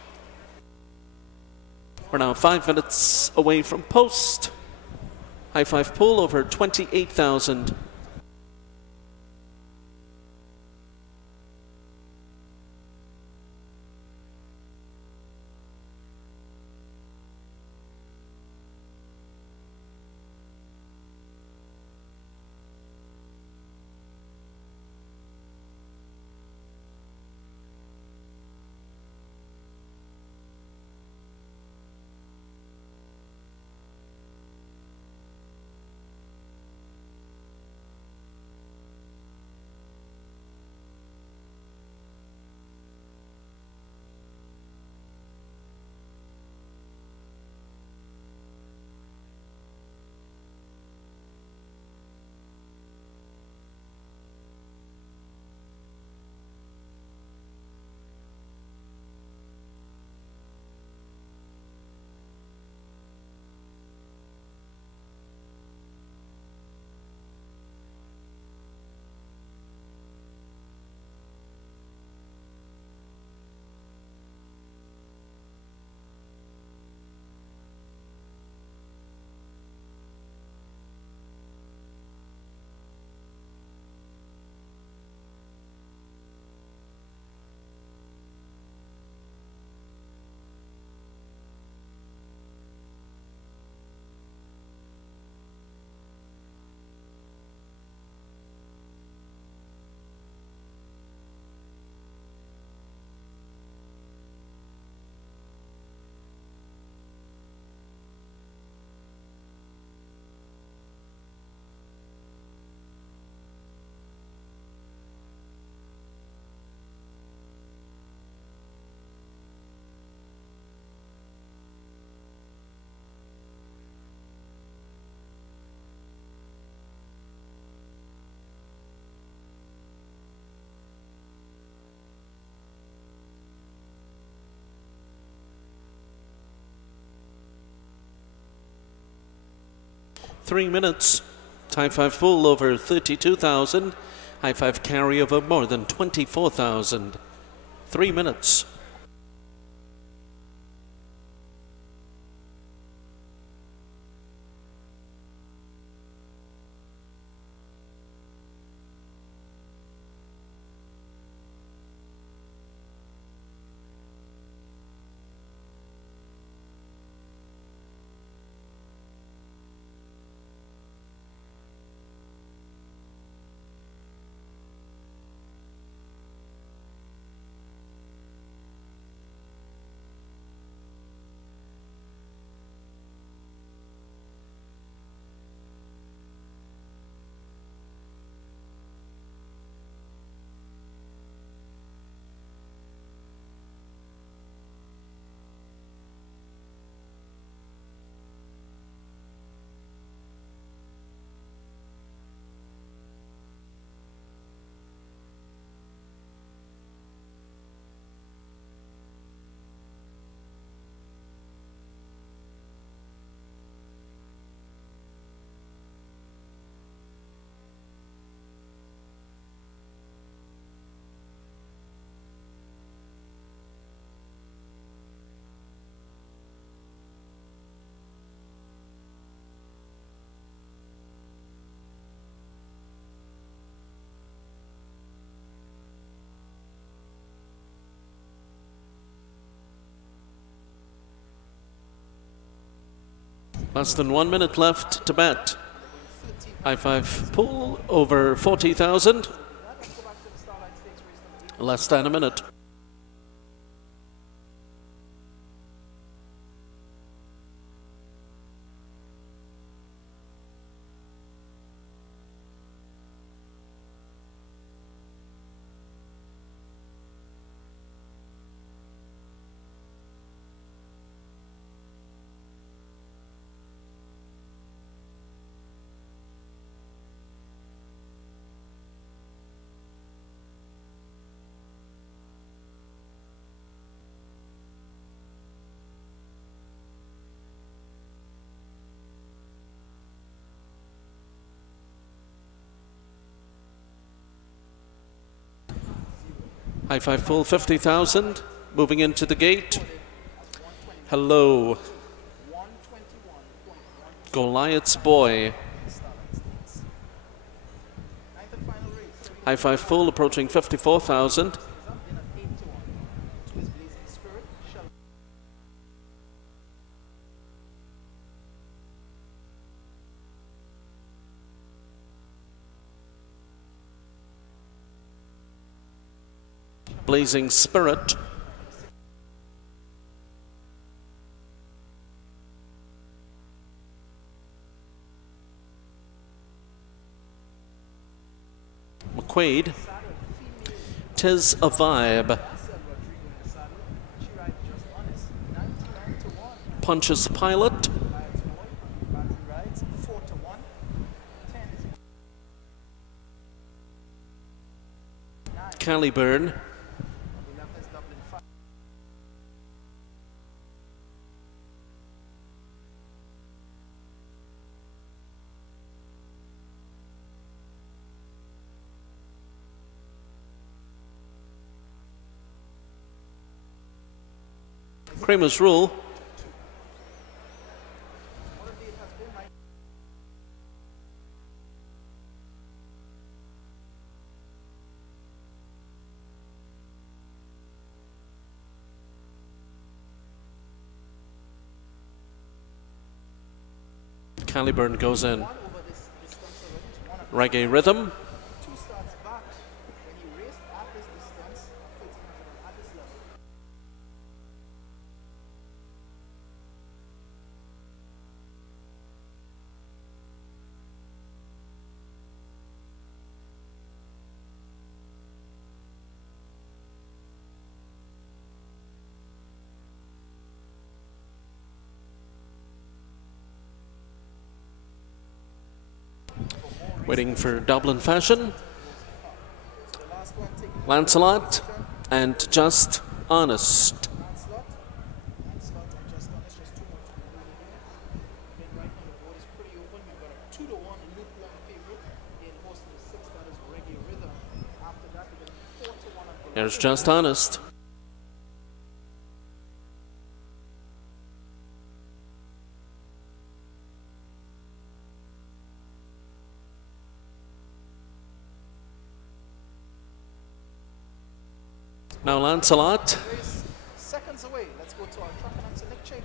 We're now 5 minutes away from post. High five pool over 28,000. 3 minutes. High five full over 32,000. High five carry over more than 24,000. 3 minutes. Less than 1 minute left to bet. High five pull over 40,000. Less than a minute. High five full 50,000. Moving into the gate. Hello. Goliath's boy. High five full approaching 54,000. Blazing Spirit. McQuaid. Tis a Vibe. Pontius Pilate. Caliburn. Kramer's Rule. Caliburn goes in. Reggae Rhythm. Waiting for Dublin Fashion. Lancelot and Just Honest. There's Just Honest. Now Lancelot. Seconds away. Let's go to our track announcer, Nick Chain.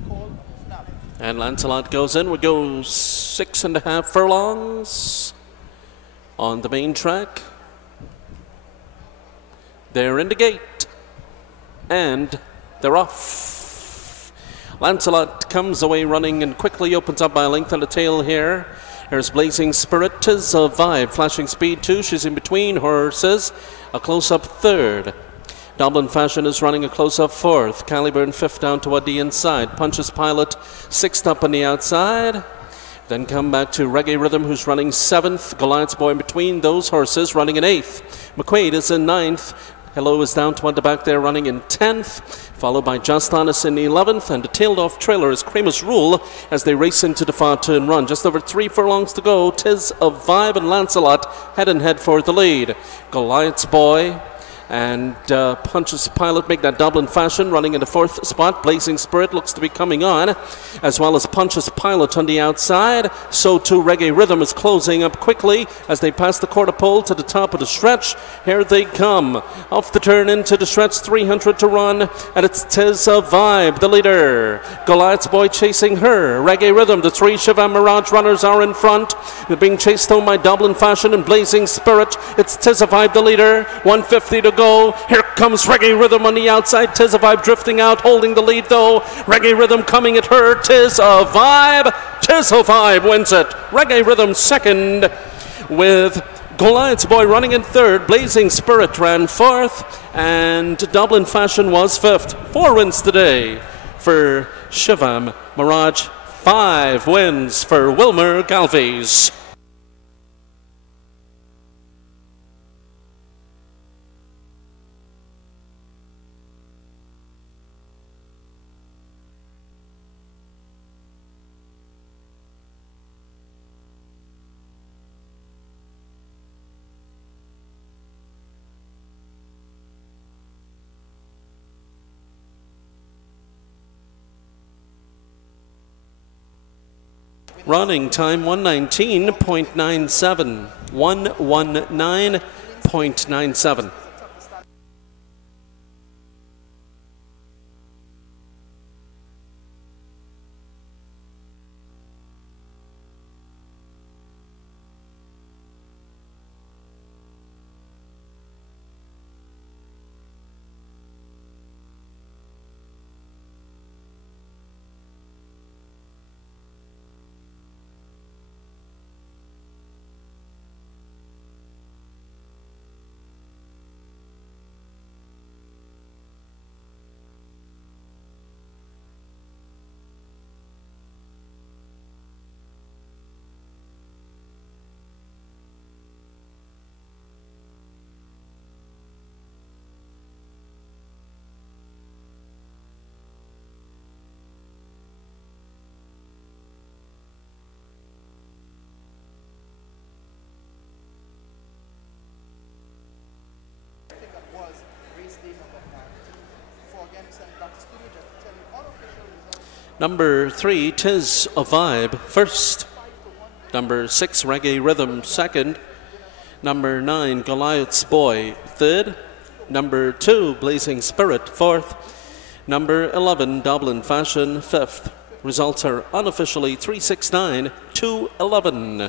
The call of finale. And Lancelot goes in. We go 6.5 furlongs on the main track. They're in the gate. And they're off. Lancelot comes away running and quickly opens up by a length on the tail here. There's Blazing Spirit. Tis a Vibe. Flashing Speed 2. She's in between horses. A close-up third. Dublin Fashion is running a close-up fourth. Caliburn fifth down toward the inside. Punches Pilot sixth up on the outside. Then come back to Reggae Rhythm, who's running seventh. Goliath's Boy in between those horses, running in eighth. McQuaid is in ninth. Hello is down toward the back there, running in 10th, followed by Just Honest in 11th, and the tailed-off trailer is Kramer's Rule as they race into the far turn run. Just over 3 furlongs to go. Tis a Vibe and Lancelot head-and-head for the lead. Goliath's Boy and Punches Pilot make that Dublin Fashion, running in the fourth spot. Blazing Spirit looks to be coming on, as well as Punches Pilot on the outside. So too Reggae Rhythm is closing up quickly as they pass the quarter pole to the top of the stretch. Here they come. Off the turn into the stretch, 300 to run, and it's Tis a Vibe, the leader. Goliath's Boy chasing her. Reggae Rhythm, the 3 Shiva Mirage runners are in front. They're being chased home by Dublin Fashion and Blazing Spirit. It's Tis a Vibe, the leader. 150 to go. Here comes Reggae Rhythm on the outside. Tis a Vibe drifting out, holding the lead though. Reggae Rhythm coming at her. Tis a Vibe. Tis a Vibe wins it. Reggae Rhythm second, with Goliath's Boy running in third. Blazing Spirit ran fourth, and Dublin Fashion was fifth. 4 wins today for Shivam Mirage. 5 wins for Wilmer Galvez. Running time 119.97. 119.97. Number 3, Tis a Vibe, first. Number 6, Reggae Rhythm, second. Number 9, Goliath's Boy, third. Number 2, Blazing Spirit, fourth. Number 11, Dublin Fashion, fifth. Results are unofficially 369 to 11.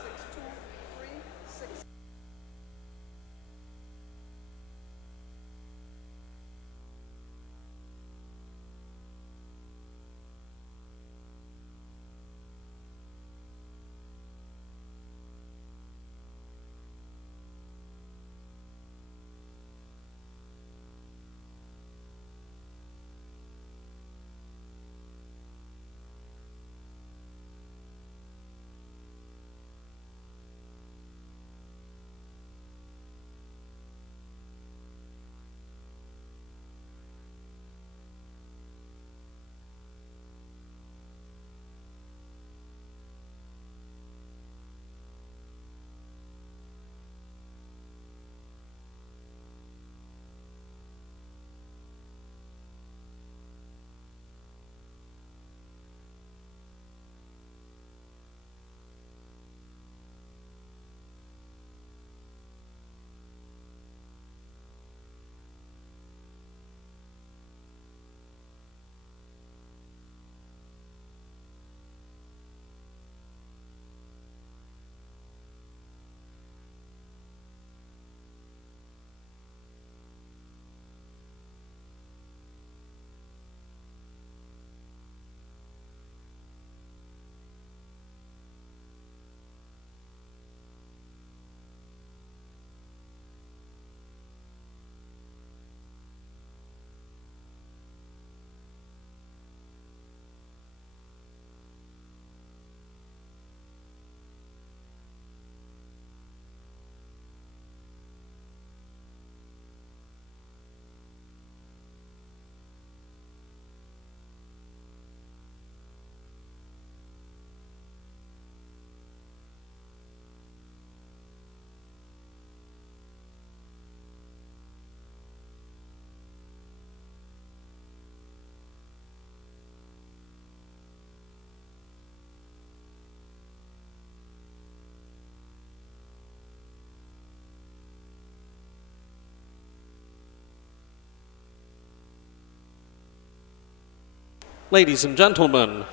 Ladies and gentlemen,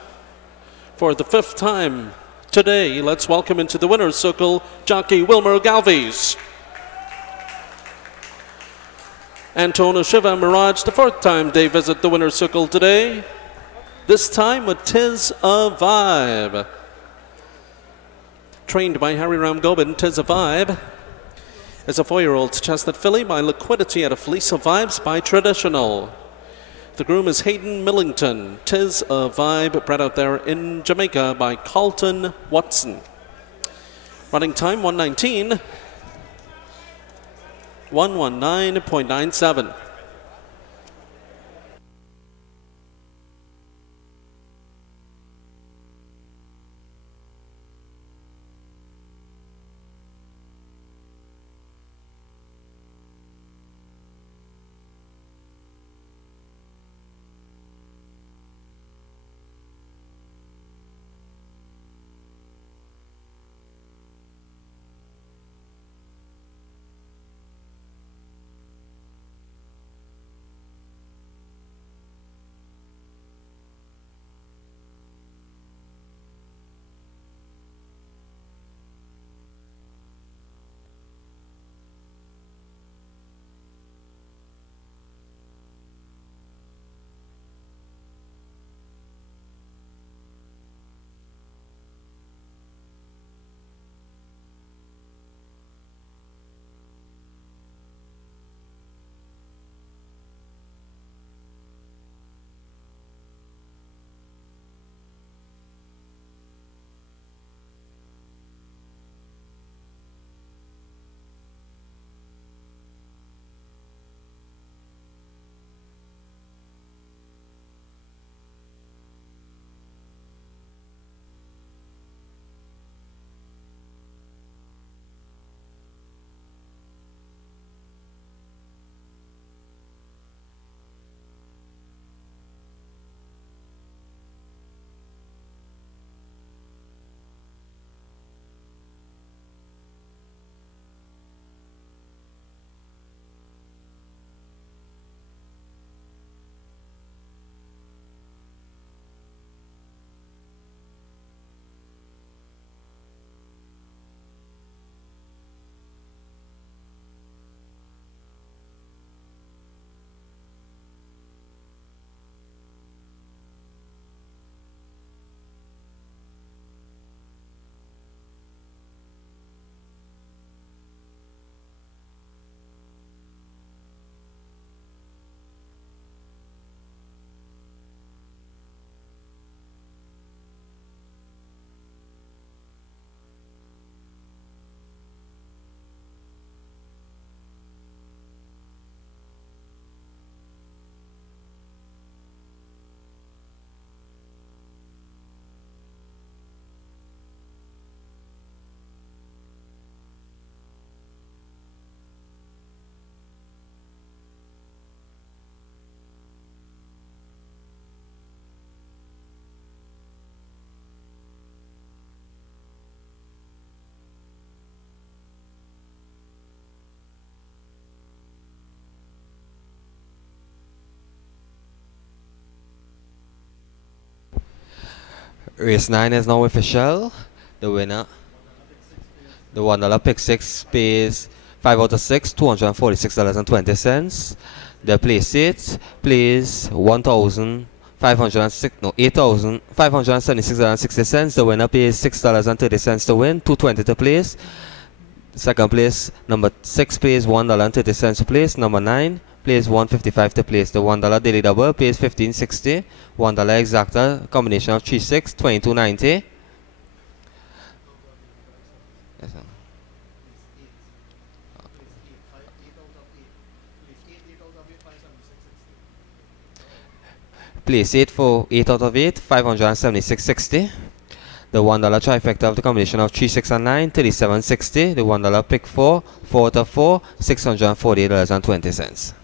for the 5th time today, let's welcome into the winner's circle jockey Wilmer Galvis. Antona Shiva Mirage, the 4th time they visit the winner's circle today, this time with Tis a Vibe. Trained by Harry Ram Gobin, Tis a Vibe is a 4-year-old chestnut filly by Liquidity at a Fleece of Vibes by Traditional. The groom is Hayden Millington. Tis a Vibe, bred out there in Jamaica by Carlton Watson. Running time 1:19, 1:19.97. Race 9 is now official. The winner, the $1 pick 6 pays 5 out of 6, $246.20. The play seat plays $8,576.60. The winner pays $6.30 to win, $2.20 to place. Second place, number 6 pays $1.30 to place. Number 9 plays $1.55 to place. The $1 daily double pays $15.60. $1 exacta combination of 3-6, $22.90. Yes, sir. Place 8 for 8 out of 8, $576.60. The $1 trifecta of the combination of 3, 6, and 9, $37.60. The $1 pick 4, 4 out of 4, $648.20.